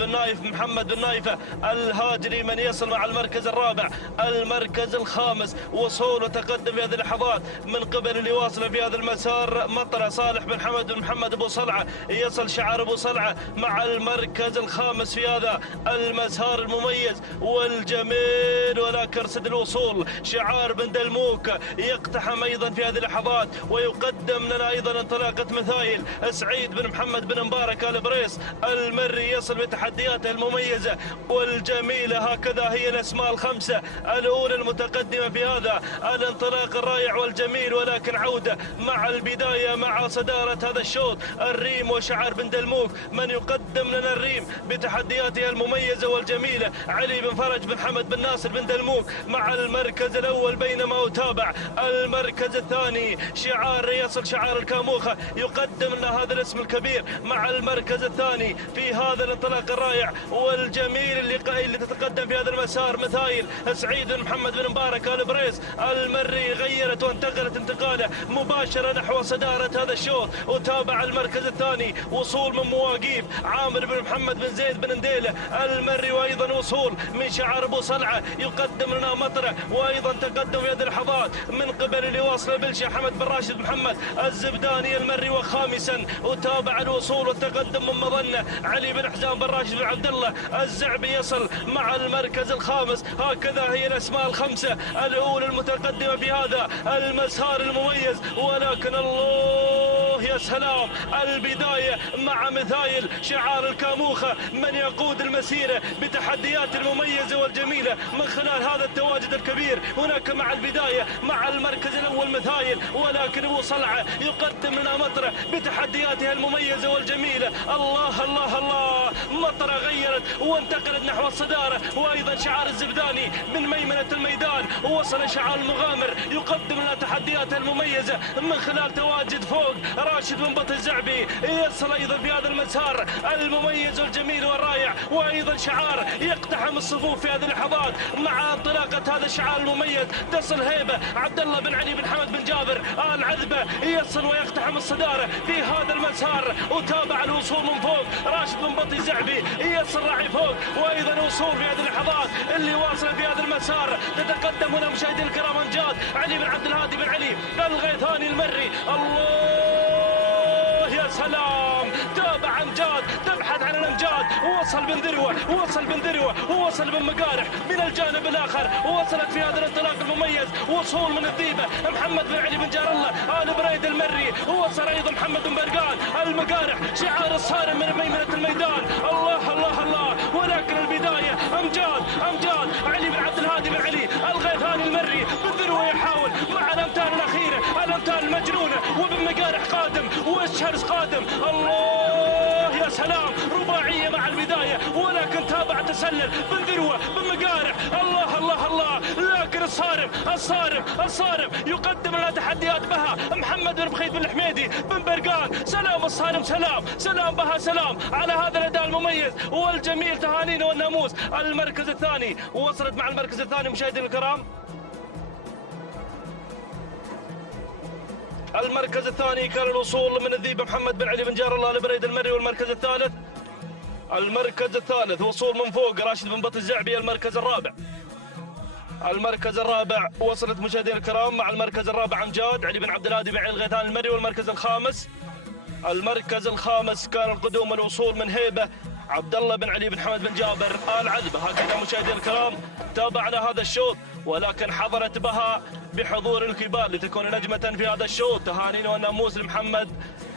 بن نايفة الهاجري من يصل مع المركز الرابع. المركز الخامس وصول وتقدم في هذه اللحظات من قبل اللي واصل في هذا المسار مطرة صالح بن حمد بن محمد ابو صلعة، يصل شعار ابو صلعة مع المركز الخامس في هذا المسار. المسار المميز والجميل، ولكن رصد الوصول شعار بن دلموك يقتحم أيضا في هذه اللحظات ويقدم لنا أيضا انطلاقة مثايل سعيد بن محمد بن مبارك البريس المري يصل بتحدياته المميزة والجميلة. هكذا هي الأسماء الخمسة الأولى المتقدمة في هذا الانطلاق الرائع والجميل، ولكن عودة مع البداية مع صدارة هذا الشوط الريم وشعار بن دلموك من يقدم لنا الريم بتحدياته المميزة والجميلة. علي بن فرج بن حمد بن ناصر بن دلموك مع المركز الأول، بينما أتابع المركز الثاني شعار يصل شعار الكاموخة يقدم لنا هذا الاسم الكبير مع المركز الثاني في هذا الانطلاق الرائع والجميل اللي تتقدم في هذا المسار مثايل سعيد بن محمد بن مبارك البريس المري غيرت وانتقلت انتقاله مباشرة نحو صدارة هذا الشوط. وتابع المركز الثاني وصول من مواقيف عامر بن محمد بن زيد بن نديلة المري، وأيضا وصول من شعار أبو صلعة يقدم لنا مطرة، وأيضا تقدم في هذه اللحظات من قبل اللي واصل بلشة حمد بن راشد محمد الزبداني المري. وخامسا وتابع الوصول والتقدم من مظنة علي بن حزام بن راشد بن عبد الله الزعبي يصل مع المركز الخامس. هكذا هي الأسماء الخمسة الأولى المتقدمة في هذا المسار المميز، ولكن الله يا سلام البداية مع مثايل شعار الكاموخة من يقود المسيرة بتحديات المميزة والجميلة من خلال هذا التواجد الكبير. هناك مع البداية مع المركز الأول مثايل، ولكن أبو صلعة يقدم لنا مطرة بتحدياتها المميزة والجميلة. الله الله الله، مطرة غيرت وانتقلت نحو الصدارة، وأيضا شعار الزبداني من ميمنة الميدان ووصل شعار المغامر يقدم لنا تحدياتها المميزة من خلال تواجد فوق راشد بن بط الزعبي يصل أيضا في هذا المسار المميز والجميل والرائع، وأيضا شعار يقتحم الصفوف في هذه اللحظات مع انطلاقة هذا الشعار المميز. تصل هيبة عبد الله بن علي بن حمد بن جابر العذبة يصل ويقتحم الصدارة في هذا المسار. وتابع الوصول من فوق راشد بن بط الزعبي يصل راعي فوق، وأيضا وصول في هذه اللحظات اللي واصل في هذا المسار. تتقدم هنا مشاهدينا الكرام أمجاد علي بن عبد الهادي بن علي الغيثاني المري. الله يا سلام، تابع أمجاد تبحث عن الأمجاد، وصل بن ذروة وصل بن ذروة ووصل بن مقارح من الجانب الآخر، ووصلت في هذا الانطلاق المميز وصول من الذيبة محمد بن علي بن جار الله آل بريد المري، ووصل أيضا محمد بن برقان المقارح شعار الصارم من ميمنة الميدان. الله الله الله، ولكن البداية أمجاد علي بن عبد الهادي بن علي الغيثاني المري بالذروة يحاول مع الأمتار الأخيرة الأمتار المجنونة، وبن مقارح قادم والشرس قادم. الله يا سلام، رباعية مع البداية، ولكن تابع تسلل بن ذروة بن مقارح. الله الله الله، لكن الصارم يقدم لنا تحديات بها محمد بن بخيت بن الحميدي بن برقان. سلام الصارم، سلام بها، سلام على هذا الأداء المميز والجميل. تهانينا والناموس. المركز الثاني وصلت مع المركز الثاني مشاهدينا الكرام، المركز الثاني كان الوصول من الذيب محمد بن علي بن جار الله لبريد المري. والمركز الثالث وصول من فوق راشد بن بط الزعبي. المركز الرابع وصلت مشاهدينا الكرام مع المركز الرابع أمجاد علي بن عبد الهادي بن علي الغيثاني المري. والمركز الخامس كان القدوم الوصول من هيبة عبد الله بن علي بن حمد بن جابر العذبة. هكذا مشاهدينا الكرام تابعنا هذا الشوط، ولكن حضرت بها بحضور الكبار لتكون نجمة في هذا الشوط. تهانينا والناموس لمحمد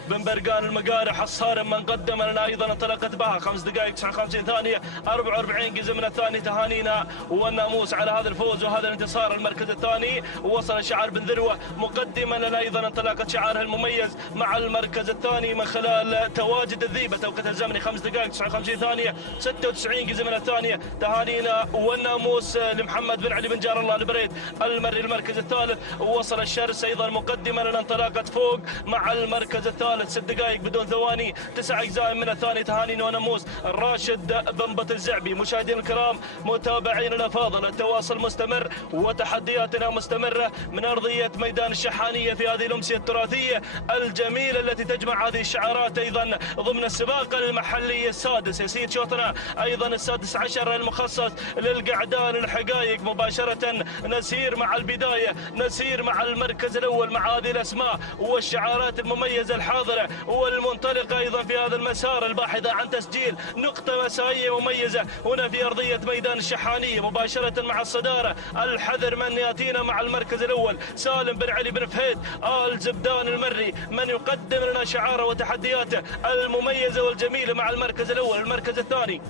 بن برقان المقارح الصارم من قدم لنا ايضا انطلقت بها 5 دقائق 59 ثانيه 44 جزء من الثاني. تهانينا والناموس على هذا الفوز وهذا الانتصار. المركز الثاني وصل شعار بن ذروه مقدما لنا ايضا انطلاقه شعاره المميز مع المركز الثاني من خلال تواجد الذيبه توقيت الزمني 5 دقائق 59 ثانيه 96 جزء من الثانيه. تهانينا والناموس لمحمد بن علي بن جار الله البريد المري. المركز الثالث وصل الشرس ايضا مقدما لنا انطلاقه فوق مع المركز الثالث 6 دقائق بدون ثواني 9 أجزاء من الثاني. تهانينا وناموس الراشد بن بط الزعبي. مشاهدينا الكرام متابعينا الافاضل، التواصل مستمر وتحدياتنا مستمره من ارضيه ميدان الشحانيه في هذه الامسيه التراثيه الجميله التي تجمع هذه الشعارات ايضا ضمن السباق المحلي السادس. يسير شوطنا ايضا السادس عشر المخصص للقعدان الحقائق. مباشره نسير مع البدايه، نسير مع المركز الاول مع هذه الاسماء والشعارات المميزه الحاضره المنتظرة والمنطلقة أيضا في هذا المسار، الباحثة عن تسجيل نقطة مسائية مميزة هنا في أرضية ميدان الشحانية مباشرة مع الصدارة. الحذر من يأتينا مع المركز الأول سالم بن علي بن فهيد آل زبدان المري، من يقدم لنا شعاره وتحدياته المميزة والجميلة مع المركز الأول. المركز الثاني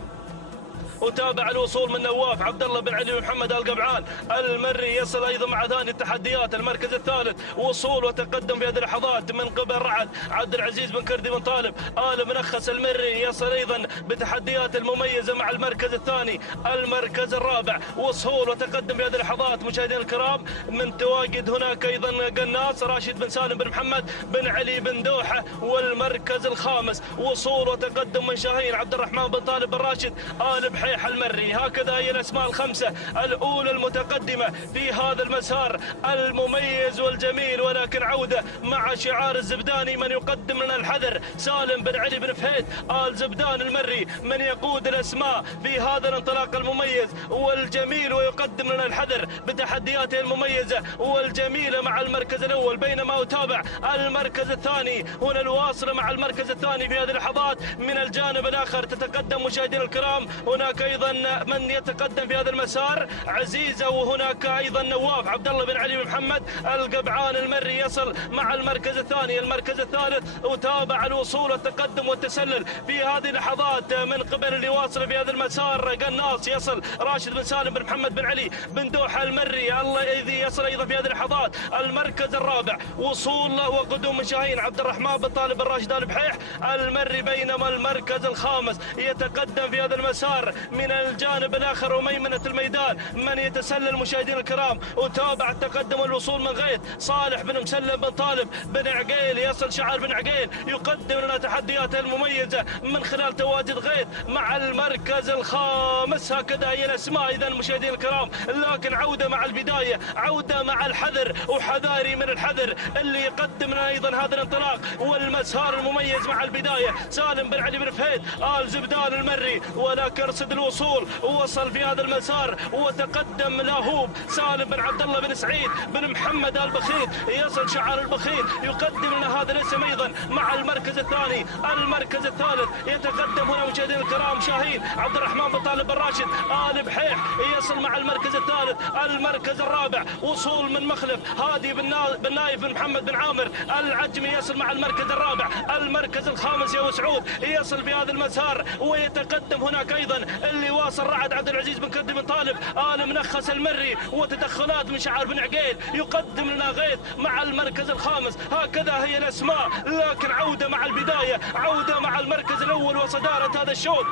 وتابع الوصول من نواف عبد الله بن علي محمد القبعان المري، يصل ايضا مع ثاني التحديات. المركز الثالث وصول وتقدم في هذه اللحظات من قبل رعد عبد العزيز بن كردي بن طالب آل منخس المري، يصل ايضا بتحديات المميزه مع المركز الثاني. المركز الرابع وصول وتقدم في هذه اللحظات مشاهدينا الكرام من تواجد هناك ايضا قناص راشد بن سالم بن محمد بن علي بن دوحه. والمركز الخامس وصول وتقدم من شاهين عبد الرحمن بن طالب بن راشد آل بحيح المري. هكذا هي الأسماء الخمسة الأولى المتقدمة في هذا المسار المميز والجميل، ولكن عودة مع شعار الزبداني من يقدم لنا الحذر سالم بن علي بن فهيد آل زبدان المري، من يقود الأسماء في هذا الانطلاق المميز والجميل ويقدم لنا الحذر بتحدياته المميزة والجميلة مع المركز الأول. بينما أتابع المركز الثاني هنا الواصلة مع المركز الثاني في هذه اللحظات من الجانب الآخر تتقدم مشاهدينا الكرام هناك ايضا من يتقدم في هذا المسار عزيزه، وهناك ايضا نواف عبد الله بن علي بن محمد القبعان المري يصل مع المركز الثاني. المركز الثالث وتابع الوصول والتقدم والتسلل في هذه اللحظات من قبل اللي واصل في هذا المسار قناص، يصل راشد بن سالم بن محمد بن علي بن دوحه المري الذي يصل ايضا في هذه اللحظات. المركز الرابع وصول وقدوم من شاهين عبد الرحمن بن طالب بن راشد آل بحيح المري. بينما المركز الخامس يتقدم في هذا المسار من الجانب الآخر وميمنة الميدان من يتسلل مشاهدينا الكرام. وتابع التقدم والوصول من غيث صالح بن مسلم بن طالب بن عقيل، يصل شعار بن عقيل يقدم لنا تحدياته المميزة من خلال تواجد غيث مع المركز الخامس. هكذا هي الأسماء إذا مشاهدينا الكرام، لكن عودة مع البداية، عودة مع الحذر وحذاري من الحذر اللي يقدم لنا أيضا هذا الانطلاق والمسار المميز مع البداية سالم بن علي بن فهيد آل زبدان المري. ولكن رصد الوصول ووصل في هذا المسار وتقدم لاهوب سالم بن عبد الله بن سعيد بن محمد البخيت، يصل شعار البخيت يقدم لنا هذا الاسم ايضا مع المركز الثاني. المركز الثالث يتقدم هنا مشاهدينا الكرام شاهين عبد الرحمن بن طالب بن راشد آل بحيح، يصل مع المركز الثالث. المركز الرابع وصول من مخلف هادي بن نايف بن محمد بن عامر العجمي، يصل مع المركز الرابع. المركز الخامس يا وسعود يصل في هذا المسار ويتقدم هناك ايضا اللي واصل رعد عبد العزيز بن كردي بن طالب آل منخس المري، وتدخلات من شعار بن عقيل يقدم لنا غيث مع المركز الخامس. هكذا هي الاسماء، لكن عودة مع البداية، عودة مع المركز الاول وصدارة هذا الشوط.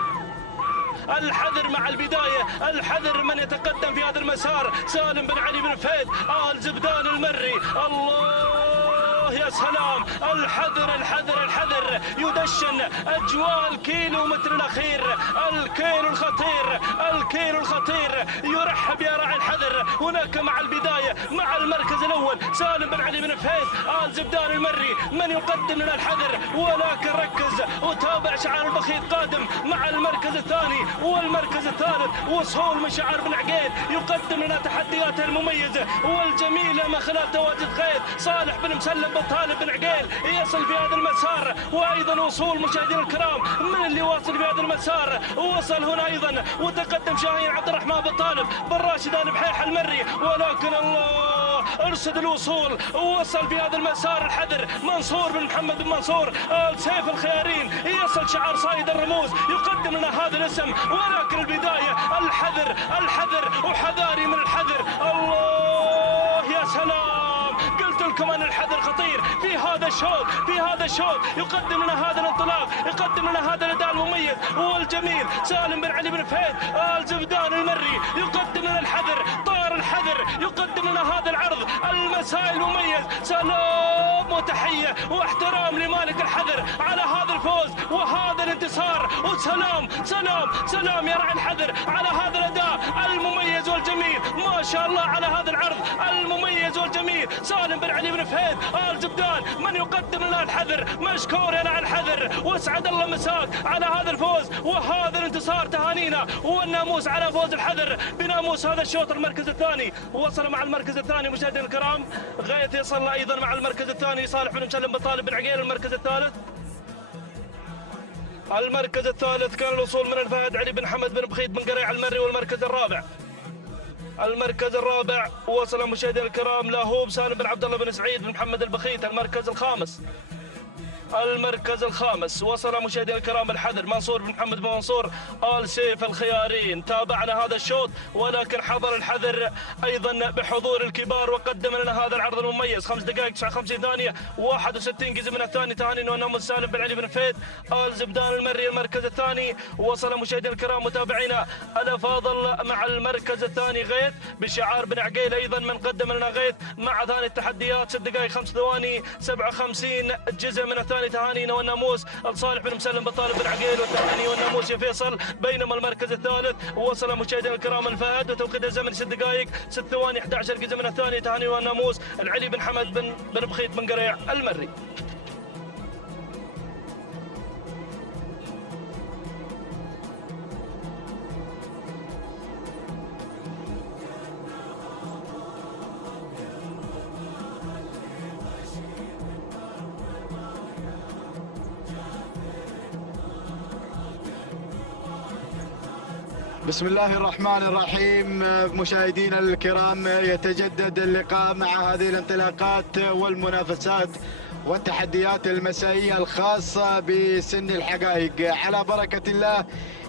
الحذر مع البداية، الحذر من يتقدم في هذا المسار سالم بن علي بن فهيد آل زبدان المري. الله يا سلام، الحذر الحذر الحذر، يدشن أجواء الكيلومتر الأخير، الكيلو الخطير، الكيلو الخطير، يرحب يا راعي الحذر هناك مع البداية مع المركز الأول سالم بن علي بن فهيد آل زبدان المري من يقدم لنا الحذر. ولكن ركز وتابع شعار البخيت قادم مع المركز الثاني والمركز الثالث. وصول من شعار بن عقيل يقدم لنا تحدياته المميزة والجميلة من خلال تواجد غيث صالح بن مسلم بن طالب بن عقيل، يصل في هذا المسار. وايضا وصول مشاهدينا الكرام من اللي واصل في هذا المسار، وصل هنا ايضا وتقدم شاهين عبد الرحمن بن طالب بن راشد آل بحيح المري. ولكن الله ارصد الوصول، ووصل في هذا المسار الحذر منصور بن محمد بن منصور آل سيف الخيارين، يصل شعار صايد الرموز يقدم لنا هذا الاسم. ولكن البداية الحذر الحذر وحذاري من الحذر. الله يا سلام، قلت لكم ان الحذر خطير في هذا الشوط، في هذا الشوط يقدم لنا هذا الانطلاق، يقدم لنا هذا الاداء المميز والجميل سالم بن علي بن فهيد آل زبدان المري، يقدم لنا الحذر، طار الحذر، يقدم لنا هذا العرض المسائي المميز. سلام وتحية واحترام لمالك الحذر على هذا الفوز وهذا الانتصار، وسلام سلام سلام يا راعي الحذر على هذا الاداء المميز والجميل. ما ما شاء الله على هذا العرض المميز والجميل. سالم بن علي بن فهيد آل زبدان من يقدم لنا الحذر. مشكور يا الحذر، واسعد الله مساك على هذا الفوز وهذا الانتصار. تهانينا والناموس على فوز الحذر بناموس هذا الشوط. المركز الثاني وصل مع المركز الثاني مشاهدينا الكرام. غاية يصل ايضا مع المركز الثاني صالح بن مسلم بن طالب بن عقيل. المركز الثالث كان الوصول من الفهد علي بن حمد بن بخيت بن قريع المري. والمركز الرابع وصل مشاهدينا الكرام لاهوب سالم بن عبد الله بن سعيد بن محمد البخيت. المركز الخامس وصل مشاهدينا الكرام الحذر منصور بن محمد بن منصور آل سيف الخيارين. تابعنا هذا الشوط ولكن حضر الحذر ايضا بحضور الكبار وقدم لنا هذا العرض المميز. 5 دقائق 59 ثانيه 61 جزء من الثاني. تهانينا وناموس سالم بن علي بن فهيد آل زبدان المري. المركز الثاني وصل مشاهدينا الكرام متابعينا الافاضل مع المركز الثاني غيث بشعار بن عقيل ايضا من قدم لنا غيث مع ثاني التحديات 6 دقائق 5 ثواني 57 جزء من الثاني. تهانينا والناموس لصالح بن مسلم بن طالب بن عقيل والتهاني والناموس يا فيصل. بينما المركز الثالث وصل مشاهدينا الكرام الفهد وتوقيت الزمن 6 دقائق 6 ثواني 11 جزء من الثاني. تهاني والناموس العلي بن حمد بن بخيت بن قريع المري. بسم الله الرحمن الرحيم. مشاهدينا الكرام، يتجدد اللقاء مع هذه الانطلاقات والمنافسات والتحديات المسائية الخاصة بسن الحقائق. على بركة الله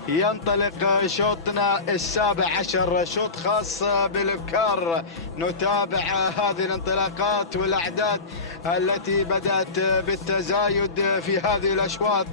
ينطلق شوطنا 17، شوط خاص بالابكار. نتابع هذه الانطلاقات والاعداد التي بدات بالتزايد في هذه الاشواط.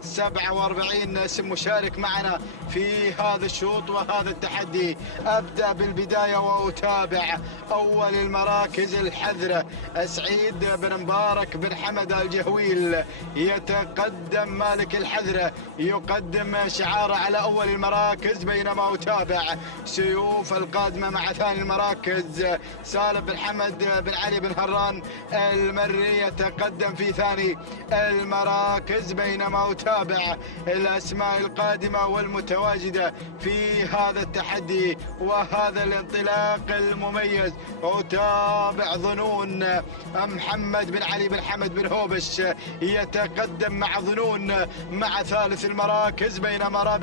47 اسم مشارك معنا في هذا الشوط وهذا التحدي. ابدا بالبدايه واتابع اول المراكز الحذره. سعيد بن مبارك بن حمد الجهويل يتقدم. مالك الحذره يقدم شعار على أول المراكز، بينما أتابع سيوف القادمة مع ثاني المراكز. سالم بن حمد بن علي بن هران المري يتقدم في ثاني المراكز، بينما أتابع الأسماء القادمة والمتواجدة في هذا التحدي وهذا الانطلاق المميز. أتابع ظنون محمد بن علي بن حمد بن هوبش يتقدم مع ظنون مع ثالث المراكز، بينما رابع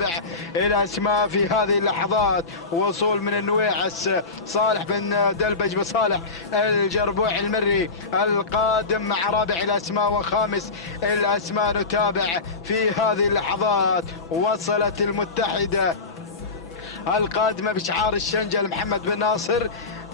الاسماء في هذه اللحظات وصول من النويعس صالح بن دلبج بصالح الجربوع المري القادم مع رابع الاسماء وخامس الاسماء. نتابع في هذه اللحظات وصلت المتحده القادمه بشعار الشنجل محمد بن ناصر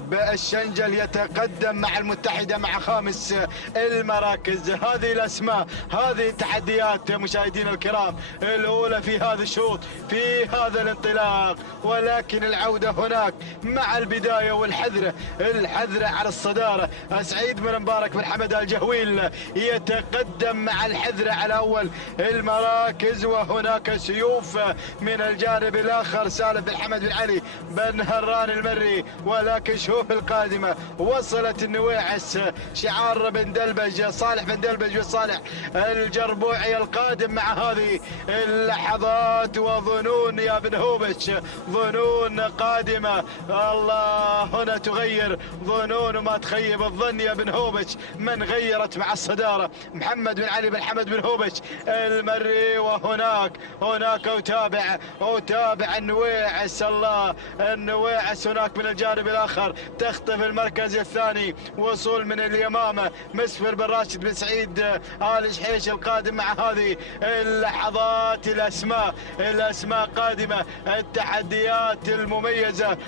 بالشنجل يتقدم مع المتحدة مع خامس المراكز. هذه الأسماء، هذه التحديات مشاهدينا الكرام الأولى في هذا الشوط في هذا الانطلاق، ولكن العودة هناك مع البداية والحذرة. الحذرة على الصدارة. سعيد بن مبارك بن حمد الجهويل يتقدم مع الحذرة على أول المراكز، وهناك سيوف من الجانب الآخر سالم بن حمد بن علي بن هران المري. ولكن شوف القادمة وصلت النويعس شعار بن دلبج صالح بن دلبج وصالح الجربوعي القادم مع هذه اللحظات. وظنون يا بن هوبش، ظنون قادمة. الله هنا تغير ظنون وما تخيب الظن يا بن هوبش. من غيرت مع الصدارة محمد بن علي بن حمد بن هوبش المري. وهناك أتابع النويعس. الله النويعس هناك من الجانب الآخر تخطف المركز الثاني. وصول من اليمامة مسفر بن راشد بن سعيد آل شحيش القادم مع هذه اللحظات. الأسماء قادمة، التحديات المميزة.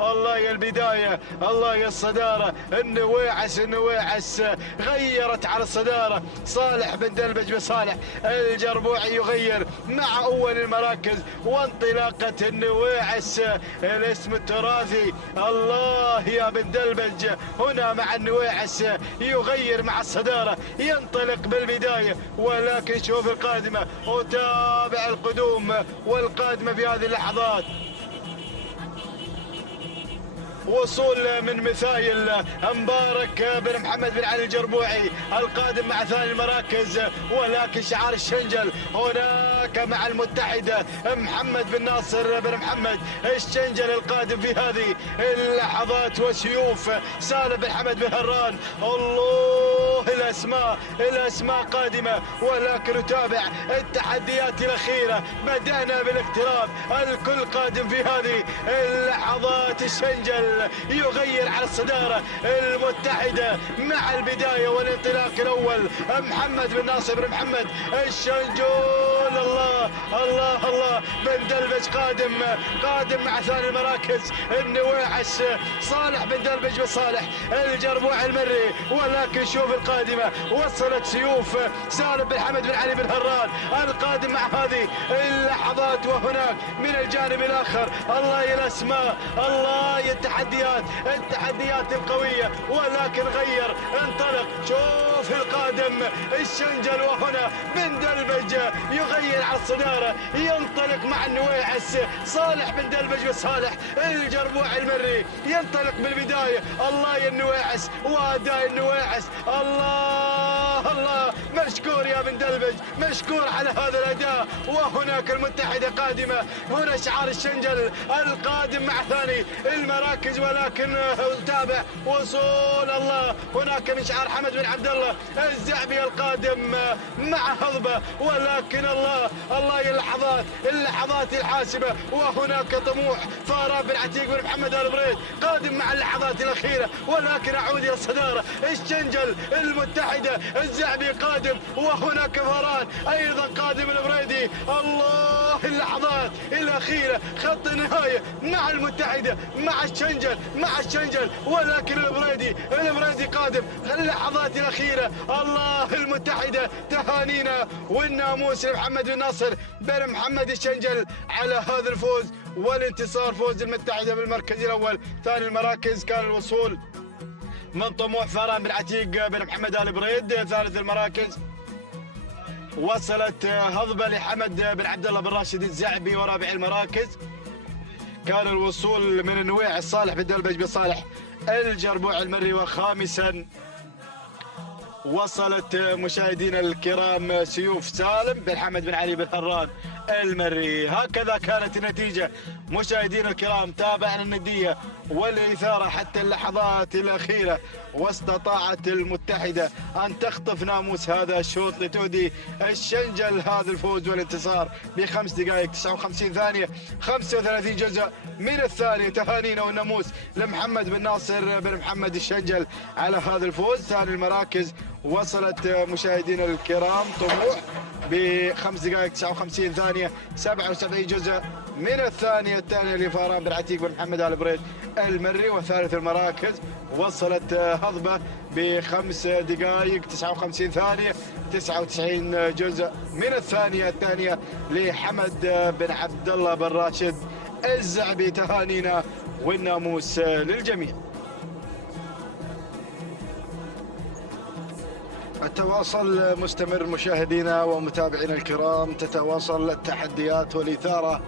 الله يا البداية، الله يا الصدارة. النويعس غيرت على الصدارة. صالح بن دلبج بصالح الجربوعي يغير مع أول المراكز. وانطلاقة النويعس الاسم التراثي. الله يا بن دلبج هنا مع النويعس يغير مع الصدارة، ينطلق بالبداية. ولكن شوف القادمة، أتابع القدوم والقادمة في هذه اللحظات. وصول من مثايل مبارك بن محمد بن علي الجربوعي القادم مع ثاني المراكز، ولكن شعار الشنجل هناك مع المتحدة محمد بن ناصر بن محمد الشنجل القادم في هذه اللحظات، وسيوف سالم بن حمد بن هران. الله الأسماء قادمة، ولكن نتابع التحديات الأخيرة. بدأنا بالاقتراب، الكل قادم في هذه اللحظات. الشنجل يغير على الصدارة المتحدة مع البداية والانطلاق الأول محمد بن ناصر بن محمد الشنجل. الله الله الله، بن دلبج قادم مع ثاني المراكز. النواعش صالح بن دلبج بصالح الجربوع المري، ولكن شوف القادمة وصلت سيوف سالم بن حمد بن علي بن هران القادم مع هذه اللحظات. وهناك من الجانب الآخر الله الأسماء، الله التحديات القوية، ولكن غير انطلق. شوف القادم الشنجل، وهنا بن دلبج يغير على الصدارة، ينطلق مع النواعس. صالح بن دلبج وصالح الجربوع المري ينطلق بالبداية. الله يا النواعس وأداء النواعس، الله مشكور يا بن دلبج، مشكور على هذا الأداء. وهناك المتحدة قادمة، هنا شعار الشنجل القادم مع ثاني المراكز، ولكن تابع وصول. الله هناك من شعار حمد بن عبد الله الزعبي القادم مع هضبة، ولكن الله اللحظات الحاسمة. وهناك طموح فاران بن عتيق بن محمد آل بريد قادم مع اللحظات الأخيرة، ولكن أعود إلى الصدارة. الشنجل المتحدة الزعبي قادم، وهناك فاران أيضا قادم البريدي. الله اللحظات الأخيرة، خط النهاية مع المتحدة مع الشنجل، ولكن البريدي قادم اللحظات الأخيرة. الله المتحدة تهانينا والناموس لمحمد بن ناصر بن محمد الشنجل على هذا الفوز والانتصار. فوز المتحدة بالمركز الأول. ثاني المراكز كان الوصول من طموح فاران بن عتيق بن محمد آل بريد. ثالث المراكز وصلت هضبة لحمد بن عبد الله بن راشد الزعبي. ورابع المراكز كان الوصول من النويع الصالح بن دلبج بصالح الجربوع المري. وخامسا وصلت مشاهدينا الكرام سيوف سالم بن حمد بن علي بن هران المري. هكذا كانت النتيجة مشاهدينا الكرام. تابعنا الندية والإثارة حتى اللحظات الأخيرة، واستطاعت المتحدة أن تخطف ناموس هذا الشوط لتهدي الشنجل هذا الفوز والانتصار ب5 دقائق 59 ثانية 35 جزء من الثانية. تهانينا والناموس لمحمد بن ناصر بن محمد الشنجل على هذا الفوز. ثاني المراكز وصلت مشاهدينا الكرام طموح ب5 دقائق 59 ثانية 77 جزء من الثانية لفاران بن عتيق بن محمد آل بريد المري. وثالث المراكز وصلت هضبة ب5 دقائق 59 ثانية 99 جزء من الثانية لحمد بن عبد الله بن راشد الزعبي. تهانينا والناموس للجميع. التواصل مستمر مشاهدينا ومتابعينا الكرام. تتواصل التحديات والإثارة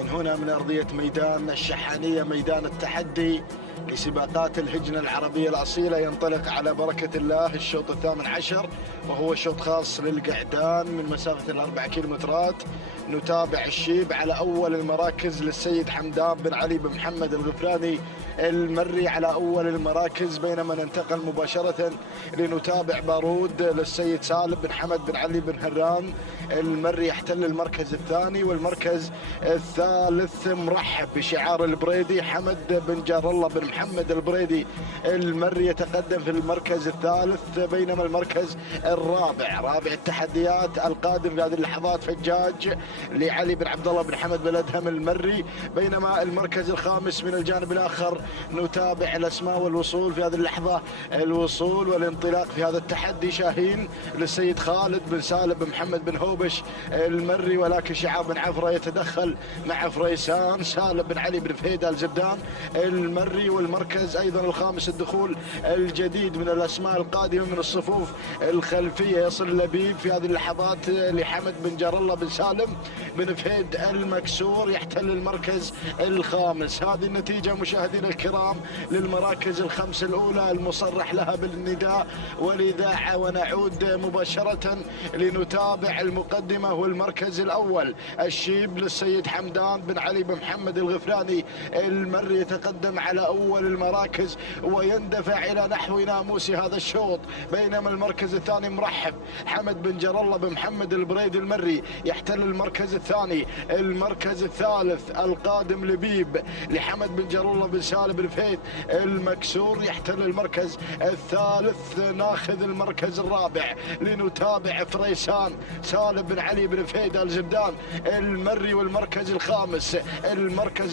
من هنا من أرضية ميدان الشحانية، ميدان التحدي لسباقات الهجنة العربية الأصيلة. ينطلق على بركة الله الشوط 18، وهو شوط خاص للقعدان من مسافة 4 كيلومترات. نتابع الشيب على أول المراكز للسيد حمدان بن علي بن محمد الغفراني المري على أول المراكز، بينما ننتقل مباشرة لنتابع بارود للسيد سالم بن حمد بن علي بن هران المري يحتل المركز الثاني. والمركز الثالث مرحب بشعار البريدي حمد بن جار الله بن محمد البريدي المري يتقدم في المركز الثالث. بينما المركز الرابع رابع التحديات القادم في هذه اللحظات فجاج لعلي بن عبد الله بن حمد بن أدهم المري. بينما المركز الخامس من الجانب الآخر نتابع الأسماء والوصول في هذه اللحظة، الوصول والانطلاق في هذا التحدي شاهين للسيد خالد بن سالم بن محمد بن هوبش المري، ولكن شعار بن عفرة يتدخل مع فريسان سالم بن علي بن فهيد الزبدان المري. والمركز أيضا الخامس الدخول الجديد من الأسماء القادمة من الصفوف الخلفية يصل لبيب في هذه اللحظات لحمد بن جار الله بن سالم بن فهيد المكسور يحتل المركز الخامس. هذه النتيجة مشاهدينا الكرام للمراكز الخمس الأولى المصرح لها بالنداء والإذاعة، ونعود مباشرة لنتابع المقدمة. والمركز الأول الشيب للسيد حمدان بن علي بن محمد الغفراني المري يتقدم على أول المراكز ويندفع إلى نحو ناموس هذا الشوط، بينما المركز الثاني مرحب حمد بن جر الله بن محمد البريد المري يحتل المركز الثاني. المركز الثالث القادم لبيب لحمد بن جر الله بن سالم بن فهيد المكسور يحتل المركز الثالث. ناخذ المركز الرابع لنتابع فريسان سالم بن علي بن فهيد الزبدان المري. والمركز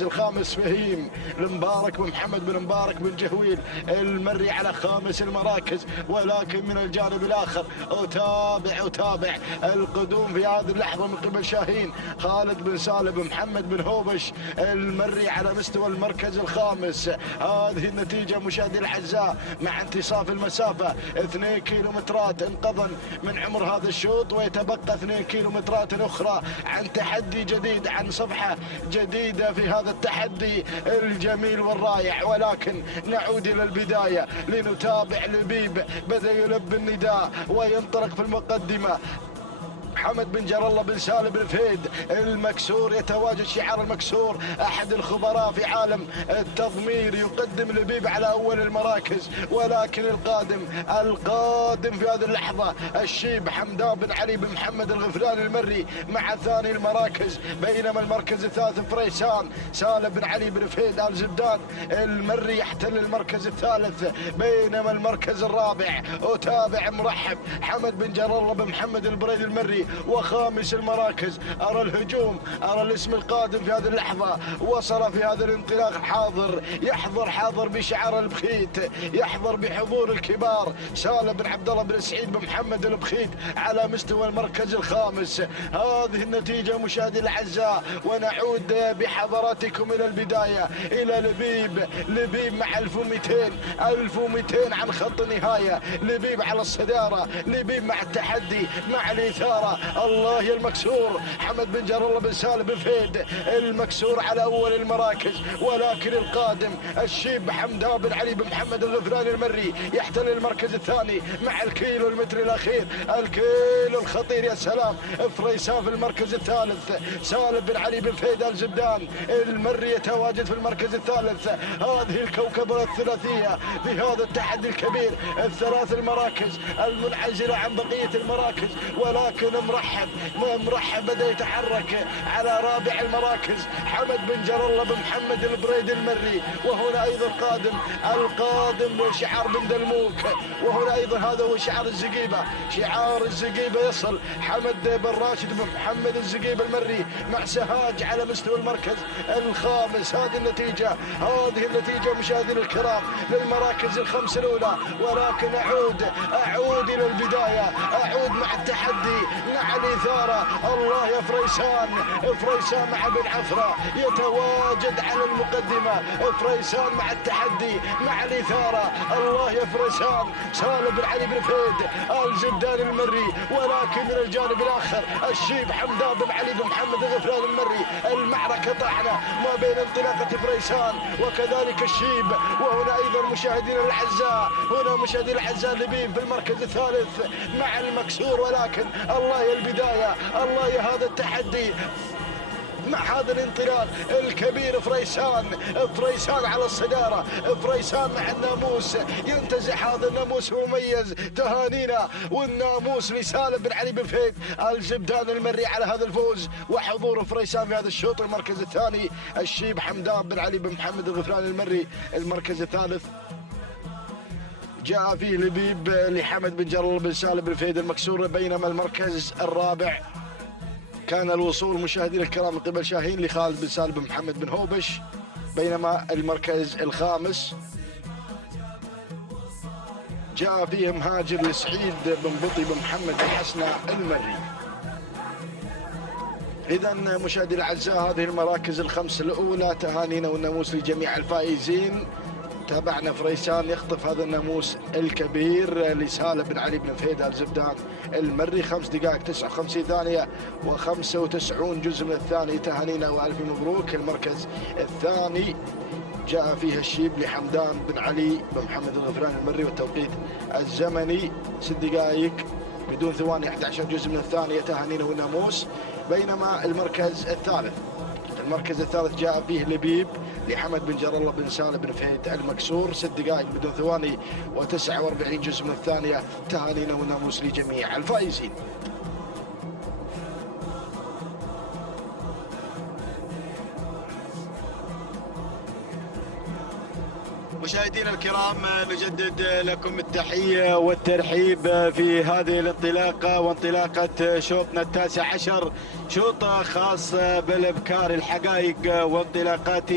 الخامس فهيم المبارك بن محمد بن مبارك بن جهويل المري على خامس المراكز. ولكن من الجانب الآخر أتابع القدوم في هذه اللحظة من قبل شاهين خالد بن سالم بن محمد بن هوبش المري على مستوى المركز الخامس. هذه النتيجة مشاهدي الأعزاء مع انتصاف المسافة 2 كيلومترات انقضى من عمر هذا الشوط، ويتبقى 2 كيلومترات أخرى عن تحدي جديد، عن صفحة جديدة في هذا التحدي الجميل والرائع. ولكن نعود إلى البداية لنتابع لبيب بدأ يلبي النداء وينطلق في المقدمة. حمد بن جر الله بن سالم بن فهيد المكسور يتواجد شعار المكسور، أحد الخبراء في عالم التضمير، يقدم لبيب على أول المراكز. ولكن القادم في هذه اللحظة الشيب حمدان بن علي بن محمد الغفراني المري مع ثاني المراكز، بينما المركز الثالث فريسان سالم بن علي بن فهيد الزبدان المري يحتل المركز الثالث، بينما المركز الرابع أتابع مرحب حمد بن جر الله بن محمد البريد المري. وخامس المراكز أرى الهجوم، أرى الاسم القادم في هذه اللحظة وصل في هذا الانطلاق حاضر بشعار البخيت، يحضر بحضور الكبار سالم بن عبد الله بن سعيد بن محمد البخيت على مستوى المركز الخامس. هذه النتيجة مشاهدي الأعزاء، ونعود بحضراتكم إلى البداية إلى لبيب مع 1200 عن خط النهاية. لبيب على الصدارة، لبيب مع التحدي مع الإثارة. الله يا المكسور حمد بن جر الله بن سالم بن فهيد المكسور على أول المراكز. ولكن القادم الشيب حمدان بن علي بن محمد الغفراني المري يحتل المركز الثاني مع الكيلو المتر الأخير، الكيلو الخطير. يا سلام، فريسان في المركز الثالث، سالم بن علي بن فهيد الزبدان المري يتواجد في المركز الثالث. هذه الكوكبة الثلاثية في هذا التحدي الكبير، الثلاث المراكز المنعزلة عن بقية المراكز. ولكن مرحب بدأ يتحرك على رابع المراكز حمد بن جر الله بن محمد البريد المري. وهنا أيضا القادم شعار بن دلموك، وهنا أيضا هذا هو شعار الزقيبة يصل حمد بن راشد بن محمد الزقيبة المري مع سهاج على مستوى المركز الخامس. هذه النتيجة مشاهدينا الكرام للمراكز الخمس الأولى. ولكن أعود إلى البداية، أعود مع التحدي مع الإثارة. الله يا فريسان مع بن عفرة يتواجد على المقدمة. فريسان مع التحدي مع الإثارة. الله يا فريسان سالم بن علي بن فهيد الزبدان المري. ولكن من الجانب الآخر الشيب حمدان بن علي بن محمد الغفران المري. المعركة طاحنة ما بين انطلاقة فريسان وكذلك الشيب. وهنا أيضا مشاهدينا الأعزاء لبيب في المركز الثالث مع المكسور. ولكن الله يا البداية، الله يا هذا التحدي مع هذا الانطلاق الكبير. فريسان على الصدارة، فريسان مع الناموس ينتزع هذا الناموس مميز. تهانينا والناموس لسالم بن علي بن فهيد الزبدان المري على هذا الفوز وحضور فريسان في هذا الشوط. المركز الثاني الشيب حمدان بن علي بن محمد الغفراني المري. المركز الثالث جاء فيه لبيب لحمد بن جر الله بن سالم بن فهيد المكسور. بينما المركز الرابع كان الوصول مشاهدينا الكرام من قبل شاهين لخالد بن سالم بن محمد بن هوبش. بينما المركز الخامس جاء فيه مهاجر لسعيد بن بطي بن محمد بن حسنة المري. إذا مشاهدينا الأعزاء، هذه المراكز الخمس الأولى تهانينا والناموس لجميع الفائزين تابعنا فريسان يخطف هذا الناموس الكبير لسالم بن علي بن فهيد آل زبدان المري. 5 دقائق 59 ثانية و95 جزء من الثاني. تهانينا والف مبروك. المركز الثاني جاء فيها الشيب لحمدان بن علي بن محمد الغفراني المري، والتوقيت الزمني 6 دقائق بدون ثواني 11 جزء من الثانية. تهانينا والناموس. بينما المركز الثالث جاء فيه لبيب لحمد بن جر الله بن سالم بن فهيد المكسور، 6 دقائق بدون ثواني و49 جزء من الثانية. تهانينا والناموس لجميع الفائزين. مشاهدينا الكرام، نجدد لكم التحية والترحيب في هذه الانطلاقة وانطلاقة شوطنا 19، شوط خاص بالابكار الحقائق وانطلاقات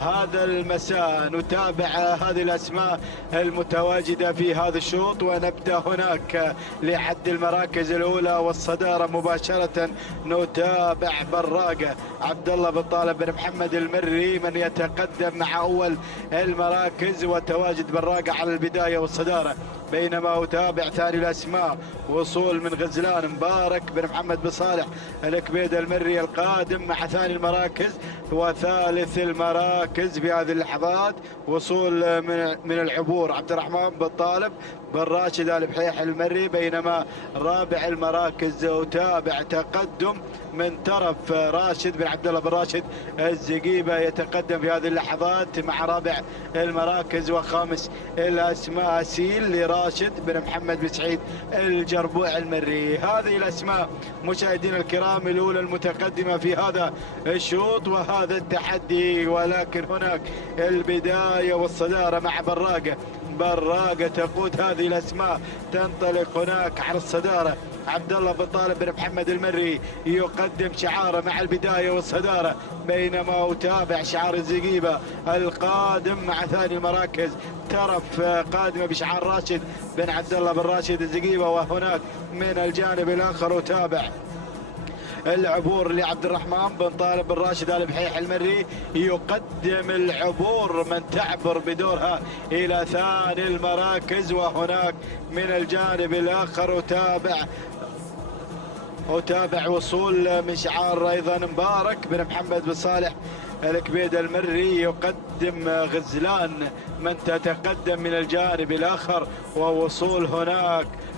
هذا المساء. نتابع هذه الاسماء المتواجدة في هذا الشوط، ونبدأ هناك لعد المراكز الاولى والصدارة مباشرة. نتابع براقة عبد الله بن طالب بن محمد المري من يتقدم مع اول المراكز، وتواجد براقة على البداية والصدارة. بينما أتابع ثاني الأسماء وصول من غزلان مبارك بن محمد بن صالح الكبيد المري القادم مع ثاني المراكز، وثالث المراكز بهذه اللحظات وصول من العبور عبد الرحمن بن طالب بن راشد آل بحيح المري. بينما رابع المراكز أتابع تقدم من طرف راشد بن عبد الله بن راشد الزقيبة يتقدم في هذه اللحظات مع رابع المراكز. وخامس الأسماء أسيل لراشد بن محمد بن سعيد الجربوع المري. هذه الأسماء مشاهدينا الكرام الأولى المتقدمة في هذا الشوط وهذا التحدي، ولكن هناك البداية والصدارة مع براقة تقود هذه الأسماء. تنطلق هناك على الصدارة عبد الله بن طالب بن محمد المري يقدم شعاره مع البداية والصدارة. بينما أتابع شعار الزقيبة القادم مع ثاني المراكز ترف قادمة بشعار راشد بن عبد الله بن راشد الزقيبة. وهناك من الجانب الآخر أتابع العبور لعبد الرحمن بن طالب بن راشد آل بحيح المري يقدم العبور من تعبر بدورها إلى ثاني المراكز. وهناك من الجانب الآخر أتابع وصول من شعار أيضا مبارك بن محمد بن صالح الكبيد المري يقدم غزلان من تتقدم من الجانب الآخر. ووصول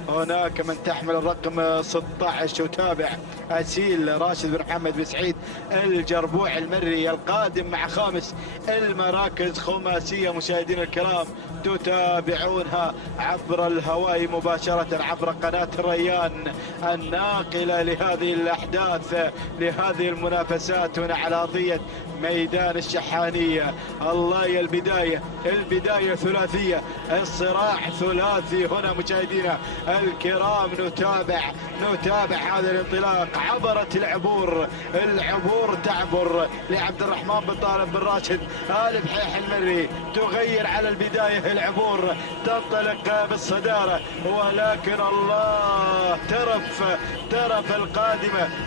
هناك من تحمل الرقم 16 يتابع أسيل راشد بن محمد بن سعيد الجربوع المري القادم مع خامس المراكز خماسية. مشاهدينا الكرام تتابعونها عبر الهواء مباشرة عبر قناة الريان الناقلة لهذه الأحداث لهذه المنافسات هنا على أرضية ميدان الشحانية. الله يا البداية ثلاثية، الصراع ثلاثي هنا مشاهدينا الكرام. نتابع هذا الانطلاق. عبرت العبور تعبر لعبد الرحمن بن طالب بن راشد آل بحيح المري، تغير على البداية العبور، تنطلق بالصدارة، ولكن الله ترف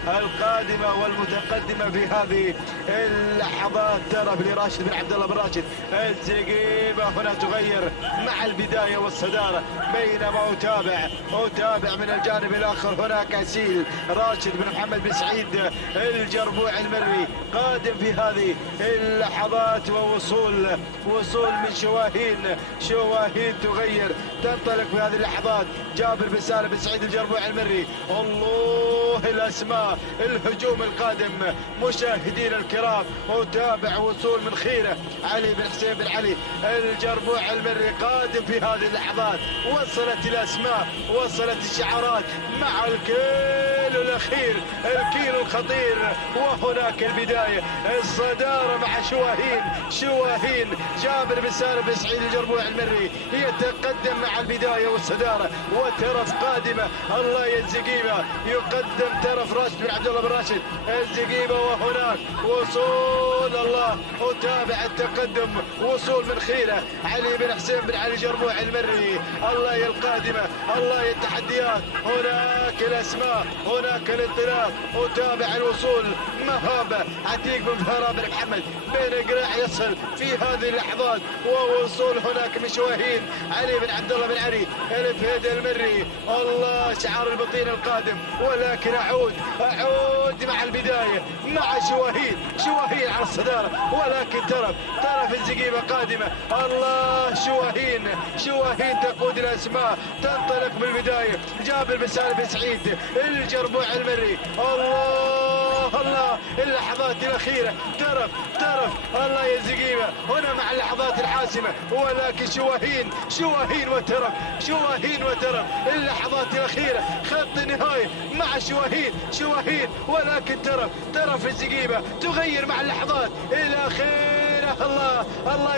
القادمة والمتقدمة في هذه اللحظات ترف لراشد بن عبد الله بن راشد الزقيبة. هنا تغير مع البداية والصدارة. بينما أتابع من الجانب الآخر هناك أسيل راشد بن محمد بن سعيد الجربوع المري قادم في هذه اللحظات. ووصول من شواهين تغير، تنطلق في هذه اللحظات جابر بن سالم بن سعيد الجربوع المري. الله الأسماء، الهجوم القادم مشاهدينا الكرام. أتابع وصول من خيرة علي بن حسين بن علي الجربوع المري قادم في هذه اللحظات. وصلت الأسماء، وصلت الشعارات مع الكيلو الأخير، الكيلو الخطير. وهناك البداية، الصدارة مع شواهين جابر بن سالم بن سعيد الجربوع المري يتقدم مع البداية والصدارة. وترف قادمة الله يا الزقيبة يقدم ترف راشد بن عبد الله بن راشد الزقيبة. وهناك وصول وصول الله، وتابع التقدم، وصول من خيره علي بن حسين بن علي جربوع المري. الله يا القادمه، الله يا التحديات، هناك الاسماء، هناك الانطلاق، وتابع الوصول مهابه عتيق بن فهران بن محمد بن قريع يصل في هذه اللحظات، ووصول هناك من شواهين علي بن عبد الله بن علي الفهيد المري. الله شعار البطين القادم، ولكن اعود مع البدايه مع شواهين على الصداره، ولكن طرف الزقيبه قادمه. الله شواهين تقود الاسماء، تنطلق بالبدايه. جابر بن سالم بن سعيد الجربوع المري. الله اللحظات الاخيره، طرف الله يا زقيبه هنا مع اللحظات الحاسمه، ولكن شواهين وترف اللحظات الاخيره، خط النهايه مع شواهين ولكن طرف الزقيبه تغير مع اللحظات الاخيره. الله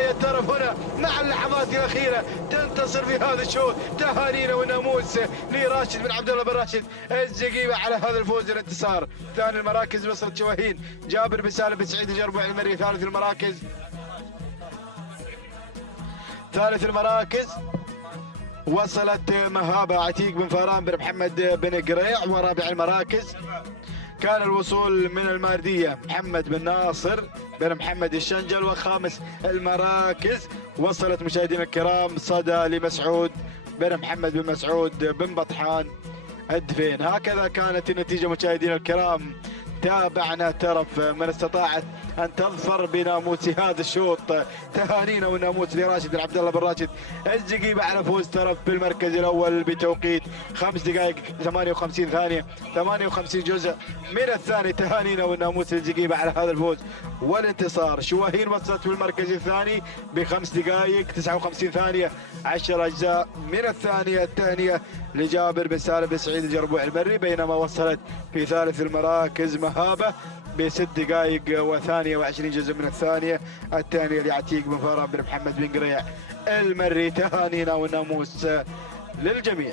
يا طرف هنا مع اللحظات الاخيره تنتصر في هذا الشوط. تهانينا وناموس لراشد بن عبد الله بن راشد الزقيبه على هذا الفوز والانتصار. ثاني المراكز وصلت شواهين جابر بن سالم بن سعيد الجربوع المري. ثالث المراكز وصلت مهابه عتيق بن فهران بن محمد بن قريع. ورابع المراكز كان الوصول من الماردية محمد بن ناصر بن محمد الشنجل. وخامس المراكز وصلت مشاهدينا الكرام صدى لمسعود بن محمد بن مسعود بن بطحان الدفين. هكذا كانت النتيجة مشاهدينا الكرام. تابعنا طرف من استطاعت ان تظفر بناموس هذا الشوط. تهانينا والناموس لراشد بن عبد الله بن راشد الزقيبه على فوز طرف بالمركز الاول بتوقيت 5 دقائق 58 ثانيه 58 جزء من الثاني. تهانينا والناموس للزقيبه على هذا الفوز والانتصار. شواهين وصلت بالمركز الثاني ب5 دقائق 59 ثانيه 10 اجزاء من الثانيه. التهنئه لجابر بن سالم بن سعيد الجربوع المري. بينما وصلت في ثالث المراكز مهابه ب6 دقائق و22 جزء من الثانيه. الثانيه لعتيق بن فهران بن محمد بن قريع المري. تهانينا والناموس للجميع.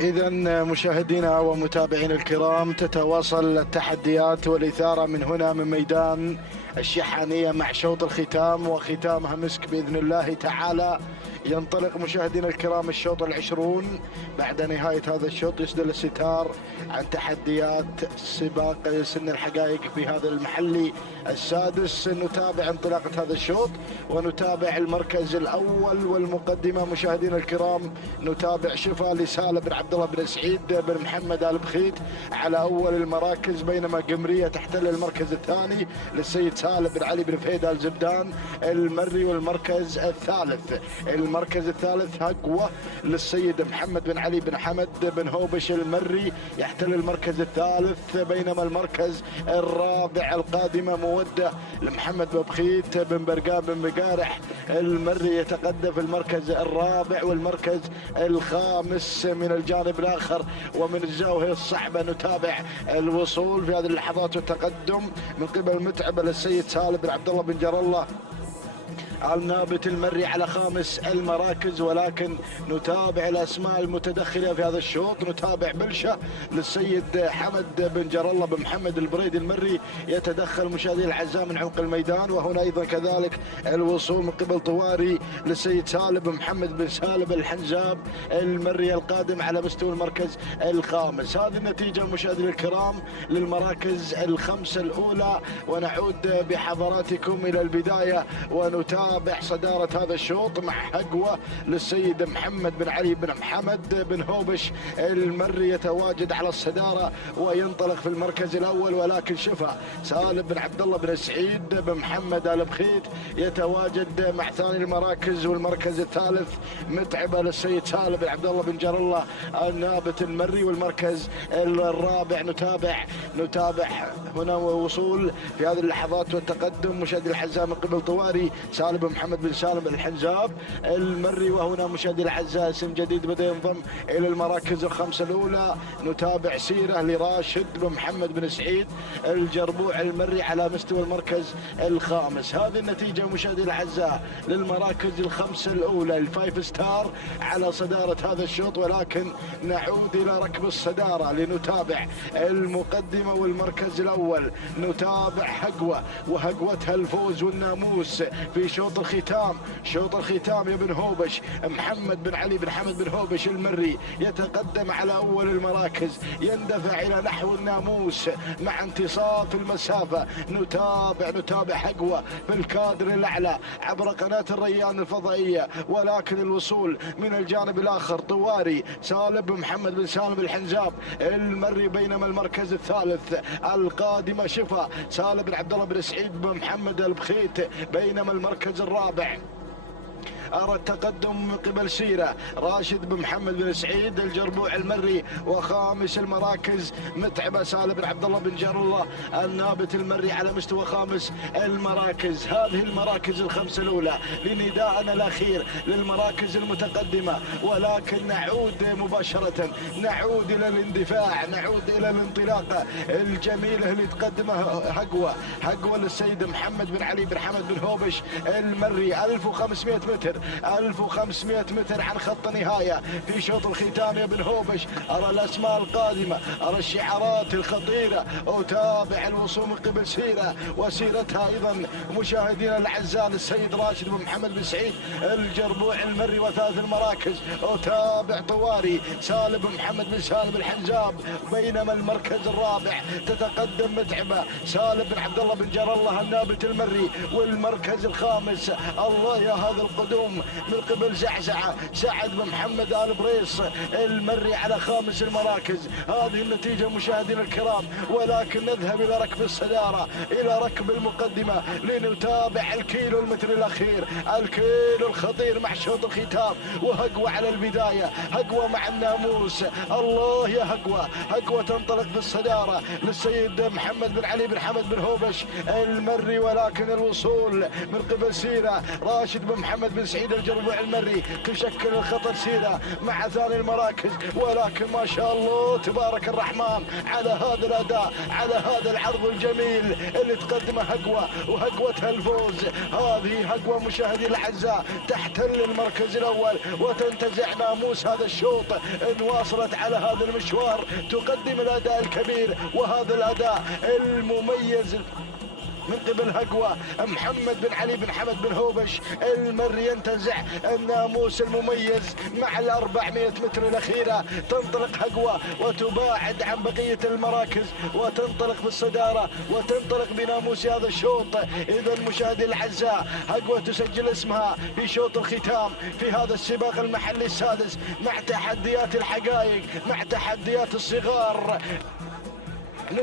إذا مشاهدينا ومتابعينا الكرام، تتواصل التحديات والإثارة من هنا من ميدان الشحانية مع شوط الختام، وختامها مسك بإذن الله تعالى. ينطلق مشاهدينا الكرام الشوط 20. بعد نهاية هذا الشوط يسدل الستار عن تحديات سباق سن الحقائق في هذا المحلي السادس. نتابع انطلاقة هذا الشوط ونتابع المركز الأول والمقدمة مشاهدينا الكرام. نتابع شفا لسالم بن عبد الله بن سعيد بن محمد آل بخيت على أول المراكز، بينما قمرية تحتل المركز الثاني للسيد سالم بن علي بن فهيد آل زبدان المري. والمركز الثالث هقوة للسيد محمد بن علي بن حمد بن هوبش المري يحتل المركز الثالث، بينما المركز الرابع القادمة مودة لمحمد بن بخيت بن برقان بن بقارح المري يتقدم في المركز الرابع. والمركز الخامس من الجانب الآخر ومن الزاوية الصعبة نتابع الوصول في هذه اللحظات والتقدم من قبل متعب للسيد سالم بن عبد الله بن جر الله النابت المري على خامس المراكز. ولكن نتابع الأسماء المتدخلة في هذا الشوط. نتابع بلشة للسيد حمد بن جر الله بن محمد البريد المري يتدخل مشاهدينا الأعزاء من عمق الميدان. وهنا أيضا كذلك الوصول من قبل طواري للسيد سالم بن محمد بن سالم الحنزاب المري القادم على مستوى المركز الخامس. هذه النتيجة مشاهدينا الكرام للمراكز الخمسة الأولى. ونعود بحضراتكم إلى البداية ونتابع صدارة هذا الشوط مع حقوة للسيد محمد بن علي بن محمد بن هوبش المري يتواجد على الصدارة وينطلق في المركز الأول. ولكن شفا سالم بن عبد الله بن سعيد بن محمد آل بخيت يتواجد مع ثاني المراكز. والمركز الثالث متعبة للسيد سالم بن عبد الله بن جر الله النابت المري. والمركز الرابع نتابع هنا وصول في هذه اللحظات والتقدم مشاهدي الأعزاء من قبل طواري سالم بن محمد بن سالم الحنزاب المري. وهنا مشاهدي الأعزاء اسم جديد بدأ ينضم إلى المراكز الخمسة الأولى. نتابع سيرة لراشد بن محمد بن سعيد الجربوع المري على مستوى المركز الخامس. هذه النتيجة مشاهدي الأعزاء للمراكز الخمسة الأولى الفايف ستار على صدارة هذا الشوط. ولكن نعود إلى ركب الصدارة لنتابع المقدمة والمركز الأول. نتابع حقوة وهقوتها الفوز والناموس في شوط الختام يا بن هوبش محمد بن علي بن حمد بن هوبش المري يتقدم على أول المراكز، يندفع إلى نحو الناموس مع انتصاف المسافة. نتابع حقوة في الكادر الأعلى عبر قناة الريان الفضائية. ولكن الوصول من الجانب الآخر طواري سالم بن محمد بن سالم الحنزاب المري. بينما المركز الثالث القادمة شفا سالم بن عبد الله بن سعيد بن محمد البخيت. بينما المركز الرابع أرى التقدم من قبل سيرة راشد بن محمد بن سعيد الجربوع المري. وخامس المراكز متعبة سالم بن عبد الله بن جر الله النابت المري على مستوى خامس المراكز. هذه المراكز الخمسة الأولى لنداءنا الأخير للمراكز المتقدمة. ولكن نعود مباشرة إلى الاندفاع، نعود إلى الانطلاقة الجميلة اللي تقدمها حقوة للسيد محمد بن علي بن حمد بن هوبش المري 1500 متر عن خط نهاية في شوط الختام يا بن هوبش. أرى الأسماء القادمة، أرى الشعارات الخطيرة. أتابع الوصول من قبل سيرة وسيرتها أيضا مشاهدينا الأعزاء السيد راشد بن محمد بن سعيد الجربوع المري وثالث المراكز. أتابع طواري سالم بن محمد بن سالم الحنزاب. بينما المركز الرابع تتقدم متعبة سالم بن عبد الله بن جر الله النابت المري. والمركز الخامس الله يا هذا القدوم من قبل زعزعة سعد بن محمد آل بريص المري على خامس المراكز. هذه النتيجة مشاهدينا الكرام. ولكن نذهب إلى ركب الصدارة، إلى ركب المقدمة لنتابع الكيلو المتر الأخير، الكيلو الخطير مع شوط الختام. وهقوة على البداية، هقوة مع الناموس. الله يا هقوة تنطلق في الصدارة للسيد محمد بن علي بن حمد بن هوبش المري. ولكن الوصول من قبل سيرة راشد بن محمد بن سعيد سعيد الجربوع المري تشكل الخطر سيرة مع ثاني المراكز، ولكن ما شاء الله تبارك الرحمن على هذا الأداء، على هذا العرض الجميل اللي تقدمه هقوة، وهقوتها الفوز. هذه هقوة مشاهدي الأعزاء تحتل المركز الأول وتنتزع ناموس هذا الشوط. إن واصلت على هذا المشوار تقدم الأداء الكبير وهذا الأداء المميز من قبل هقوة. محمد بن علي بن حمد بن هوبش المري ينتزع الناموس المميز مع 400 متر الأخيرة. تنطلق هقوة وتباعد عن بقية المراكز وتنطلق بالصدارة وتنطلق بناموس هذا الشوط. إذا مشاهدي الأعزاء هقوة تسجل اسمها في شوط الختام في هذا السباق المحلي السادس مع تحديات الحقائق، مع تحديات الصغار.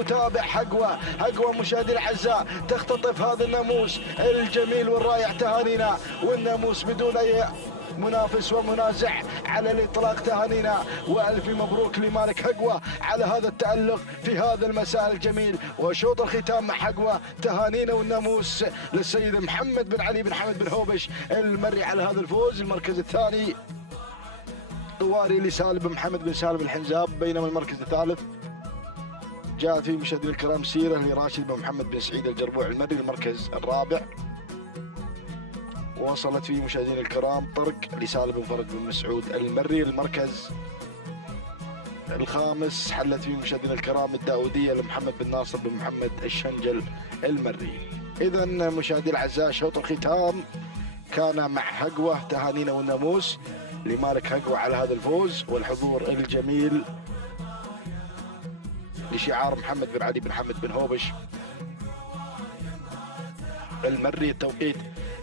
نتابع هقوة مشاهدي الأعزاء تختطف هذا الناموس الجميل والرائع. تهانينا والناموس بدون أي منافس ومنازع على الإطلاق. تهانينا وألف مبروك لمالك هقوة على هذا التألق في هذا المساء الجميل وشوط الختام مع هقوة. تهانينا والناموس للسيد محمد بن علي بن حمد بن هوبش المري على هذا الفوز. المركز الثاني طواري لسالم بن محمد بن سالم الحنزاب، بينما المركز الثالث جاءت فيه مشاهدينا الكرام سيرة لراشد بن محمد بن سعيد الجربوع المري المركز الرابع. وصلت فيه مشاهدينا الكرام طرق لسالم بن فرج بن مسعود المري المركز الخامس. حلت فيه مشاهدينا الكرام الداودية لمحمد بن ناصر بن محمد الشنجل المري. إذا مشاهدينا الأعزاء شوط الختام كان مع هقوة. تهانينا والناموس لمالك هقوة على هذا الفوز والحضور الجميل لشعار محمد بن علي بن حمد بن هوبش المري. التوقيت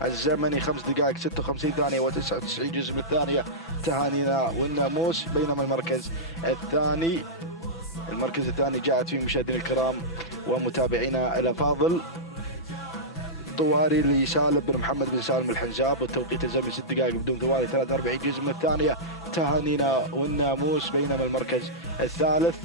الزمني 5 دقائق 56 ثانية و99 جزء من الثانية. تهانينا والناموس. بينما المركز الثاني جاءت فيه مشاهدينا الكرام ومتابعينا الأفاضل طواري لسالم بن محمد بن سالم الحنزاب والتوقيت الزمني 6 دقائق بدون ثواني 43 جزء من الثانية. تهانينا والناموس. بينما المركز الثالث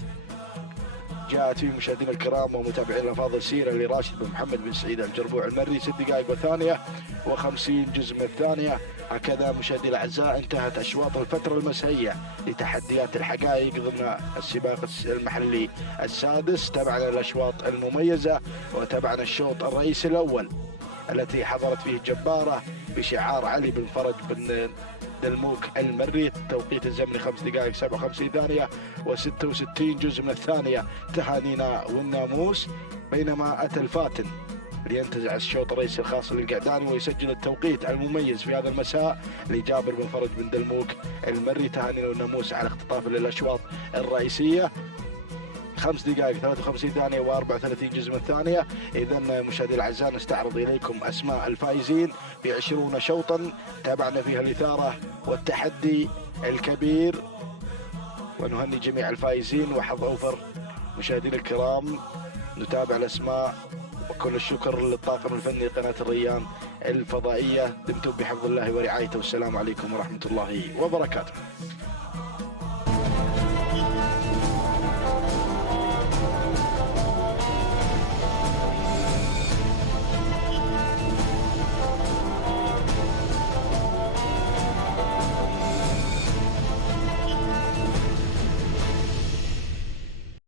جاءت فيه مشاهدينا الكرام ومتابعينا الافاضل سيره لراشد بن محمد بن سعيد الجربوع المري 6 دقائق وثانيه و50 جزء من الثانيه. هكذا مشاهدينا الاعزاء انتهت اشواط الفتره المسائيه لتحديات الحقائق ضمن السباق المحلي السادس. تابعنا الاشواط المميزه وتابعنا الشوط الرئيسي الاول التي حضرت فيه جباره بشعار علي بن فرج بن دلموك المري. التوقيت الزمني 5 دقائق 57 ثانية و66 جزء من الثانية. تهانينا والناموس. بينما أتى الفاتن لينتزع الشوط الرئيسي الخاص للقعداني ويسجل التوقيت المميز في هذا المساء لجابر بن فرج بن دلموك المري. تهانينا والناموس على اختطاف للأشواط الرئيسية 5 دقائق 53 ثانية و34 جزء من الثانية. إذا مشاهدي الأعزاء نستعرض إليكم أسماء الفائزين ب20 شوطا تابعنا فيها الإثارة والتحدي الكبير، ونهني جميع الفائزين وحظ أوفر. مشاهدينا الكرام نتابع الأسماء وكل الشكر للطاقم الفني لقناة الريان الفضائية. دمتم بحفظ الله ورعايته والسلام عليكم ورحمة الله وبركاته.